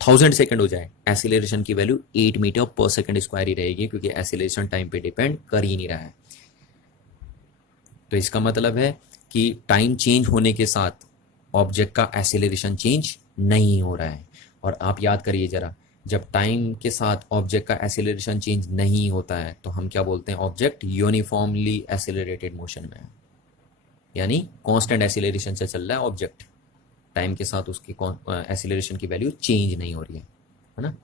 1000 सेकंड हो जाए, एसिलेरेशन की value 8 metre per second square ही रहेगी, क्योंकि एसिलेरेशन टाइम पे डिपेंड कर ही नहीं रहा है। तो इसका मतलब है कि टाइम चेंज होने के साथ ऑब्जेक्ट का एसिलेरेशन चेंज नहीं हो रहा है। और आप याद करिए जरा, जब टाइम के साथ ऑब्जेक्ट का एसिलेरेशन चेंज नहीं होता है तो हम क्या बोलते हैं, ऑब्जेक्ट यूनिफॉर्मली एसिलरेटेड मोशन में है, यानी कांस्टेंट एसिलरेशन से चल रहा है ऑब्जेक्ट, टाइम के साथ उसकी एसिलरेशन की वैल्यू चेंज नहीं हो रही है ना।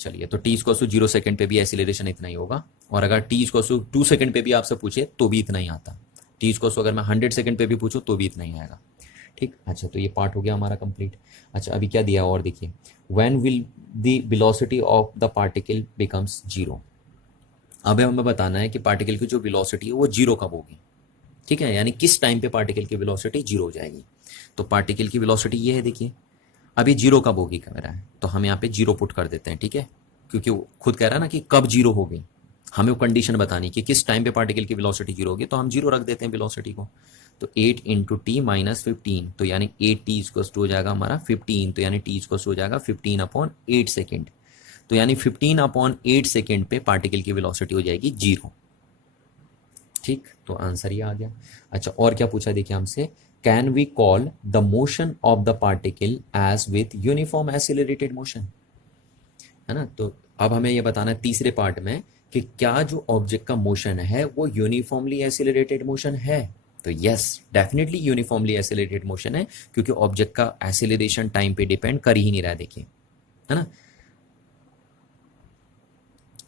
चलिए, तो टी इक्वल्स टू 0 सेकंड पे भी एसिलरेशन इतना ही होगा, और अगर टी इक्वल्स टू 2 सेकंड पे भी आपसे पूछे तो भी इतना ही आता। टी इक्वल्स टू अगर मैं 100 सेकंड पे भी पूछूं तो भी इतना ही आएगा, ठीक। अच्छा, तो ये पार्ट हो गया हमारा कंप्लीट। अच्छा, अभी क्या दिया और देखिए, when will the velocity of the particle becomes 0। अब हमें बताना है कि पार्टिकल की जो वेलोसिटी है वो 0 कब होगी, ठीक है, यानी किस टाइम पे पार्टिकल की वेलोसिटी 0 हो जाएगी। तो पार्टिकल की वेलोसिटी ये है, देखिए अभी 0 कब होगी कह रहा है, तो हम यहाँ पे 0 पुट कर देते हैं, ठीक है, क्योंकि वो खुद कह रहा है ना कि कब 0 होगी, हमें वो कंडीशन बतानी कि किस टाइम पे पार्टिकल की वेलोसिटी 0 होगी, तो हम 0 रख देते हैं वेलोसिटी को। तो 8 इंटू टी माइनस 15, तो यानी 8 टी इक्वल्स टू हो जाएगा हमारा 15, तो यानी टी इक्वल्स हो जाएगा 15/8 सेकेंड, तो यानी 15/8 सेकेंड पे पार्टिकल की वेलोसिटी हो जाएगी 0, ठीक। तो आंसर ये आ गया। अच्छा, और क्या पूछा देखिए हमसे, can we call the motion of the particle as with uniform accelerated motion, है ना। तो अब हमें ये बताना है तीसरे पार्ट में कि क्या जो ऑब्जेक्ट का मोशन है वो यूनिफॉर्मली एसिलरेटेड मोशन है। तो yes, definitely uniformly accelerated motion है, क्योंकि ऑब्जेक्ट का एसिलरेशन टाइम पे डिपेंड कर ही नहीं रहा है, देखिए, है ना।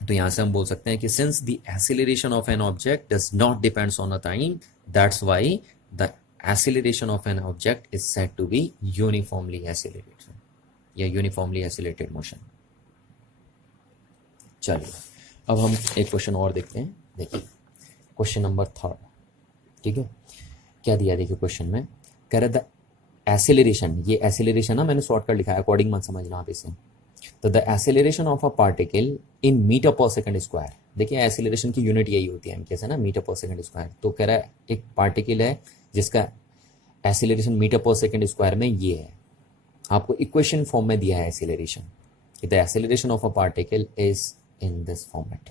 तो यहां से हम बोल सकते हैं कि since the acceleration of an object does not depends on a time, that's why the acceleration of an object is said to be uniformly accelerated या यूनिफॉर्मली एसिलरेटेड मोशन। चलिए, अब हम एक क्वेश्चन और देखते हैं, देखिए क्वेश्चन नंबर 3, ठीक है। क्या दिया देखिए क्वेश्चन में, कह रहा द एसिलरेशन, ये एसिलरेशन ना मैंने शॉर्टकट लिखा है, अकॉर्डिंग मत समझना आप इसे। तो the acceleration of a particle in metre per second square, देखिए एसिलरेशन की यूनिट यही होती है कैसे ना, मीटर पर सेकंड स्क्वायर। तो कह रहा है एक पार्टिकल है जिसका acceleration metre per second square में ये है, आपको इक्वेशन फॉर्म में दिया है acceleration, the acceleration of a particle is in this format,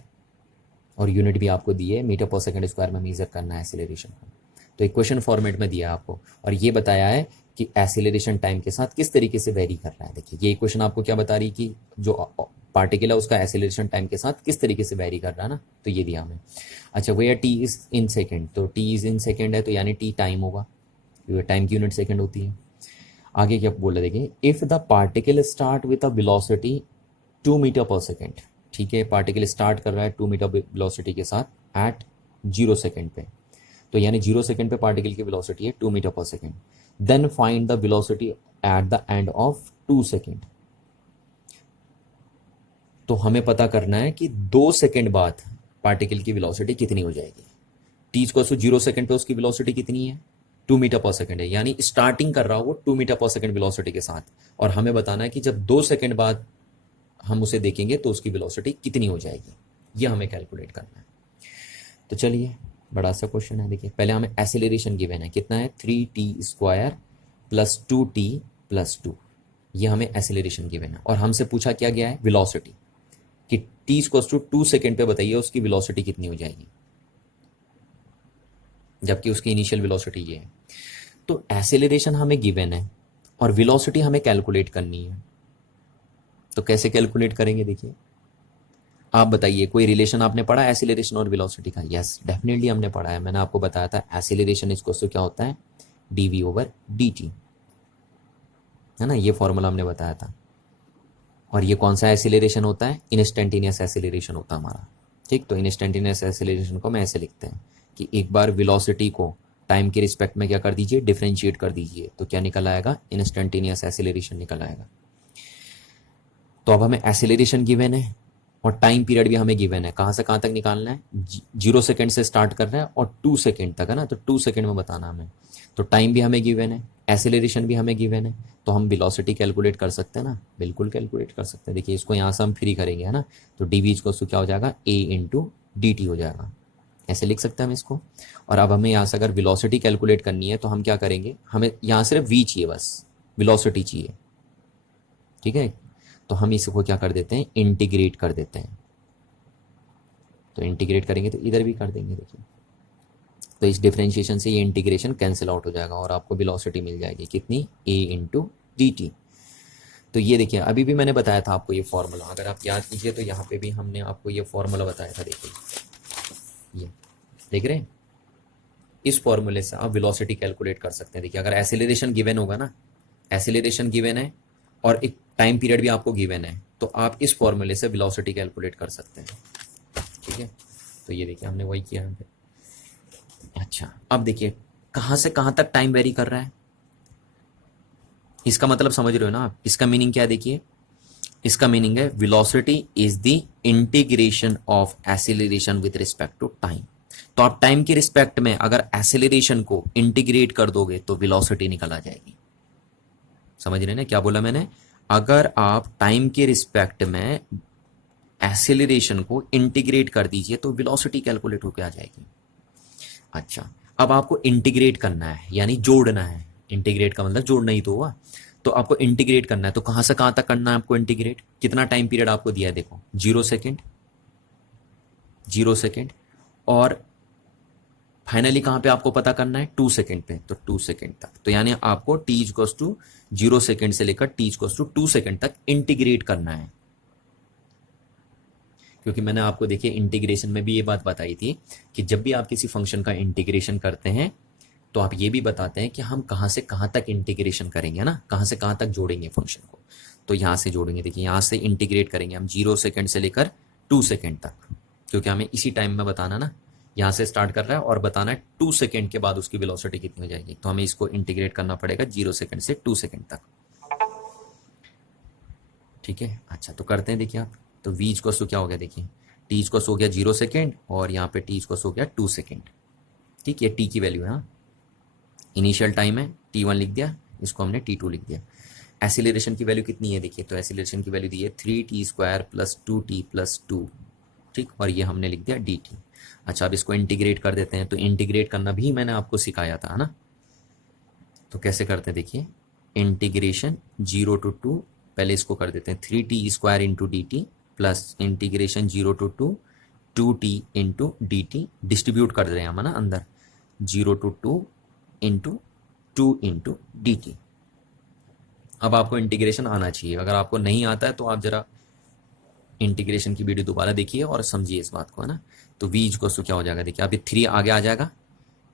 और यूनिट भी आपको दी है, मीटर पर सेकंड स्क्वायर में मेजर करना है एसिलरेशन को, तो इक्वेशन फॉर्मेट में दिया है आपको, और ये बताया है कि एसिलरेशन टाइम के साथ किस तरीके से वेरी कर रहा है। देखिए ये इक्वेशन आपको क्या बता रही है कि जो पार्टिकल है उसका एसिलरेशन टाइम के साथ किस तरीके से वेरी कर रहा है ना, तो ये दिया हमें। अच्छा, where T is in second, तो टी इज इन सेकेंड है तो यानी टी टाइम होगा, क्योंकि टाइम की यूनिट सेकेंड होती है। आगे क्या बोल रहे देखिए, if the particle start with a velocity 2 metre per second, ठीक है, पार्टिकल स्टार्ट कर रहा है 2 मीटर वेलोसिटी के साथ एट 0 सेकेंड पे, तो यानी 0 सेकेंड पे पार्टिकल की वेलोसिटी है 2 metre per second, then find the velocity at the end of 2 second. तो हमें पता करना है कि 2 सेकेंड बाद पार्टिकल की वेलोसिटी कितनी हो जाएगी। टी इक्वल्स टू 0 सेकेंड पे उसकी वेलोसिटी कितनी है, 2 मीटर पर सेकेंड है, यानी स्टार्टिंग कर रहा हो वो 2 मीटर पर सेकेंड वेलोसिटी के साथ, और हमें बताना है कि जब 2 सेकेंड बाद हम उसे देखेंगे तो उसकी वेलोसिटी कितनी हो जाएगी, ये हमें कैलकुलेट करना है। तो चलिए, बड़ा सा क्वेश्चन है, देखिए पहले हमें एसिलरेशन गिवन है, कितना है 3t² +2t+2, ये हमें एक्सेलरेशन गिवन है। और हमसे पूछा क्या गया है, वेलोसिटी, कि t = 2 सेकेंड पे बताइए उसकी वेलोसिटी कितनी हो जाएगी, जबकि उसकी इनिशियल वेलोसिटी ये है। तो एक्सेलरेशन हमें गिवन है और वेलोसिटी हमें कैलकुलेट करनी है। तो कैसे कैलकुलेट करेंगे, देखिए आप बताइए, कोई रिलेशन आपने पढ़ा एक्सेलरेशन और वेलोसिटी का? यस, डेफिनेटली हमने पढ़ा है। मैंने आपको बताया था एक्सेलरेशन इसको क्या होता है, dv/dt, है ना, ये फॉर्मूला हमने बताया था। और ये कौन सा एक्सेलरेशन होता है, इंस्टेंटेनियस एक्सेलरेशन होता है हमारा। ठीक, तो इंस्टेंटेनियस एक्सेलरेशन को मैं ऐसे लिखते हैं कि एक बार वेलोसिटी को टाइम के रिस्पेक्ट में क्या कर दीजिए, डिफरेंशिएट कर दीजिए, तो क्या निकल आएगा, इंस्टेंटेनियस एक्सेलरेशन निकल आएगा। तो अब हमें एक्सेलरेशन गिवन है और टाइम पीरियड भी हमें गिवन है। कहाँ से कहाँ तक निकालना है, 0 सेकेंड से स्टार्ट कर रहे हैं और 2 सेकेंड तक, है ना, तो 2 सेकेंड में बताना हमें। तो टाइम भी हमें गिवन है, एक्सेलरेशन भी हमें गिवन है, तो हम वेलोसिटी कैलकुलेट कर सकते हैं ना, बिल्कुल कैलकुलेट कर सकते हैं। देखिए इसको यहाँ से हम फ्री करेंगे, है ना, तो dv क्या हो जाएगा, a/dt हो जाएगा, ऐसे लिख सकते हैं हम इसको। और अब हमें यहाँ से अगर वेलोसिटी कैलकुलेट करनी है तो हम क्या करेंगे, हमें यहाँ सिर्फ v चाहिए, बस वेलोसिटी चाहिए, ठीक है। तो हम इसको क्या कर देते हैं, इंटीग्रेट कर देते हैं। तो इंटीग्रेट करेंगे तो इधर भी कर देंगे, देखिए तो इस डिफरेंशिएशन से ये इंटीग्रेशन कैंसिल आउट हो जाएगा और आपको वेलोसिटी मिल जाएगी कितनी, a/dt। तो ये देखिए अभी भी मैंने बताया था आपको ये फॉर्मूला, अगर आप याद कीजिए तो यहाँ पे भी हमने आपको ये फॉर्मूला बताया था। देखिए ये देख रहे हैं, इस फॉर्मूले से आप वेलोसिटी कैलकुलेट कर सकते हैं। देखिए अगर एक्सेलरेशन गिवन होगा ना, एक्सेलरेशन गिवन है और एक टाइम पीरियड भी आपको गिवन है, तो आप इस फॉर्मूले से वेलोसिटी कैलकुलेट कर सकते हैं, ठीक है। तो ये देखिए हमने वही किया यहाँ पे। अच्छा अब देखिए कहाँ से कहाँ तक टाइम वेरी कर रहा है, इसका मतलब समझ रहे हो ना आप, इसका मीनिंग क्या है, देखिए इसका मीनिंग है velocity is the integration of acceleration with respect to time. तो आप टाइम के रिस्पेक्ट में अगर एक्सेलरेशन को इंटीग्रेट कर दोगे तो वेलोसिटी निकल आ जाएगी। समझ रहे हैं ना क्या बोला मैंने, अगर आप टाइम के रिस्पेक्ट में एक्सेलरेशन को इंटीग्रेट कर दीजिए तो वेलोसिटी कैलकुलेट होकर आ जाएगी। अच्छा अब आपको इंटीग्रेट करना है यानी जोड़ना है, इंटीग्रेट का मतलब जोड़ना ही तो हुआ। तो आपको इंटीग्रेट करना है तो कहां से कहां तक करना है आपको इंटीग्रेट, कितना टाइम पीरियड आपको दिया है, देखो 0 सेकेंड, 0 सेकेंड, और फाइनली कहां पे आपको पता करना है, 2 सेकेंड पे, तो 2 सेकेंड तक। तो यानी आपको t = 0 सेकेंड से लेकर t = 2 सेकेंड तक इंटीग्रेट करना है। क्योंकि मैंने आपको देखिए इंटीग्रेशन में भी ये बात बताई थी कि जब भी आप किसी फंक्शन का इंटीग्रेशन करते हैं तो आप ये भी बताते हैं कि हम कहाँ से कहाँ तक इंटीग्रेशन करेंगे ना, कहाँ से कहाँ तक जोड़ेंगे फंक्शन को। तो यहाँ से जोड़ेंगे, देखिए यहाँ से इंटीग्रेट करेंगे हम 0 सेकेंड से लेकर 2 सेकेंड तक, क्योंकि हमें इसी टाइम में बताना ना, यहाँ से स्टार्ट कर रहा है और बताना है 2 सेकेंड के बाद उसकी वेलोसिटी कितनी हो जाएगी। तो हमें इसको इंटीग्रेट करना पड़ेगा 0 सेकेंड से 2 सेकेंड तक, ठीक है। अच्छा तो करते हैं, देखिए आप, तो v क्या हो गया, देखिए t हो गया 0 सेकेंड और यहाँ पे t हो गया 2 सेकेंड, ठीक है। t की वैल्यू है, हाँ इनिशियल टाइम है, t1 लिख दिया, इसको हमने t2 लिख दिया। एक्सीलरेशन की वैल्यू कितनी है, देखिए तो एक्सीलरेशन की वैल्यू दी है 3t² + 2t + 2, ठीक, और ये हमने लिख दिया dt। अच्छा अब इसको इंटीग्रेट कर देते हैं, तो इंटीग्रेट करना भी मैंने आपको सिखाया था, है ना। तो कैसे करते हैं, देखिए इंटीग्रेशन 0 to 2, पहले इसको कर देते हैं 3t² × dt plus integration 0 to 2 2t × dt, distribute कर रहे हैं हम, है ना, अंदर 0 to 2 × 2 × dt। अब आपको इंटीग्रेशन आना चाहिए, अगर आपको नहीं आता है तो आप जरा इंटीग्रेशन की वीडियो दोबारा देखिए और समझिए इस बात को, है ना। तो v क्या हो जाएगा, देखिए अभी 3 आगे आ जाएगा,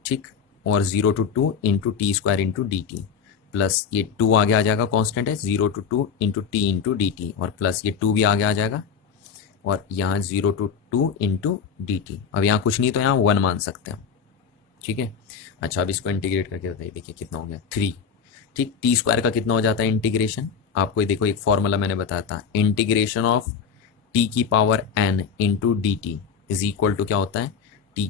ठीक, और 0 to 2 × t² × dt प्लस ये 2 आगे आ जाएगा, कांस्टेंट है, 0 to 2 × t × dt, और प्लस ये 2 भी आगे आ जाएगा और यहाँ 0 to 2 × dt। अब यहाँ कुछ नहीं तो यहाँ 1 मान सकते हैं, ठीक है। अच्छा अब इसको इंटीग्रेट करके बताइए, देखिए कितना हो गया 3, ठीक। t² का कितना हो जाता है इंटीग्रेशन, आपको देखो एक फॉर्मूला मैंने बताया था, integration of t⁴ n × dt is equal to क्या होता है, t⁴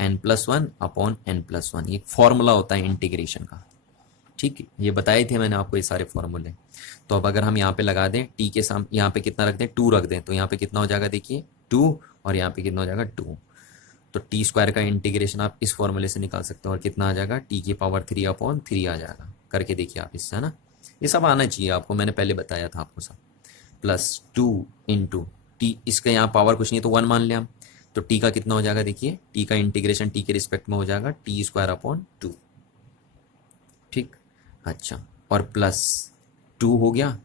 n+1 / n+1, ये फॉर्मूला होता है इंटीग्रेशन का, ठीक, ये बताए थे मैंने आपको ये सारे फॉर्मूले। तो अब अगर हम यहाँ पे लगा दें t के सामने, यहाँ पे कितना रख दें, 2 रख दें, तो यहाँ पे कितना हो जाएगा, देखिए 2, और यहाँ पे कितना हो जाएगा 2। तो t² का इंटीग्रेशन आप इस फॉर्मूले से निकाल सकते हो और कितना आ जाएगा, t⁴ 3/3 आ जाएगा। करके देखिए आप इससे, है ना। ये सब आना चाहिए आपको, मैंने पहले बताया था आपको सब। प्लस 2 इंटू टी, इसका यहाँ पावर कुछ नहीं तो 1 मान लिया हम, तो टी का कितना हो जाएगा देखिए, टी का इंटीग्रेशन टी के रिस्पेक्ट में हो जाएगा टी स्क्वायर अपॉन 2, ठीक। अच्छा, और प्लस 2 हो गया,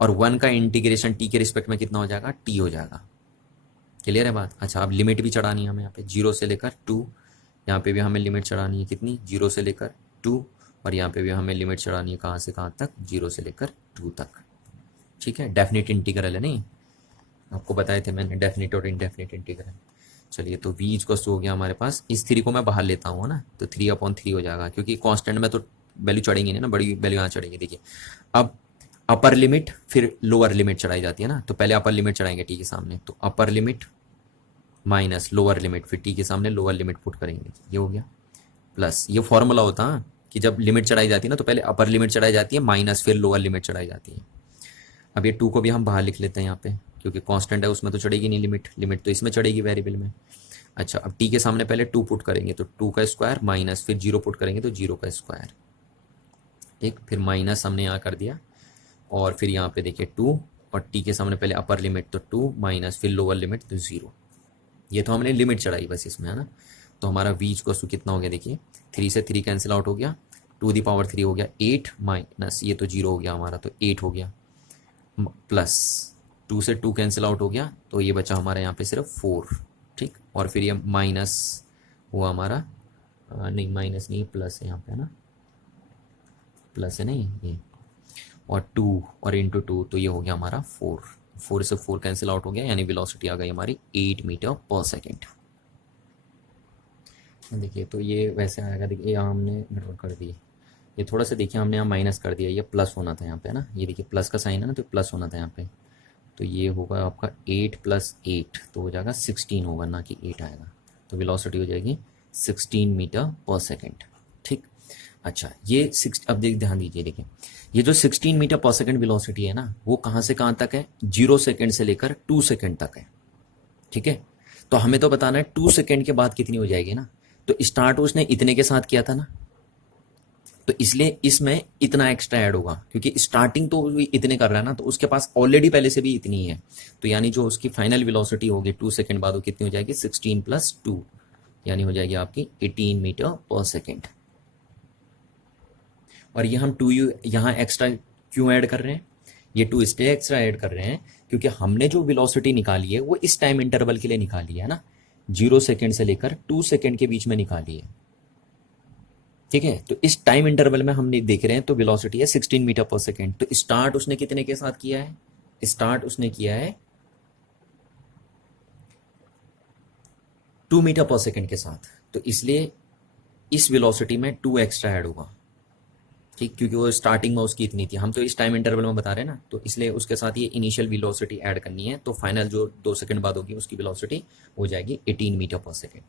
और 1 का इंटीग्रेशन टी के रिस्पेक्ट में कितना हो जाएगा, टी हो जाएगा। क्लियर है बात। अच्छा, अब लिमिट भी चढ़ानी है हमें यहाँ पे 0 से लेकर 2, यहाँ पे भी हमें लिमिट चढ़ानी है कितनी, 0 से लेकर 2, और यहाँ पे भी हमें लिमिट चढ़ानी है कहाँ से कहाँ तक, 0 से लेकर 2 तक, ठीक है। डेफिनेट इंटीग्रल है, नहीं आपको बताए थे मैंने, डेफिनेट और इनडेफिनेट इंटीग्रल। चलिए, तो v इक्वल्स हो गया हमारे पास, इस 3 को मैं बाहर लेता हूँ ना, तो 3/3 हो जाएगा, क्योंकि कांस्टेंट में तो वैल्यू चढ़ेंगी नहीं ना, बड़ी वैल्यू यहाँ चढ़ेगी। देखिए अब अपर लिमिट फिर लोअर लिमिट चढ़ाई जाती है ना, तो पहले अपर लिमिट चढ़ाएंगे टी के सामने, तो upper limit minus lower limit, फिर टी के सामने लोअर लिमिट पुट करेंगे, ये हो गया। प्लस ये फॉर्मूला होता है कि जब लिमिट चढ़ाई जाती है ना, तो पहले अपर लिमिट चढ़ाई जाती है माइनस फिर लोअर लिमिट चढ़ाई जाती है। अब ये 2 को भी हम बाहर लिख लेते हैं यहाँ पे, क्योंकि कांस्टेंट है उसमें तो चढ़ेगी नहीं लिमिट, लिमिट तो इसमें चढ़ेगी वेरिएबल में। अच्छा, अब टी के सामने पहले 2 पुट करेंगे, तो 2 का स्क्वायर माइनस फिर 0 पुट करेंगे तो 0 का स्क्वायर, ठीक। फिर माइनस हमने यहाँ कर दिया, और फिर यहाँ पे देखिए 2, और टी के सामने पहले अपर लिमिट तो 2 माइनस फिर लोअर लिमिट तो 0। ये तो हमने लिमिट चढ़ाई बस इसमें, है ना। तो हमारा v इक्वल्स टू कितना हो गया देखिए, 3 से 3 कैंसिल आउट हो गया, 2 दी पावर 3 हो गया 8, माइनस ये तो 0 हो गया हमारा, तो 8 हो गया, प्लस 2 से 2 कैंसिल आउट हो गया, तो ये बचा हमारा यहाँ पे सिर्फ 4, ठीक। और फिर ये माइनस हुआ हमारा, नहीं माइनस नहीं, प्लस है यहाँ पे, है ना, प्लस है नहीं ये, और 2 और इंटू 2, तो ये हो गया हमारा 4 से 4 कैंसिल आउट हो गया, यानी वेलोसिटी आ गई हमारी 8 मीटर पर सेकेंड। देखिए तो ये वैसे आएगा, देखिए यहाँ हमने गड़बड़ कर दी, ये थोड़ा सा देखिए हमने यहाँ माइनस कर दिया, ये प्लस होना था यहाँ पे, है ना, ये देखिए प्लस का साइन है ना, तो प्लस होना था यहाँ पे, तो ये होगा आपका 8 + 8, तो हो जाएगा 16 होगा, ना कि 8 आएगा, तो वेलोसिटी हो जाएगी 16 मीटर पर सेकेंड, ठीक। अच्छा, ये अब ध्यान दीजिए, देखिए ये जो 16 मीटर पर सेकेंड वेलोसिटी है ना, वो कहाँ से कहाँ तक है, 0 सेकेंड से लेकर 2 सेकेंड तक है, ठीक है। तो हमें तो बताना है 2 सेकेंड के बाद कितनी हो जाएगी ना, तो स्टार्ट उसने इतने के साथ किया था ना, तो इसलिए इसमें इतना एक्स्ट्रा ऐड होगा, क्योंकि स्टार्टिंग तो इतने कर रहा है ना, तो उसके पास ऑलरेडी पहले से भी इतनी है, तो यानी जो उसकी फाइनल वेलोसिटी होगी 2 सेकेंड बाद वो कितनी हो जाएगी, 16 + 2, यानी हो जाएगी आपकी 18 मीटर पर सेकेंड। और ये हम 2u यहाँ एक्स्ट्रा क्यों ऐड कर रहे हैं, ये 2 इसलिए एक्स्ट्रा ऐड कर रहे हैं क्योंकि हमने जो वेलोसिटी निकाली है वो इस टाइम इंटरवल के लिए निकाली है ना, 0 सेकेंड से लेकर 2 सेकेंड के बीच में निकाली है, ठीक है। तो इस टाइम इंटरवल में हम देख रहे हैं, तो वेलोसिटी है 16 मीटर पर सेकेंड। तो स्टार्ट उसने कितने के साथ किया है, स्टार्ट उसने किया है 2 मीटर पर सेकेंड के साथ, तो इसलिए इस वेलोसिटी में 2 एक्स्ट्रा ऐड होगा, ठीक, क्योंकि वो स्टार्टिंग में उसकी इतनी थी, हम तो इस टाइम इंटरवल में बता रहे हैं ना, तो इसलिए उसके साथ ये इनिशियल वेलोसिटी ऐड करनी है, तो फाइनल जो 2 सेकंड बाद होगी उसकी वेलोसिटी हो जाएगी 18 मीटर पर सेकेंड।